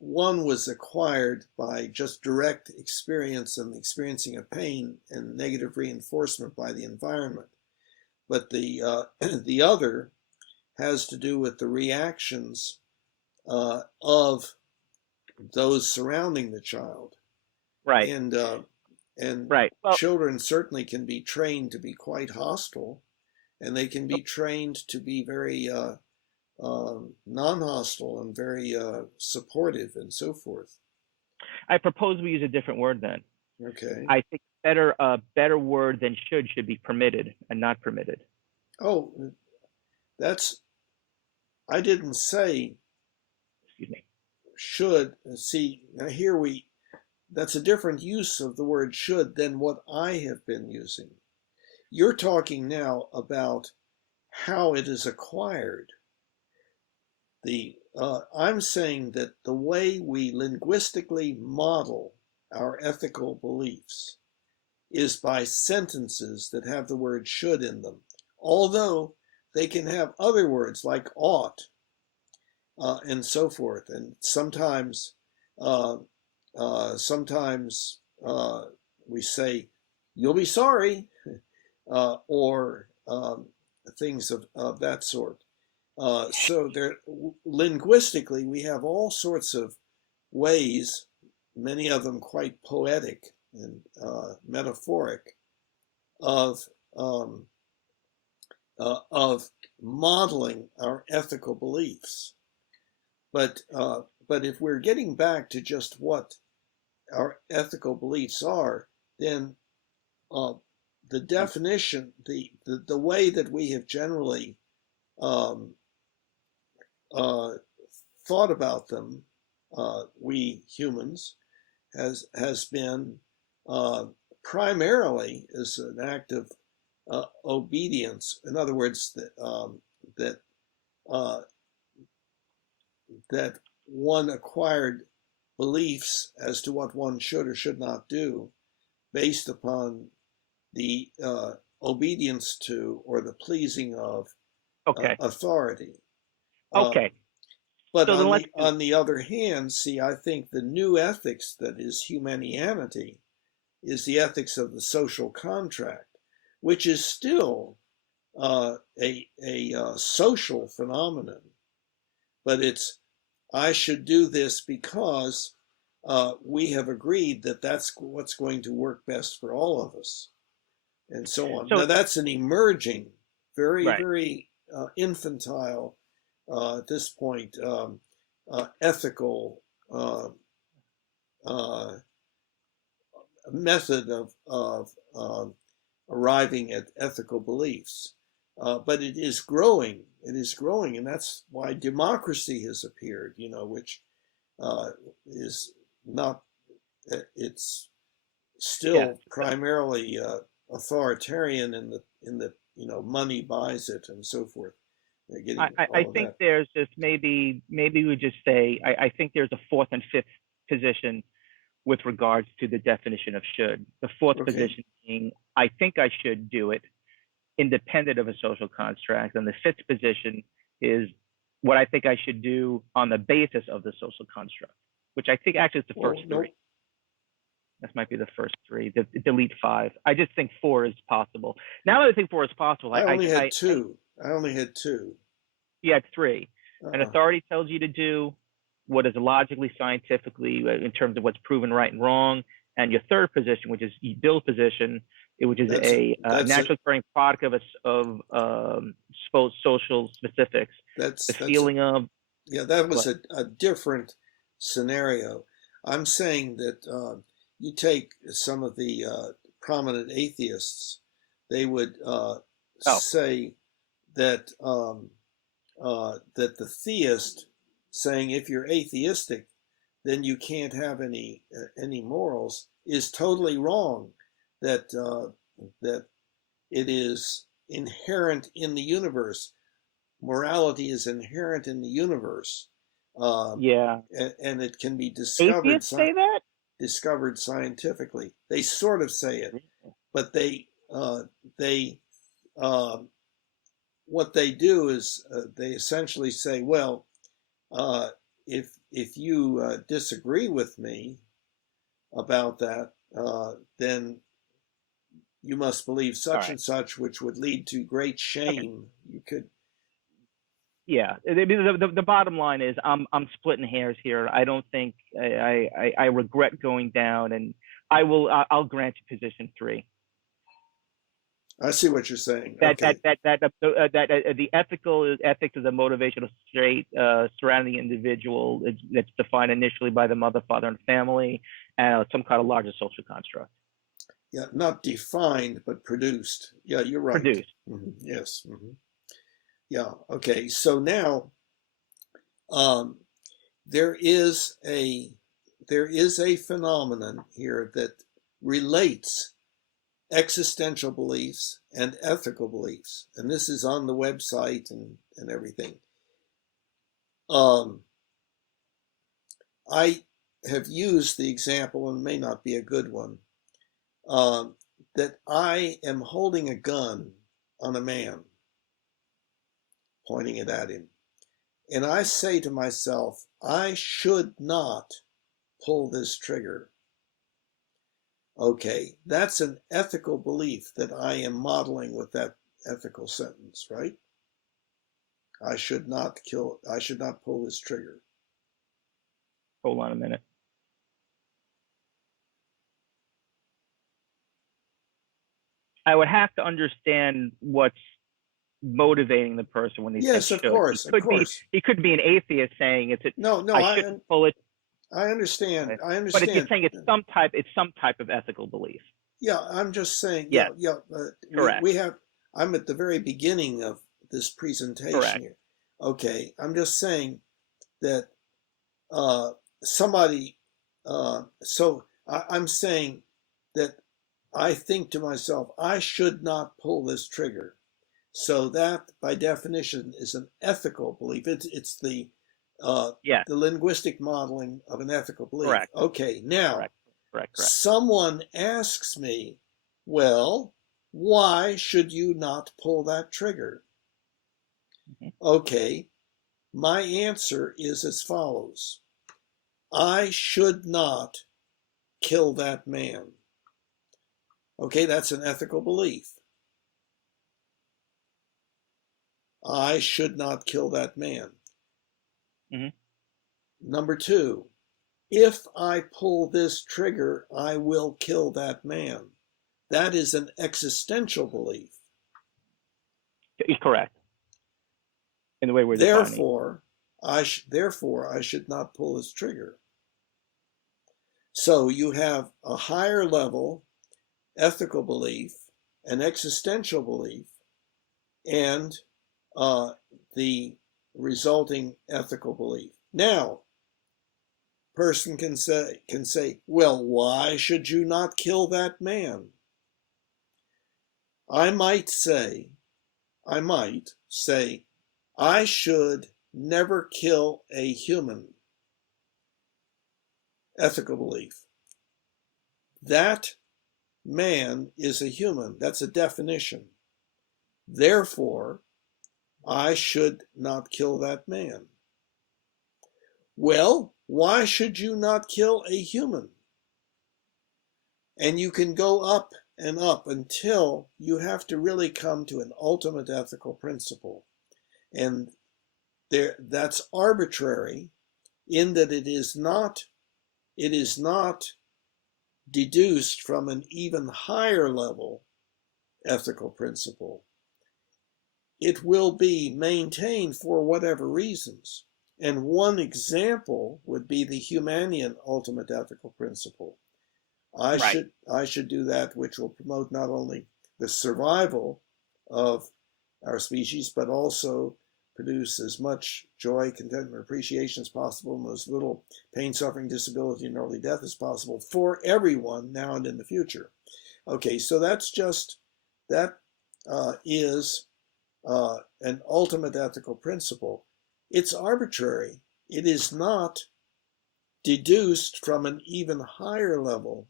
One was acquired by just direct experience and experiencing of pain and negative reinforcement by the environment. But the other has to do with the reactions of those surrounding the child. Right. And right. Well, children certainly can be trained to be quite hostile, and they can be trained to be very non-hostile and very supportive and so forth. I propose we use a different word then. Okay. I think a better word than should be permitted and not permitted. Oh, I didn't say. Excuse me. Should. See, now here that's a different use of the word should than what I have been using. You're talking now about how it is acquired. I'm saying that the way we linguistically model our ethical beliefs is by sentences that have the word should in them, although they can have other words like ought and so forth. And sometimes we say, you'll be sorry, or things of that sort. So linguistically, we have all sorts of ways, many of them quite poetic and metaphoric, of modeling our ethical beliefs. But if we're getting back to just what our ethical beliefs are, then the definition, the way that we have generally thought about them, we humans, has been primarily as an act of obedience. In other words, that one acquired beliefs as to what one should or should not do based upon the obedience to or the pleasing of authority. Okay. But So then let's do. on the other hand, see, I think the new ethics that is Humanianity is the ethics of the social contract, which is still a social phenomenon, but it's I should do this because we have agreed that that's what's going to work best for all of us, and so on. So Now that's an emerging, very, right. very infantile at this point ethical uh, method of arriving at ethical beliefs. But it is growing. It is growing, and that's why democracy has appeared. Which is not. It's Yeah. still primarily authoritarian in the money buys it and so forth. Getting I all of think that. there's just maybe we just say I think there's a fourth and fifth position with regards to the definition of should. The fourth Okay. position being I think I should do it independent of a social construct, and the fifth position is what I think I should do on the basis of the social construct, which I think actually is the first No. three. This might be the first three. Delete five. I just think four is possible. Now that I think four is possible, I only had two. You had three. An Uh-uh. authority tells you to do what is logically, scientifically, in terms of what's proven right and wrong. And your third position, which is Bill's position, which is a natural occurring product of social specifics. The feeling of. Yeah, that was a different scenario. I'm saying that you take some of the prominent atheists, they would say that that the theist saying if you're atheistic, then you can't have any morals is totally wrong. That that it is inherent in the universe. Morality is inherent in the universe. Yeah. And it can be discovered. Atheists say that? Discovered scientifically. They sort of say it, but they what they do is they essentially say, well, if you disagree with me about that, then you must believe such and such, which would lead to great shame. You could. Yeah, the bottom line is I'm splitting hairs here. I don't think I regret going down, and I'll grant you position three. I see what you're saying. That Okay. The ethics is a motivational state surrounding the individual. It's defined initially by the mother, father, and family, and some kind of larger social construct. Yeah, not defined, but produced. Yeah, you're right. Produced. Mm-hmm. Yes. Mm-hmm. Yeah. Okay. So now, there is a phenomenon here that relates existential beliefs and ethical beliefs, and this is on the website and everything. I have used the example, and may not be a good one, that I am holding a gun on a man, pointing it at him. And I say to myself, I should not pull this trigger. Okay, that's an ethical belief that I am modeling with that ethical sentence, right? I should not pull this trigger. Hold on a minute. I would have to understand what's motivating the person when they yes, say of should. course, He could be an atheist saying it's no. I shouldn't pull it. I understand. Right? I understand. But if you're saying it's some type of ethical belief. Yeah, I'm just saying. Yes. Yeah. Correct. I'm at the very beginning of this presentation Correct. here. Okay, I'm just saying that somebody. So I'm saying that I think to myself, I should not pull this trigger. So that, by definition, is an ethical belief. It's the linguistic modeling of an ethical belief. Correct. Okay, now, correct. Someone asks me, well, why should you not pull that trigger? Mm-hmm. Okay, My answer is as follows. I should not kill that man. Okay, that's an ethical belief. I should not kill that man. Mhm. Number two, if I pull this trigger, I will kill that man. That is an existential belief. Correct. In the way we're defining. Therefore, I should not pull this trigger. So you have a higher level ethical belief, an existential belief, and the resulting ethical belief. Now, person can say, well, why should you not kill that man? I might say, I should never kill a human. Ethical belief. That man is a human. That's a definition. Therefore, I should not kill that man. Well, why should you not kill a human? And you can go up and up until you have to really come to an ultimate ethical principle. And that's arbitrary in that it is not deduced from an even higher level ethical principle. It will be maintained for whatever reasons. And one example would be the Humanian ultimate ethical principle. I should do that which will promote not only the survival of our species, but also produce as much joy, contentment, appreciation as possible, and as little pain, suffering, disability, and early death as possible for everyone now and in the future. Okay, so that is an ultimate ethical principle. It's arbitrary. It is not deduced from an even higher level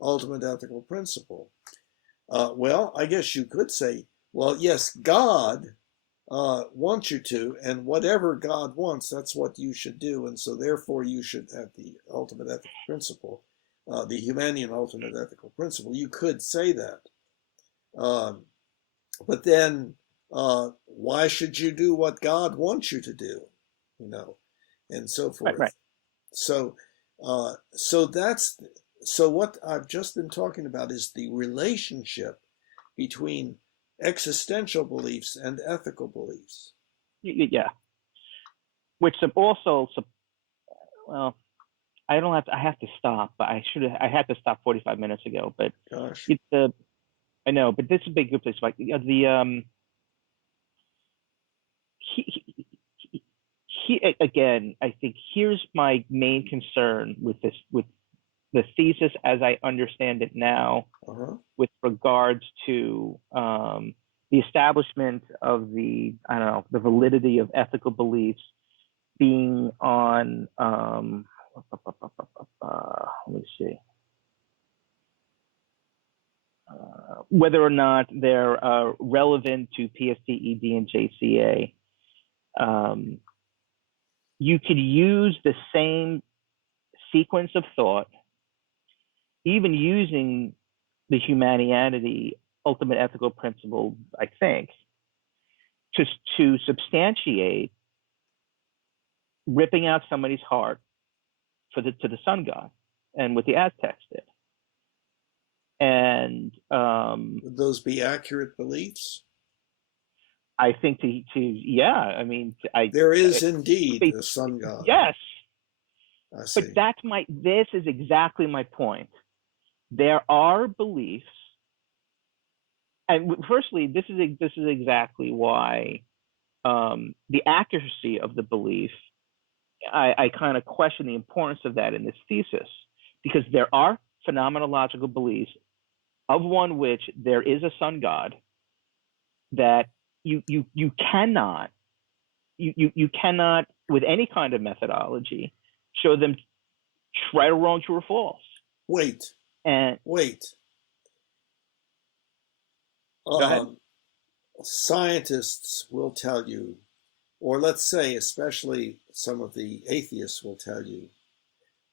ultimate ethical principle. Well, I guess you could say, well, yes, God wants you to, and whatever God wants, that's what you should do, and so therefore you should have the ultimate ethical principle, the Humanian ultimate ethical principle. You could say that. But then why should you do what God wants you to do, and so forth. Right. So what I've just been talking about is the relationship between existential beliefs and ethical beliefs. Yeah. Which also, well, I have to stop, but I had to stop 45 minutes ago, but Gosh. I know, but this is a big group. Like again, I think here's my main concern with the thesis as I understand it now, with regards to the establishment of the validity of ethical beliefs being on let me see. Whether or not they're relevant to PST, ED, and JCA. You could use the same sequence of thought, even using the Humanianity ultimate ethical principle, I think, to substantiate ripping out somebody's heart to the sun god, and what the Aztecs did. And would those be accurate beliefs? I think there is indeed a sun god. Yes. I see. But this is exactly my point. There are beliefs, and firstly, this is exactly why the accuracy of the belief, I kind of question the importance of that in this thesis, because there are phenomenological beliefs, of one which there is a sun god, that you cannot with any kind of methodology show them right or wrong, true or false. Wait. Go ahead. Scientists will tell you or let's say, especially some of the atheists will tell you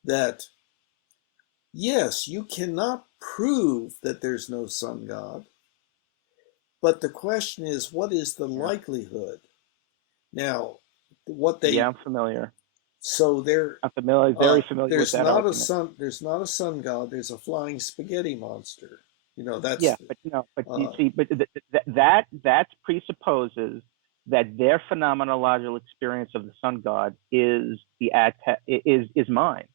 that, yes, you cannot prove that there's no sun god, but the question is, what is the Yeah. likelihood? Now, what Yeah, they I'm familiar. so there I'm familiar, very familiar with there's that not a argument. sun there's not a sun god, there's a flying spaghetti monster. Yeah, That's but no, but you uh, see, but that presupposes that their phenomenological experience of the sun god is is mine,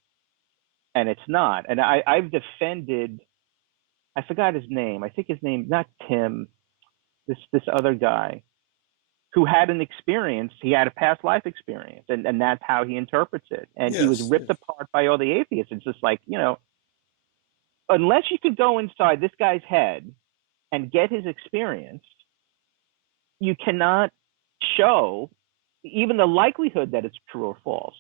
and it's not. And I've defended. I forgot his name. I think his name not Tim. This other guy who had an experience. He had a past life experience, and that's how he interprets it. And he was yes, ripped yes. apart by all the atheists. It's just like, unless you could go inside this guy's head and get his experience, you cannot show even the likelihood that it's true or false.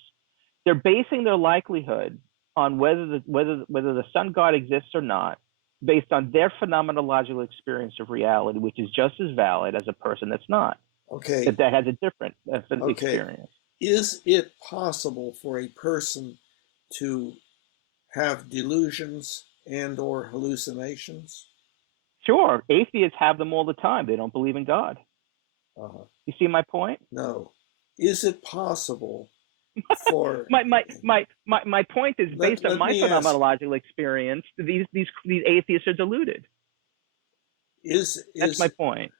They're basing their likelihood on whether the sun god exists or not, based on their phenomenological experience of reality, which is just as valid as a person that's not, Okay, that has a different okay. experience. Is it possible for a person to have delusions and or hallucinations? Sure, atheists have them all the time. They don't believe in God. Uh, You see my point? no. Is it possible for My point is based on let my me ask, phenomenological experience. These atheists are deluded. That's my is point.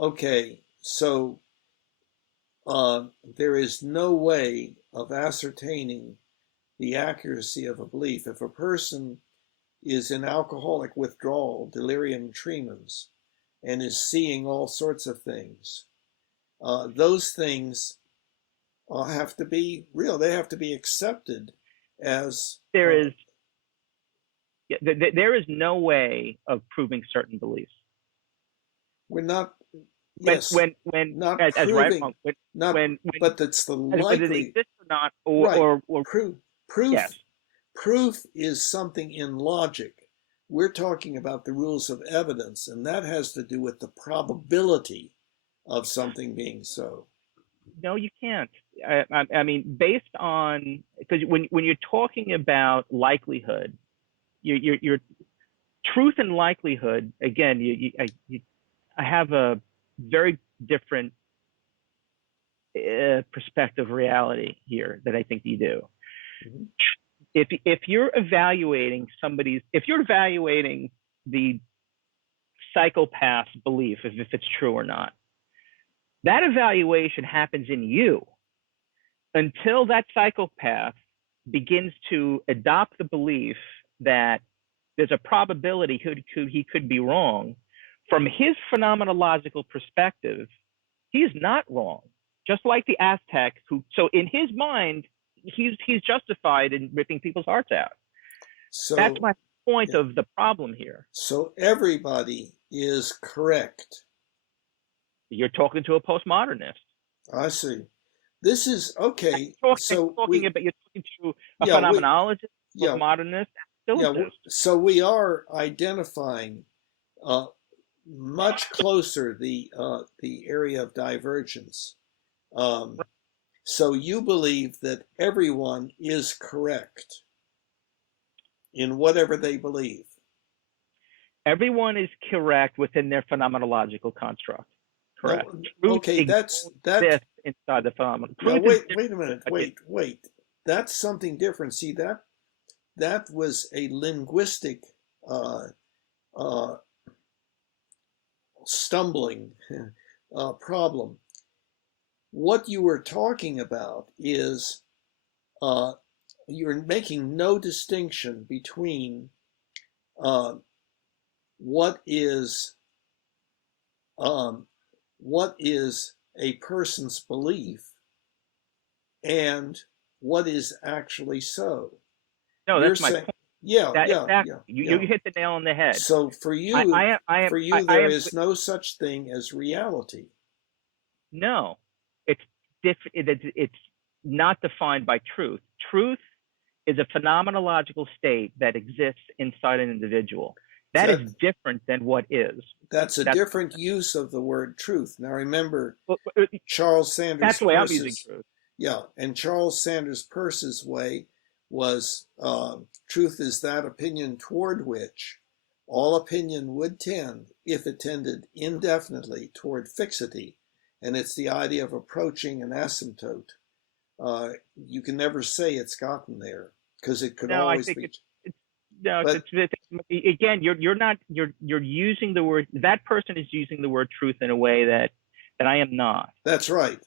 okay, so there is no way of ascertaining the accuracy of a belief. If a person is in alcoholic withdrawal, delirium tremens, and is seeing all sorts of things, those things have to be real. They have to be accepted as There is there is no way of proving certain beliefs. we're not. When Yes, when when not as right proving, not, when but that's the whether they likely. exist or not, Right. or Proof. yes, Proof is something in logic. We're talking about the rules of evidence, and that has to do with the probability of something being so. no, you can't. I mean, based on, because when you're talking about likelihood, you're truth and likelihood. Again, I have a very different perspective of reality here that I think you do. Mm-hmm. If you're evaluating if you're evaluating the psychopath's belief, if it's true or not, that evaluation happens in you until that psychopath begins to adopt the belief that there's a probability he could be wrong. From his phenomenological perspective, he's not wrong. Just like the Aztec, so in his mind, he's justified in ripping people's hearts out. That's So, my point yeah. of the problem here. So everybody is correct. You're talking to a postmodernist. I see. This is okay. So You're talking to a yeah, phenomenologist, yeah, postmodernist, yeah. physicist. So we are identifying uh, much closer the area of divergence. Um, so you believe that everyone is correct in whatever they believe. Everyone is correct within their phenomenological construct. Correct. No, Truth okay, that. exists inside the phenomenon. Now Truth is wait a minute. different. Wait. That's something different. See that was a linguistic uh, uh, stumbling problem. What you were talking about is uh, you're making no distinction between uh, what is um, what is a person's belief and what is actually so. No, You're that's my saying, point. yeah, That yeah, exactly. yeah, You yeah. hit the nail on the head. So I there am is no such thing as reality. no. It's different. It's not defined by truth. Truth is a phenomenological state that exists inside an individual. That is That different than what is. that's a That's different use of the word truth. Now remember, well, Charles Sanders that's the way I'm using Peirce's, truth. yeah, and Charles Sanders Peirce's way was truth is that opinion toward which all opinion would tend if it tended indefinitely toward fixity, and it's the idea of approaching an asymptote. You can never say it's gotten there because it could No, I always think be. it's no, But again, you're using the word. That person is using the word truth in a way that I am not. that's right.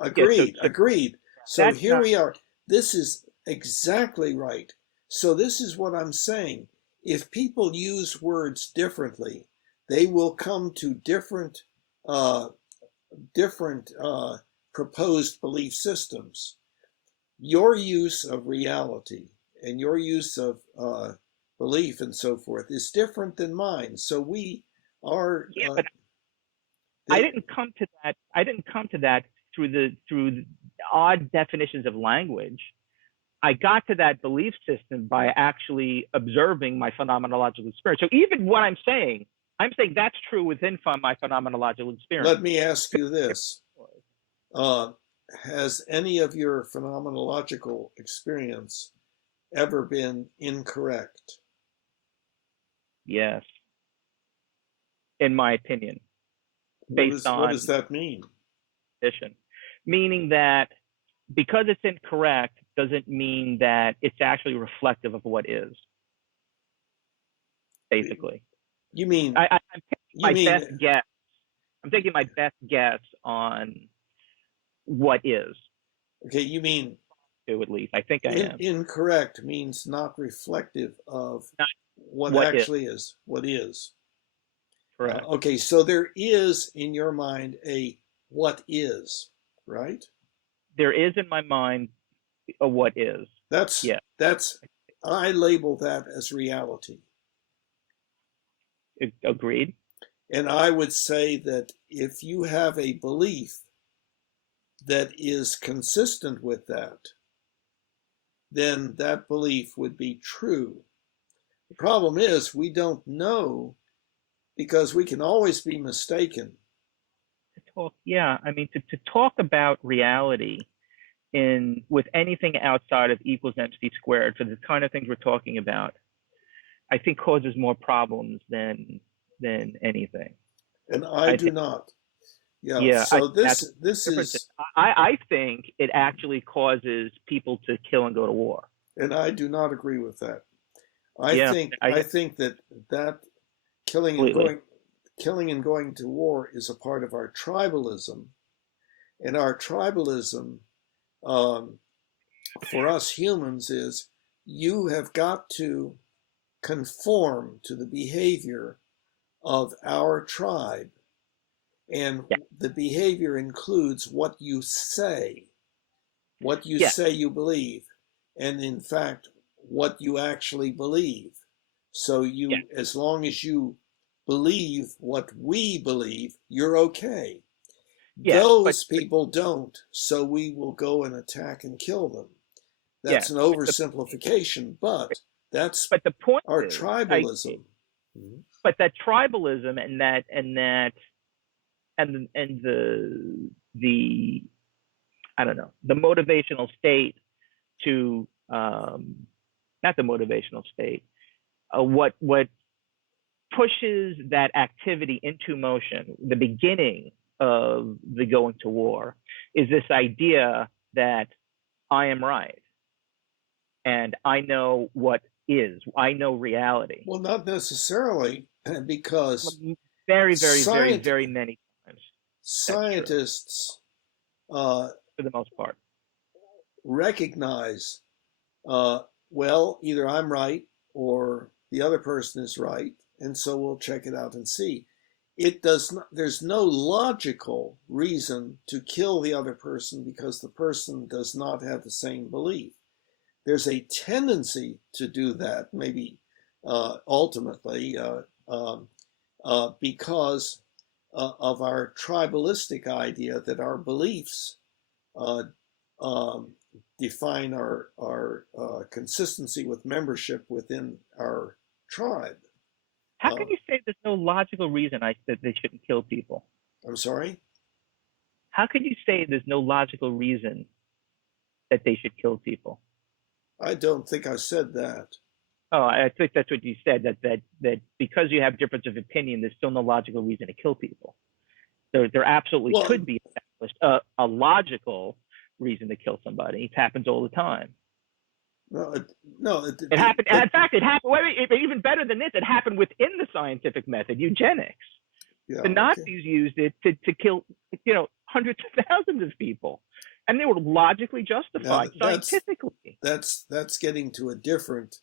Yeah, Agreed. Agreed. So that's here not. we are. This is exactly right. So this is what I'm saying. If people use words differently, they will come to uh, different proposed belief systems. Your use of reality and your use of belief and so forth is different than mine. So we are. Yeah, but I They, didn't come to that. I didn't come to that through odd definitions of language. I got to that belief system by actually observing my phenomenological experience. So even what I'm saying that's true within my phenomenological let experience. me ask you this. Uh, has any of your phenomenological experience ever been incorrect? Yes, in my opinion, based What on does that mean? tradition, meaning that because it's incorrect doesn't mean that it's actually reflective of what is. Basically, You mean I'm taking you my best mean guess. I'm taking my best guess on what is. okay, you mean To at least I think I am. incorrect means not reflective of Not what what is actually is, what is. correct. Okay, so there is in your mind a what is, right? There is in my mind a what is. That's Yeah, that's I label that as reality. agreed. And I would say that if you have a belief that is consistent with that, then that belief would be true. The problem is we don't know because we can always be mistaken. Yeah, I mean to talk about reality in with anything outside of equals MC squared for the kind of things we're talking about, I think causes more problems than anything. And I I do think not. Yeah, yeah, I so that's this different. is I think it actually causes people to kill and go to war. and I do not agree with that. Yeah, I I think that that killing and completely. going killing and going to war is a part of our tribalism, and our tribalism um, for us humans is you have got to conform to the behavior of our tribe. And Yeah, the behavior includes what you yeah, say you believe, and in fact, what you actually believe. So yeah, as long as you believe what we believe, you're okay. yeah. Those people don't, so we will go and attack and kill them. Yeah, That's an but oversimplification, but that's the point our is, I tribalism. but that tribalism and the I don't know the motivational state to not the motivational state what pushes that activity into motion, the beginning of the going to war, is this idea that I am right and I know what is, I know reality. Well, not necessarily, because Very, very, very, science, very many times that's true scientists uh, for the most part. recognize, uh, well, either I'm right or the other person is right, and so we'll check it out and see. It does not, there's no logical reason to kill the other person because the person does not have the same belief. There's a tendency to do that, maybe ultimately, because of our tribalistic idea that our beliefs uh, um, define our consistency with membership within our tribe. How can you say there's no logical reason that they shouldn't kill people? I'm sorry? How can you say there's no logical reason that they should kill people? I don't think I said that. Oh, I think that's what you said, that because you have difference of opinion, there's still no logical reason to kill people. There absolutely Well, could be established a logical reason to kill somebody. It happens all the time. no, It happened. In fact, it happened. Even better than this, it happened within the scientific method, eugenics. yeah, The okay. Nazis used it to kill, hundreds of thousands of people, and they were logically justified scientifically. That's getting to a different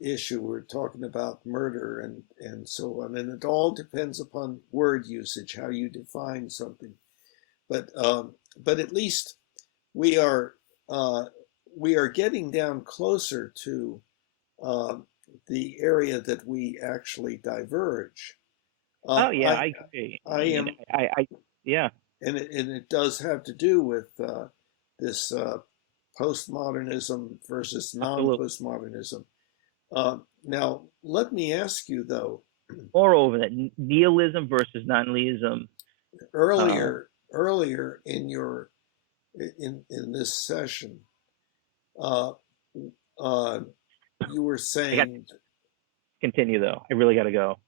issue. We're talking about murder and so on, and it all depends upon word usage, how you define something. But at least we are getting down closer to the area that we actually diverge. Oh yeah, I agree. I am, yeah. and it does have to do with this postmodernism versus non-postmodernism. Now, let me ask you though. Moreover, that nihilism versus non-nihilism. Earlier in your in this session, you were saying. Continue though. I really got to go.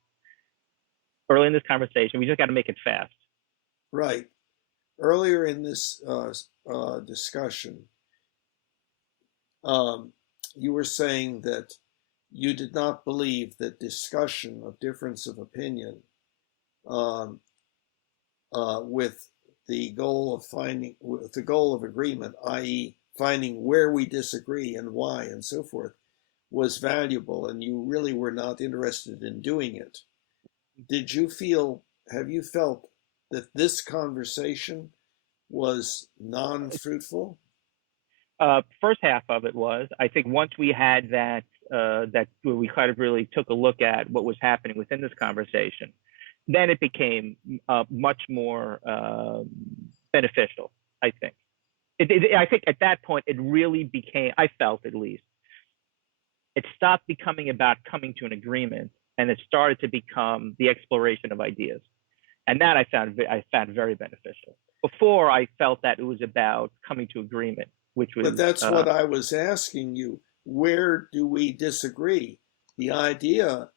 Early in this conversation, we just got to make it fast. Right. Earlier in this discussion, you were saying that you did not believe that discussion of difference of opinion with the goal of agreement, i.e., finding where we disagree and why and so forth, was valuable, and you really were not interested in doing it. Have you felt that this conversation was non-fruitful? First half of it was. I think once we had that we kind of really took a look at what was happening within this conversation, then it became much more beneficial. I think. I think at that point it really became. I felt, at least, it stopped becoming about coming to an agreement, and it started to become the exploration of ideas, and that I found very beneficial. Before, I felt that it was about coming to agreement, which was. But that's what I was asking you. Where do we disagree? The idea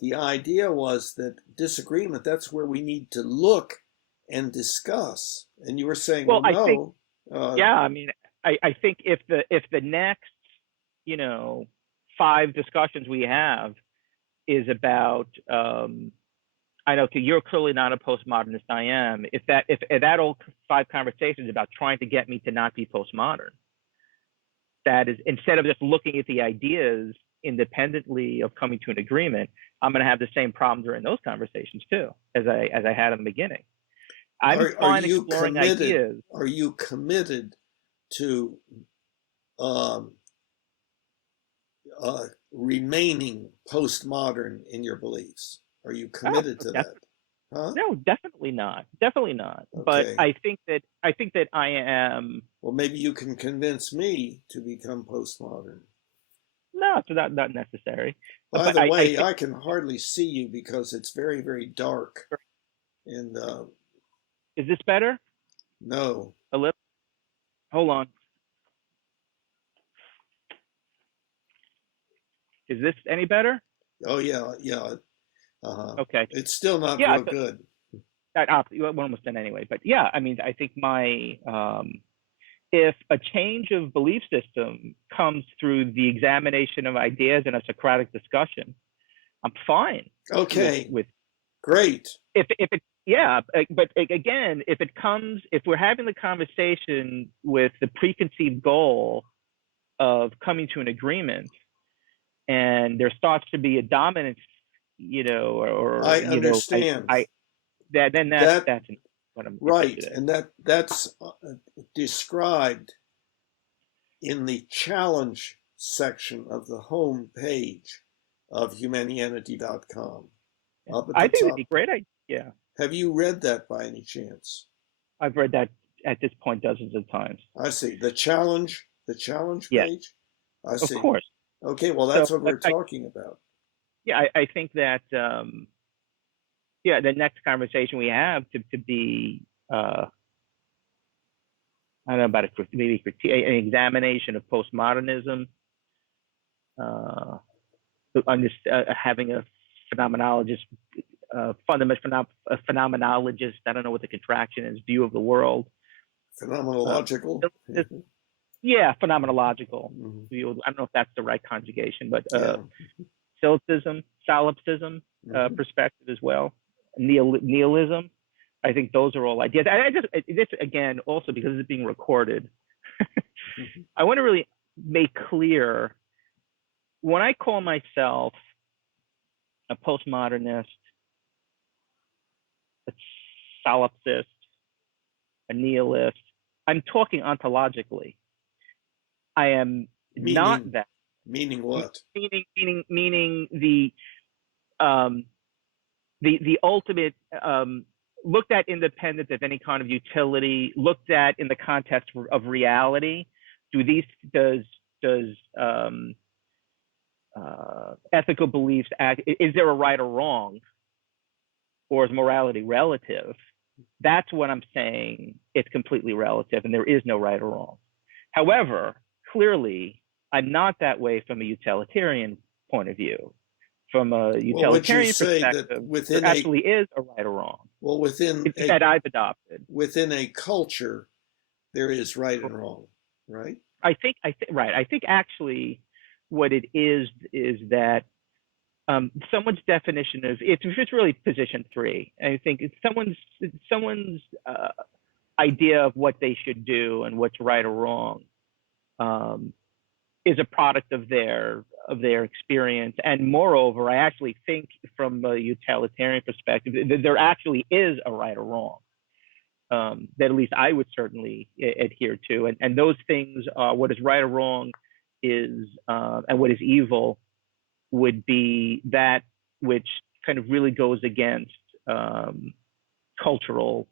was that disagreement. That's where we need to look and discuss. And you were saying, well, no. Think, yeah, I mean, I think if the next 5 discussions we have is about I know you're clearly not a postmodernist. I am. If that old 5 conversations about trying to get me to not be postmodern, that is, instead of just looking at the ideas independently of coming to an agreement, I'm going to have the same problem during those conversations too, as I had in the beginning. I'm fine exploring ideas. Are you committed to remaining postmodern in your beliefs? Are you committed to that? Huh? No, definitely not. Definitely not. Okay. But I think that I am. Well, maybe you can convince me to become postmodern. No, it's not necessary. By the way, I can hardly see you because it's very, very dark. And is this better? No. A little. Hold on. Is this any better? Oh yeah. Okay. It's still not real good. We're almost done anyway. But yeah, I mean, I think if a change of belief system comes through the examination of ideas and a Socratic discussion, I'm fine. Okay. With great. But again, if we're having the conversation with the preconceived goal of coming to an agreement, and there starts to be a dominance, or I understand. That's what I'm right, and that's described in the challenge section of the home page of Humanianity.com. I think it'd be great. Yeah. Have you read that by any chance? I've read that at this point dozens of times. I see. The challenge yes. page? I see. Of course. Okay, well, that's what we're talking about. yeah, I think that yeah, the next conversation we have to be I don't know about maybe an examination of postmodernism, uh, having a phenomenologist, fundamental phenomenologist. I don't know what the contraction is. View of the world. Phenomenological. Yeah, phenomenological. Mm-hmm. I don't know if that's the right conjugation, but Yeah. solipsism Mm-hmm. perspective as well. Nihilism. I think those are all ideas. This again also because it's being recorded. Mm-hmm. I want to really make clear when I call myself a postmodernist, a solipsist, a nihilist, I'm talking ontologically. I am not Meaning, that. meaning what? Meaning the ultimate looked at independent of any kind of utility, looked at in the context of reality. Does ethical beliefs act? Is there a right or wrong, or is morality relative? That's what I'm saying. It's completely relative, and there is no right or wrong. However, clearly, I'm not that way from a utilitarian point of view. From a Well, would you utilitarian say that perspective, within there actually is a right or wrong. well, It's that I've adopted. within a culture, there is right and wrong, right? I think right. I think actually what it is that someone's definition of it's really position three. I think it's someone's idea of what they should do and what's right or wrong is a product of their experience. And moreover, I actually think from a utilitarian perspective that there actually is a right or wrong. That at least I would certainly adhere to. And those things, what is right or wrong is, and what is evil would be that which kind of really goes against cultural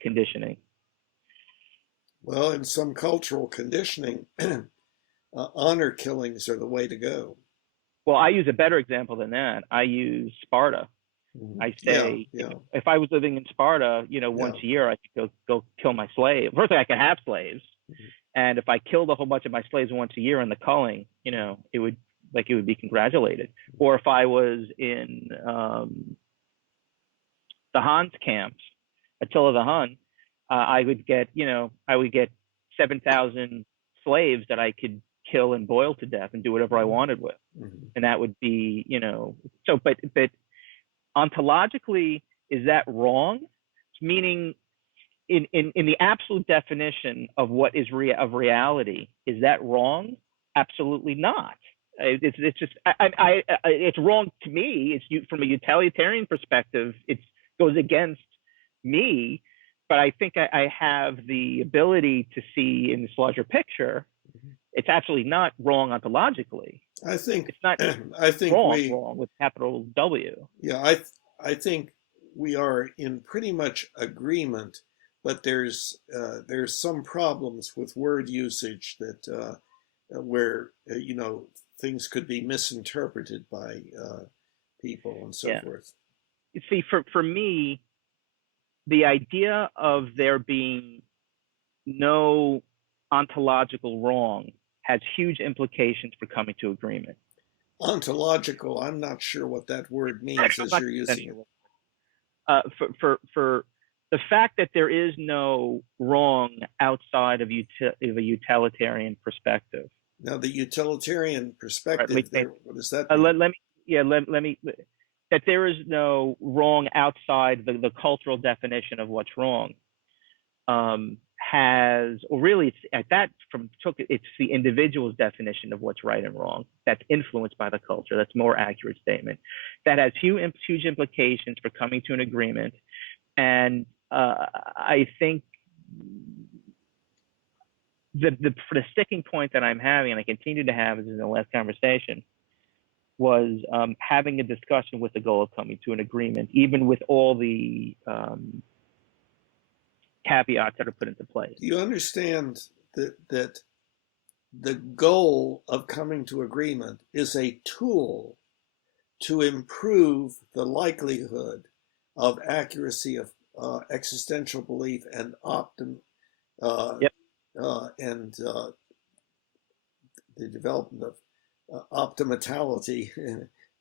conditioning. Well, in some cultural conditioning, honor killings are the way to go. Well, I use a better example than that. I use Sparta. Mm-hmm. I say, yeah. if I was living in Sparta, once a year, I could go kill my slave. First, I could have slaves, mm-hmm. and if I killed a whole bunch of my slaves once a year in the culling, it would be congratulated. Or if I was in the Han's camps, Attila the Hun, I would get 7,000 slaves that I could kill and boil to death and do whatever I wanted with, Mm-hmm. and that would be so. But ontologically, is that wrong? Meaning, in the absolute definition of what is of reality, is that wrong? Absolutely not. It's just it's wrong to me. It's from a utilitarian perspective. It goes against me, but I think I have the ability to see in this larger picture. It's absolutely not wrong ontologically. I think it's not wrong with capital W. Yeah, I think we are in pretty much agreement, but there's some problems with word usage that where things could be misinterpreted by people and so forth. You see, for me, the idea of there being no ontological wrong has huge implications for coming to agreement. Ontological, I'm not sure what that word means as you're using it. For the fact that there is no wrong outside of a utilitarian perspective. Now, the utilitarian perspective, what does that mean? Let me that there is no wrong outside the cultural definition of what's wrong. It's the individual's definition of what's right and wrong that's influenced by the culture. That's a more accurate statement. That has huge implications for coming to an agreement. And I think for the sticking point that I'm having, and I continue to have in the last conversation, was having a discussion with the goal of coming to an agreement, even with all the caveats that are put into place. Do you understand that the goal of coming to agreement is a tool to improve the likelihood of accuracy of existential belief and uh, Yep. and the development of optimality,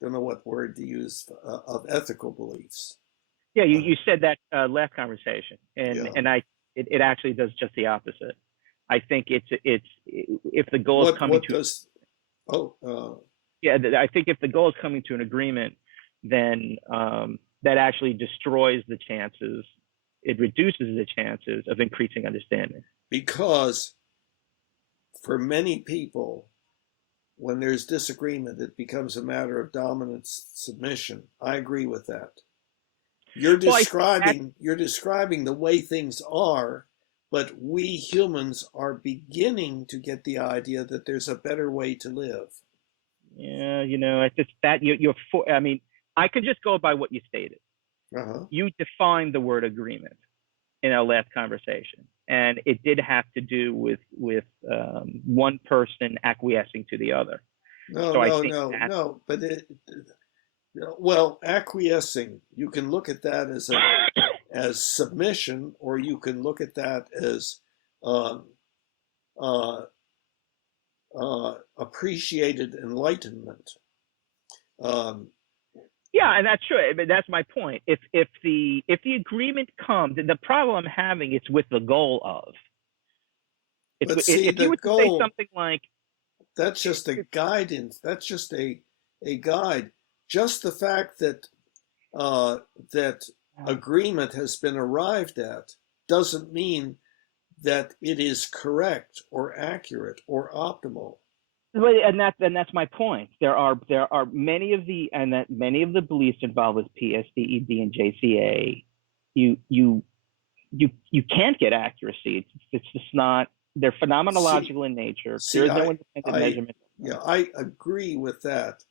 don't know what word to use, of ethical beliefs. Yeah, you said that last conversation, and Yeah. it actually does just the opposite. I think it's if the goal is What coming what to does yeah, I think if the goal is coming to an agreement, then that actually destroys the chances. It reduces the chances of increasing understanding. because for many people, when there's disagreement, it becomes a matter of dominance submission. I agree with that. You're Well, I think that, describing the way things are, but we humans are beginning to get the idea that there's a better way to live. yeah, it's just that you're for. I mean, I could just go by what you stated. Uh-huh. You defined the word agreement in our last conversation, and it did have to do with one person acquiescing to the other. No, So I no, think no, that no. But well, acquiescing, you can look at that as submission, or you can look at that as uh, uh, appreciated enlightenment. Um, yeah, and that's true. But that's my point. If the agreement comes, the problem I'm having is with the goal of. but see, If you the were to say goal, something like, that's just a guidance. That's just a guide. Just the fact that agreement has been arrived at doesn't mean that it is correct or accurate or optimal. and that's my point. There are many of the beliefs involved with PSDED and JCA. You can't get accuracy. It's just not. They're See, phenomenological in nature. There see, is no independent I, measurement. yeah, I agree with that.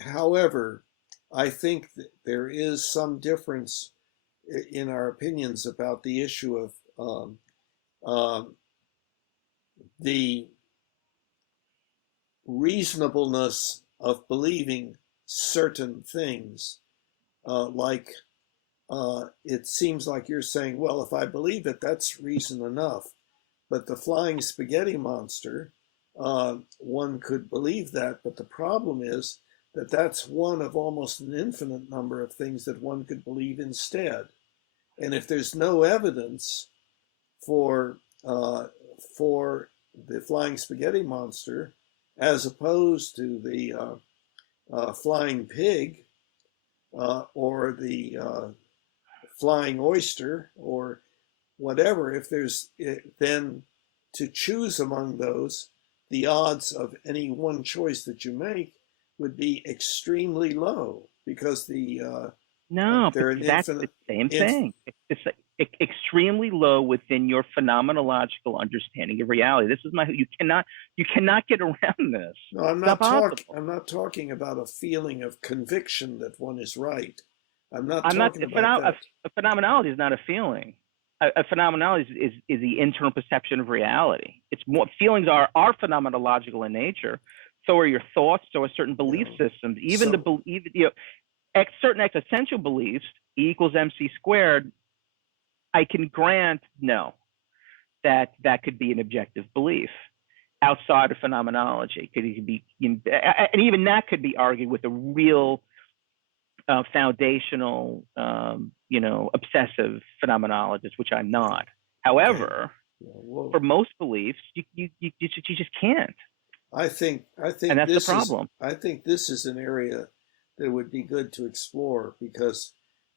However, I think that there is some difference in our opinions about the issue of um, the reasonableness of believing certain things. Like it seems like you're saying, well, if I believe it, that's reason enough. But the flying spaghetti monster, one could believe that, but the problem is that that's one of almost an infinite number of things that one could believe instead. And if there's no evidence for for the flying spaghetti monster, as opposed to the flying pig or the flying oyster or whatever, if there's then to choose among those, the odds of any one choice that you make would be extremely low because No, but they're an that's the infinite. same Inf- thing. It's extremely low within your phenomenological understanding of reality. This is you cannot get around this. no, It's not possible. I'm not talking about a feeling of conviction that one is right. I'm not I'm not talking about that. a phenomenology is not a feeling. A phenomenology is the internal perception of reality. It's more feelings are phenomenological in nature. So are your thoughts. So are certain You belief know, systems. Even so certain existential beliefs, E equals MC squared. I can grant no that could be an objective belief outside of phenomenology. Could be, and even that could be argued with a real foundational, obsessive phenomenologist, which I'm not. okay. However, Yeah, well, for most beliefs, you just can't, I and think that's the problem. this is an area that would be good to explore because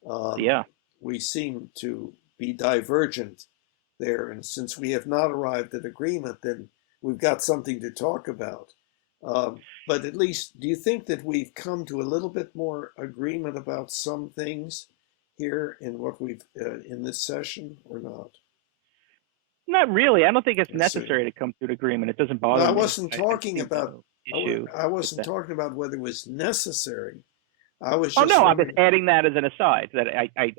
um, Yeah. we seem to be divergent there, and since we have not arrived at agreement, then we've got something to talk about. But at least, do you think that we've come to a little bit more agreement about some things here in what we've in this session, or not? Not really. I don't think it's Let's see. necessary to come to an agreement. It doesn't No, bother me. I see about. no issue I with wasn't that. talking about whether it was necessary. I was Oh just no, I'm just looking. adding that as an aside. That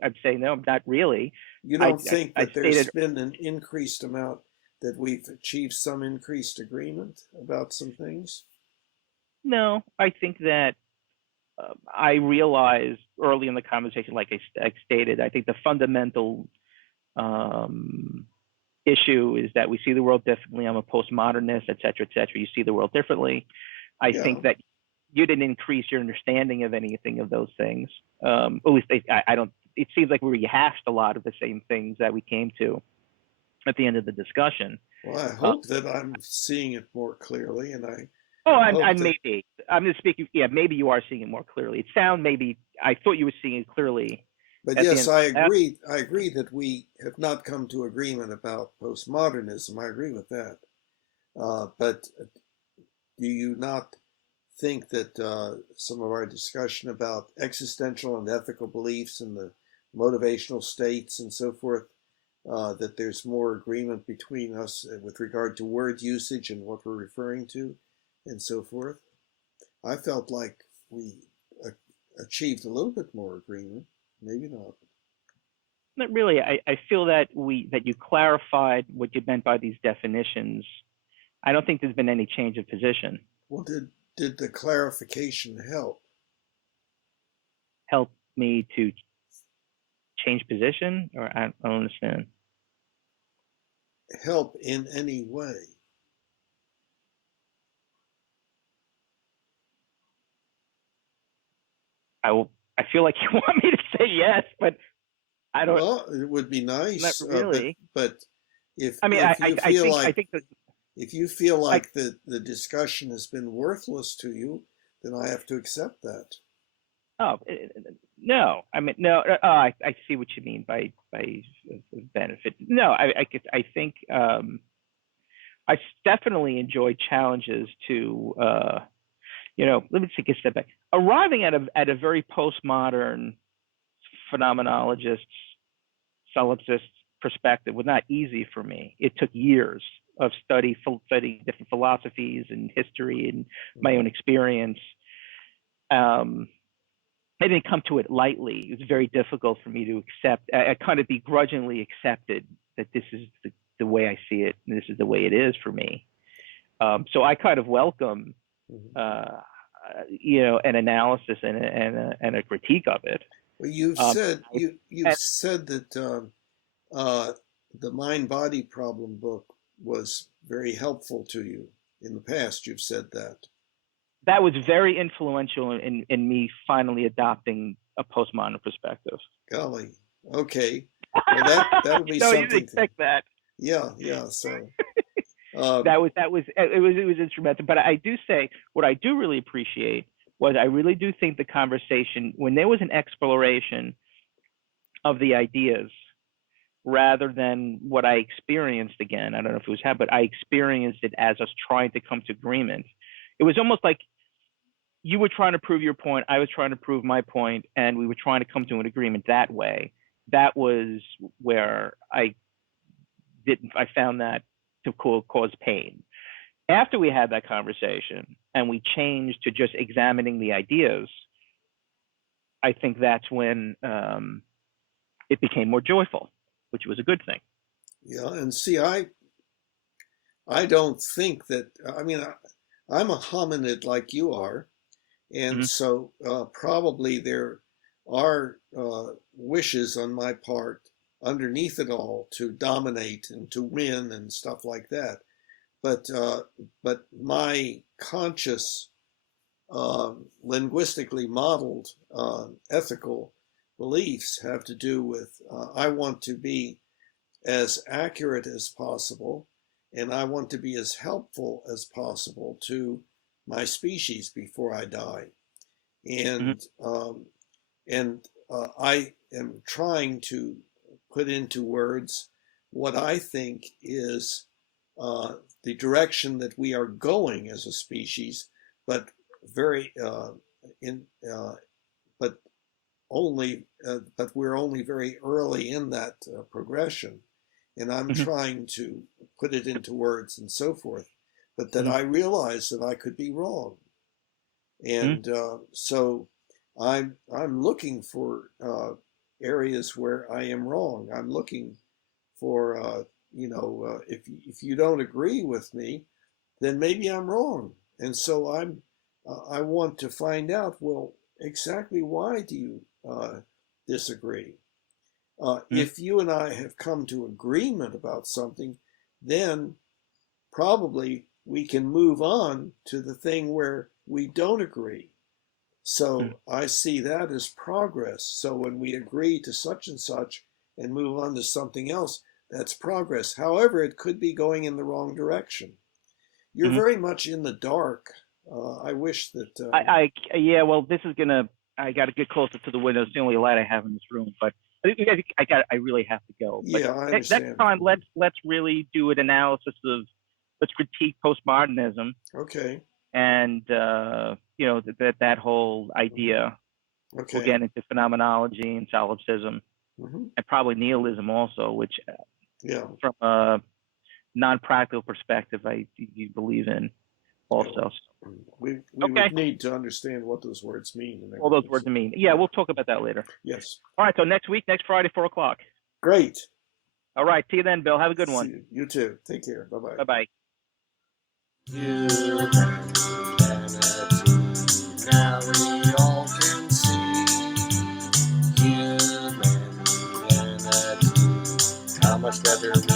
I'm saying no, not really. You I don't think I that there's stated been an increased amount, that we've achieved some increased agreement about some things? no. I think that I realized early in the conversation, like I stated, I think the fundamental um, issue is that we see the world differently. I'm a postmodernist, et cetera, et cetera. You see the world differently. I Yeah. think that you didn't increase your understanding of anything of those things. At least I don't. It seems like we rehashed a lot of the same things that we came to at the end of the discussion. Well, I Uh, hope that I'm seeing it more clearly, and I oh, I hope that. maybe I'm just speaking. Yeah, maybe you are seeing it more clearly. It sound maybe I thought you were seeing it clearly But at the yes, end. I agree. I agree that we have not come to agreement about postmodernism. I agree with that. But do you not think that some of our discussion about existential and ethical beliefs and the motivational states and so forth, that there's more agreement between us with regard to word usage and what we're referring to and so forth? I felt like we achieved a little bit more agreement. Maybe not. Not really. I feel that you clarified what you meant by these definitions. I don't think there's been any change of position. Well, did the clarification Help me to change position, or I don't understand. help in any way? I feel like you want me to say yes, but I don't. Well, it would be Not nice, really. but if I mean, if you feel I like think that if you feel I like the discussion has been worthless to you, then I have to accept that. oh no. I mean no. I see what you mean by benefit. No, I think I definitely enjoy challenges to let me take a step back. Arriving at a very postmodern phenomenologist, solipsist perspective was not easy for me. It took years of studying different philosophies and history and my own experience. I didn't come to it lightly. It was very difficult for me to accept. I kind of begrudgingly accepted that this is the way I see it, and this is the way it is for me. So I kind of welcome, Mhm. an analysis and a critique of it. Well, Um, you've and said that the Mind Body Problem book was very helpful to you in the past. You've said that. that was very influential in me finally adopting a postmodern perspective. Golly. Okay. Well, that'll be No, you didn't something. expect that. Yeah, yeah. So, uh, It was instrumental. But I do say what I do really appreciate was I really do think the conversation when there was an exploration of the ideas rather than what I experienced again. I don't know if it was how, but I experienced it as us trying to come to agreement. It was almost like you were trying to prove your point, I was trying to prove my point, and we were trying to come to an agreement that way. That was where I found that to cause pain. After we had that conversation and we changed to just examining the ideas, I think that's when it became more joyful, which was a good thing. yeah. And see, I don't think that. I mean, I'm a hominid like you are, and Mm-hmm. so probably there are wishes on my part underneath it all to dominate and to win and stuff like that. But my conscious, linguistically modeled ethical beliefs have to do with I want to be as accurate as possible, and I want to be as helpful as possible to my species before I die. Mm-hmm. And I am trying to put into words what I think is uh, the direction that we are going as a species, but very in but but we're only very early in that progression, and I'm Mm-hmm. trying to put it into words and so forth, but that Mm-hmm. I realize that I could be wrong, Mm-hmm. and so I'm looking for areas where I am wrong. I'm looking for if you don't agree with me, then maybe I'm wrong, and so I want to find out. Well, exactly why do you disagree? Mm-hmm. If you and I have come to agreement about something, then probably we can move on to the thing where we don't agree. So I see that as progress. So when we agree to such and such and move on to something else, that's progress. However, it could be going in the wrong direction. You're Mm-hmm. very much in the dark. I wish that. Yeah. Well, this is gonna. I got to get closer to the window. It's the only light I have in this room. But I really have to go. But Yeah, I next understand. time, let's really do an analysis of, let's critique postmodernism Okay. and that whole idea. We'll Okay. get into phenomenology and solipsism Hmm. and probably nihilism also, which Yeah. from a non-practical perspective, I you believe in Yeah. also. We Okay, would need to understand what those words mean and all those everything. words So, mean. Yeah, we'll talk about that later. yes. All right, so next week, next Friday, 4 o'clock. Great. All right, see you then, Bill. Have a good See one. you. You too. Take care. Bye bye. Bye bye. Humanity, now we all can see. Humanity, how much better we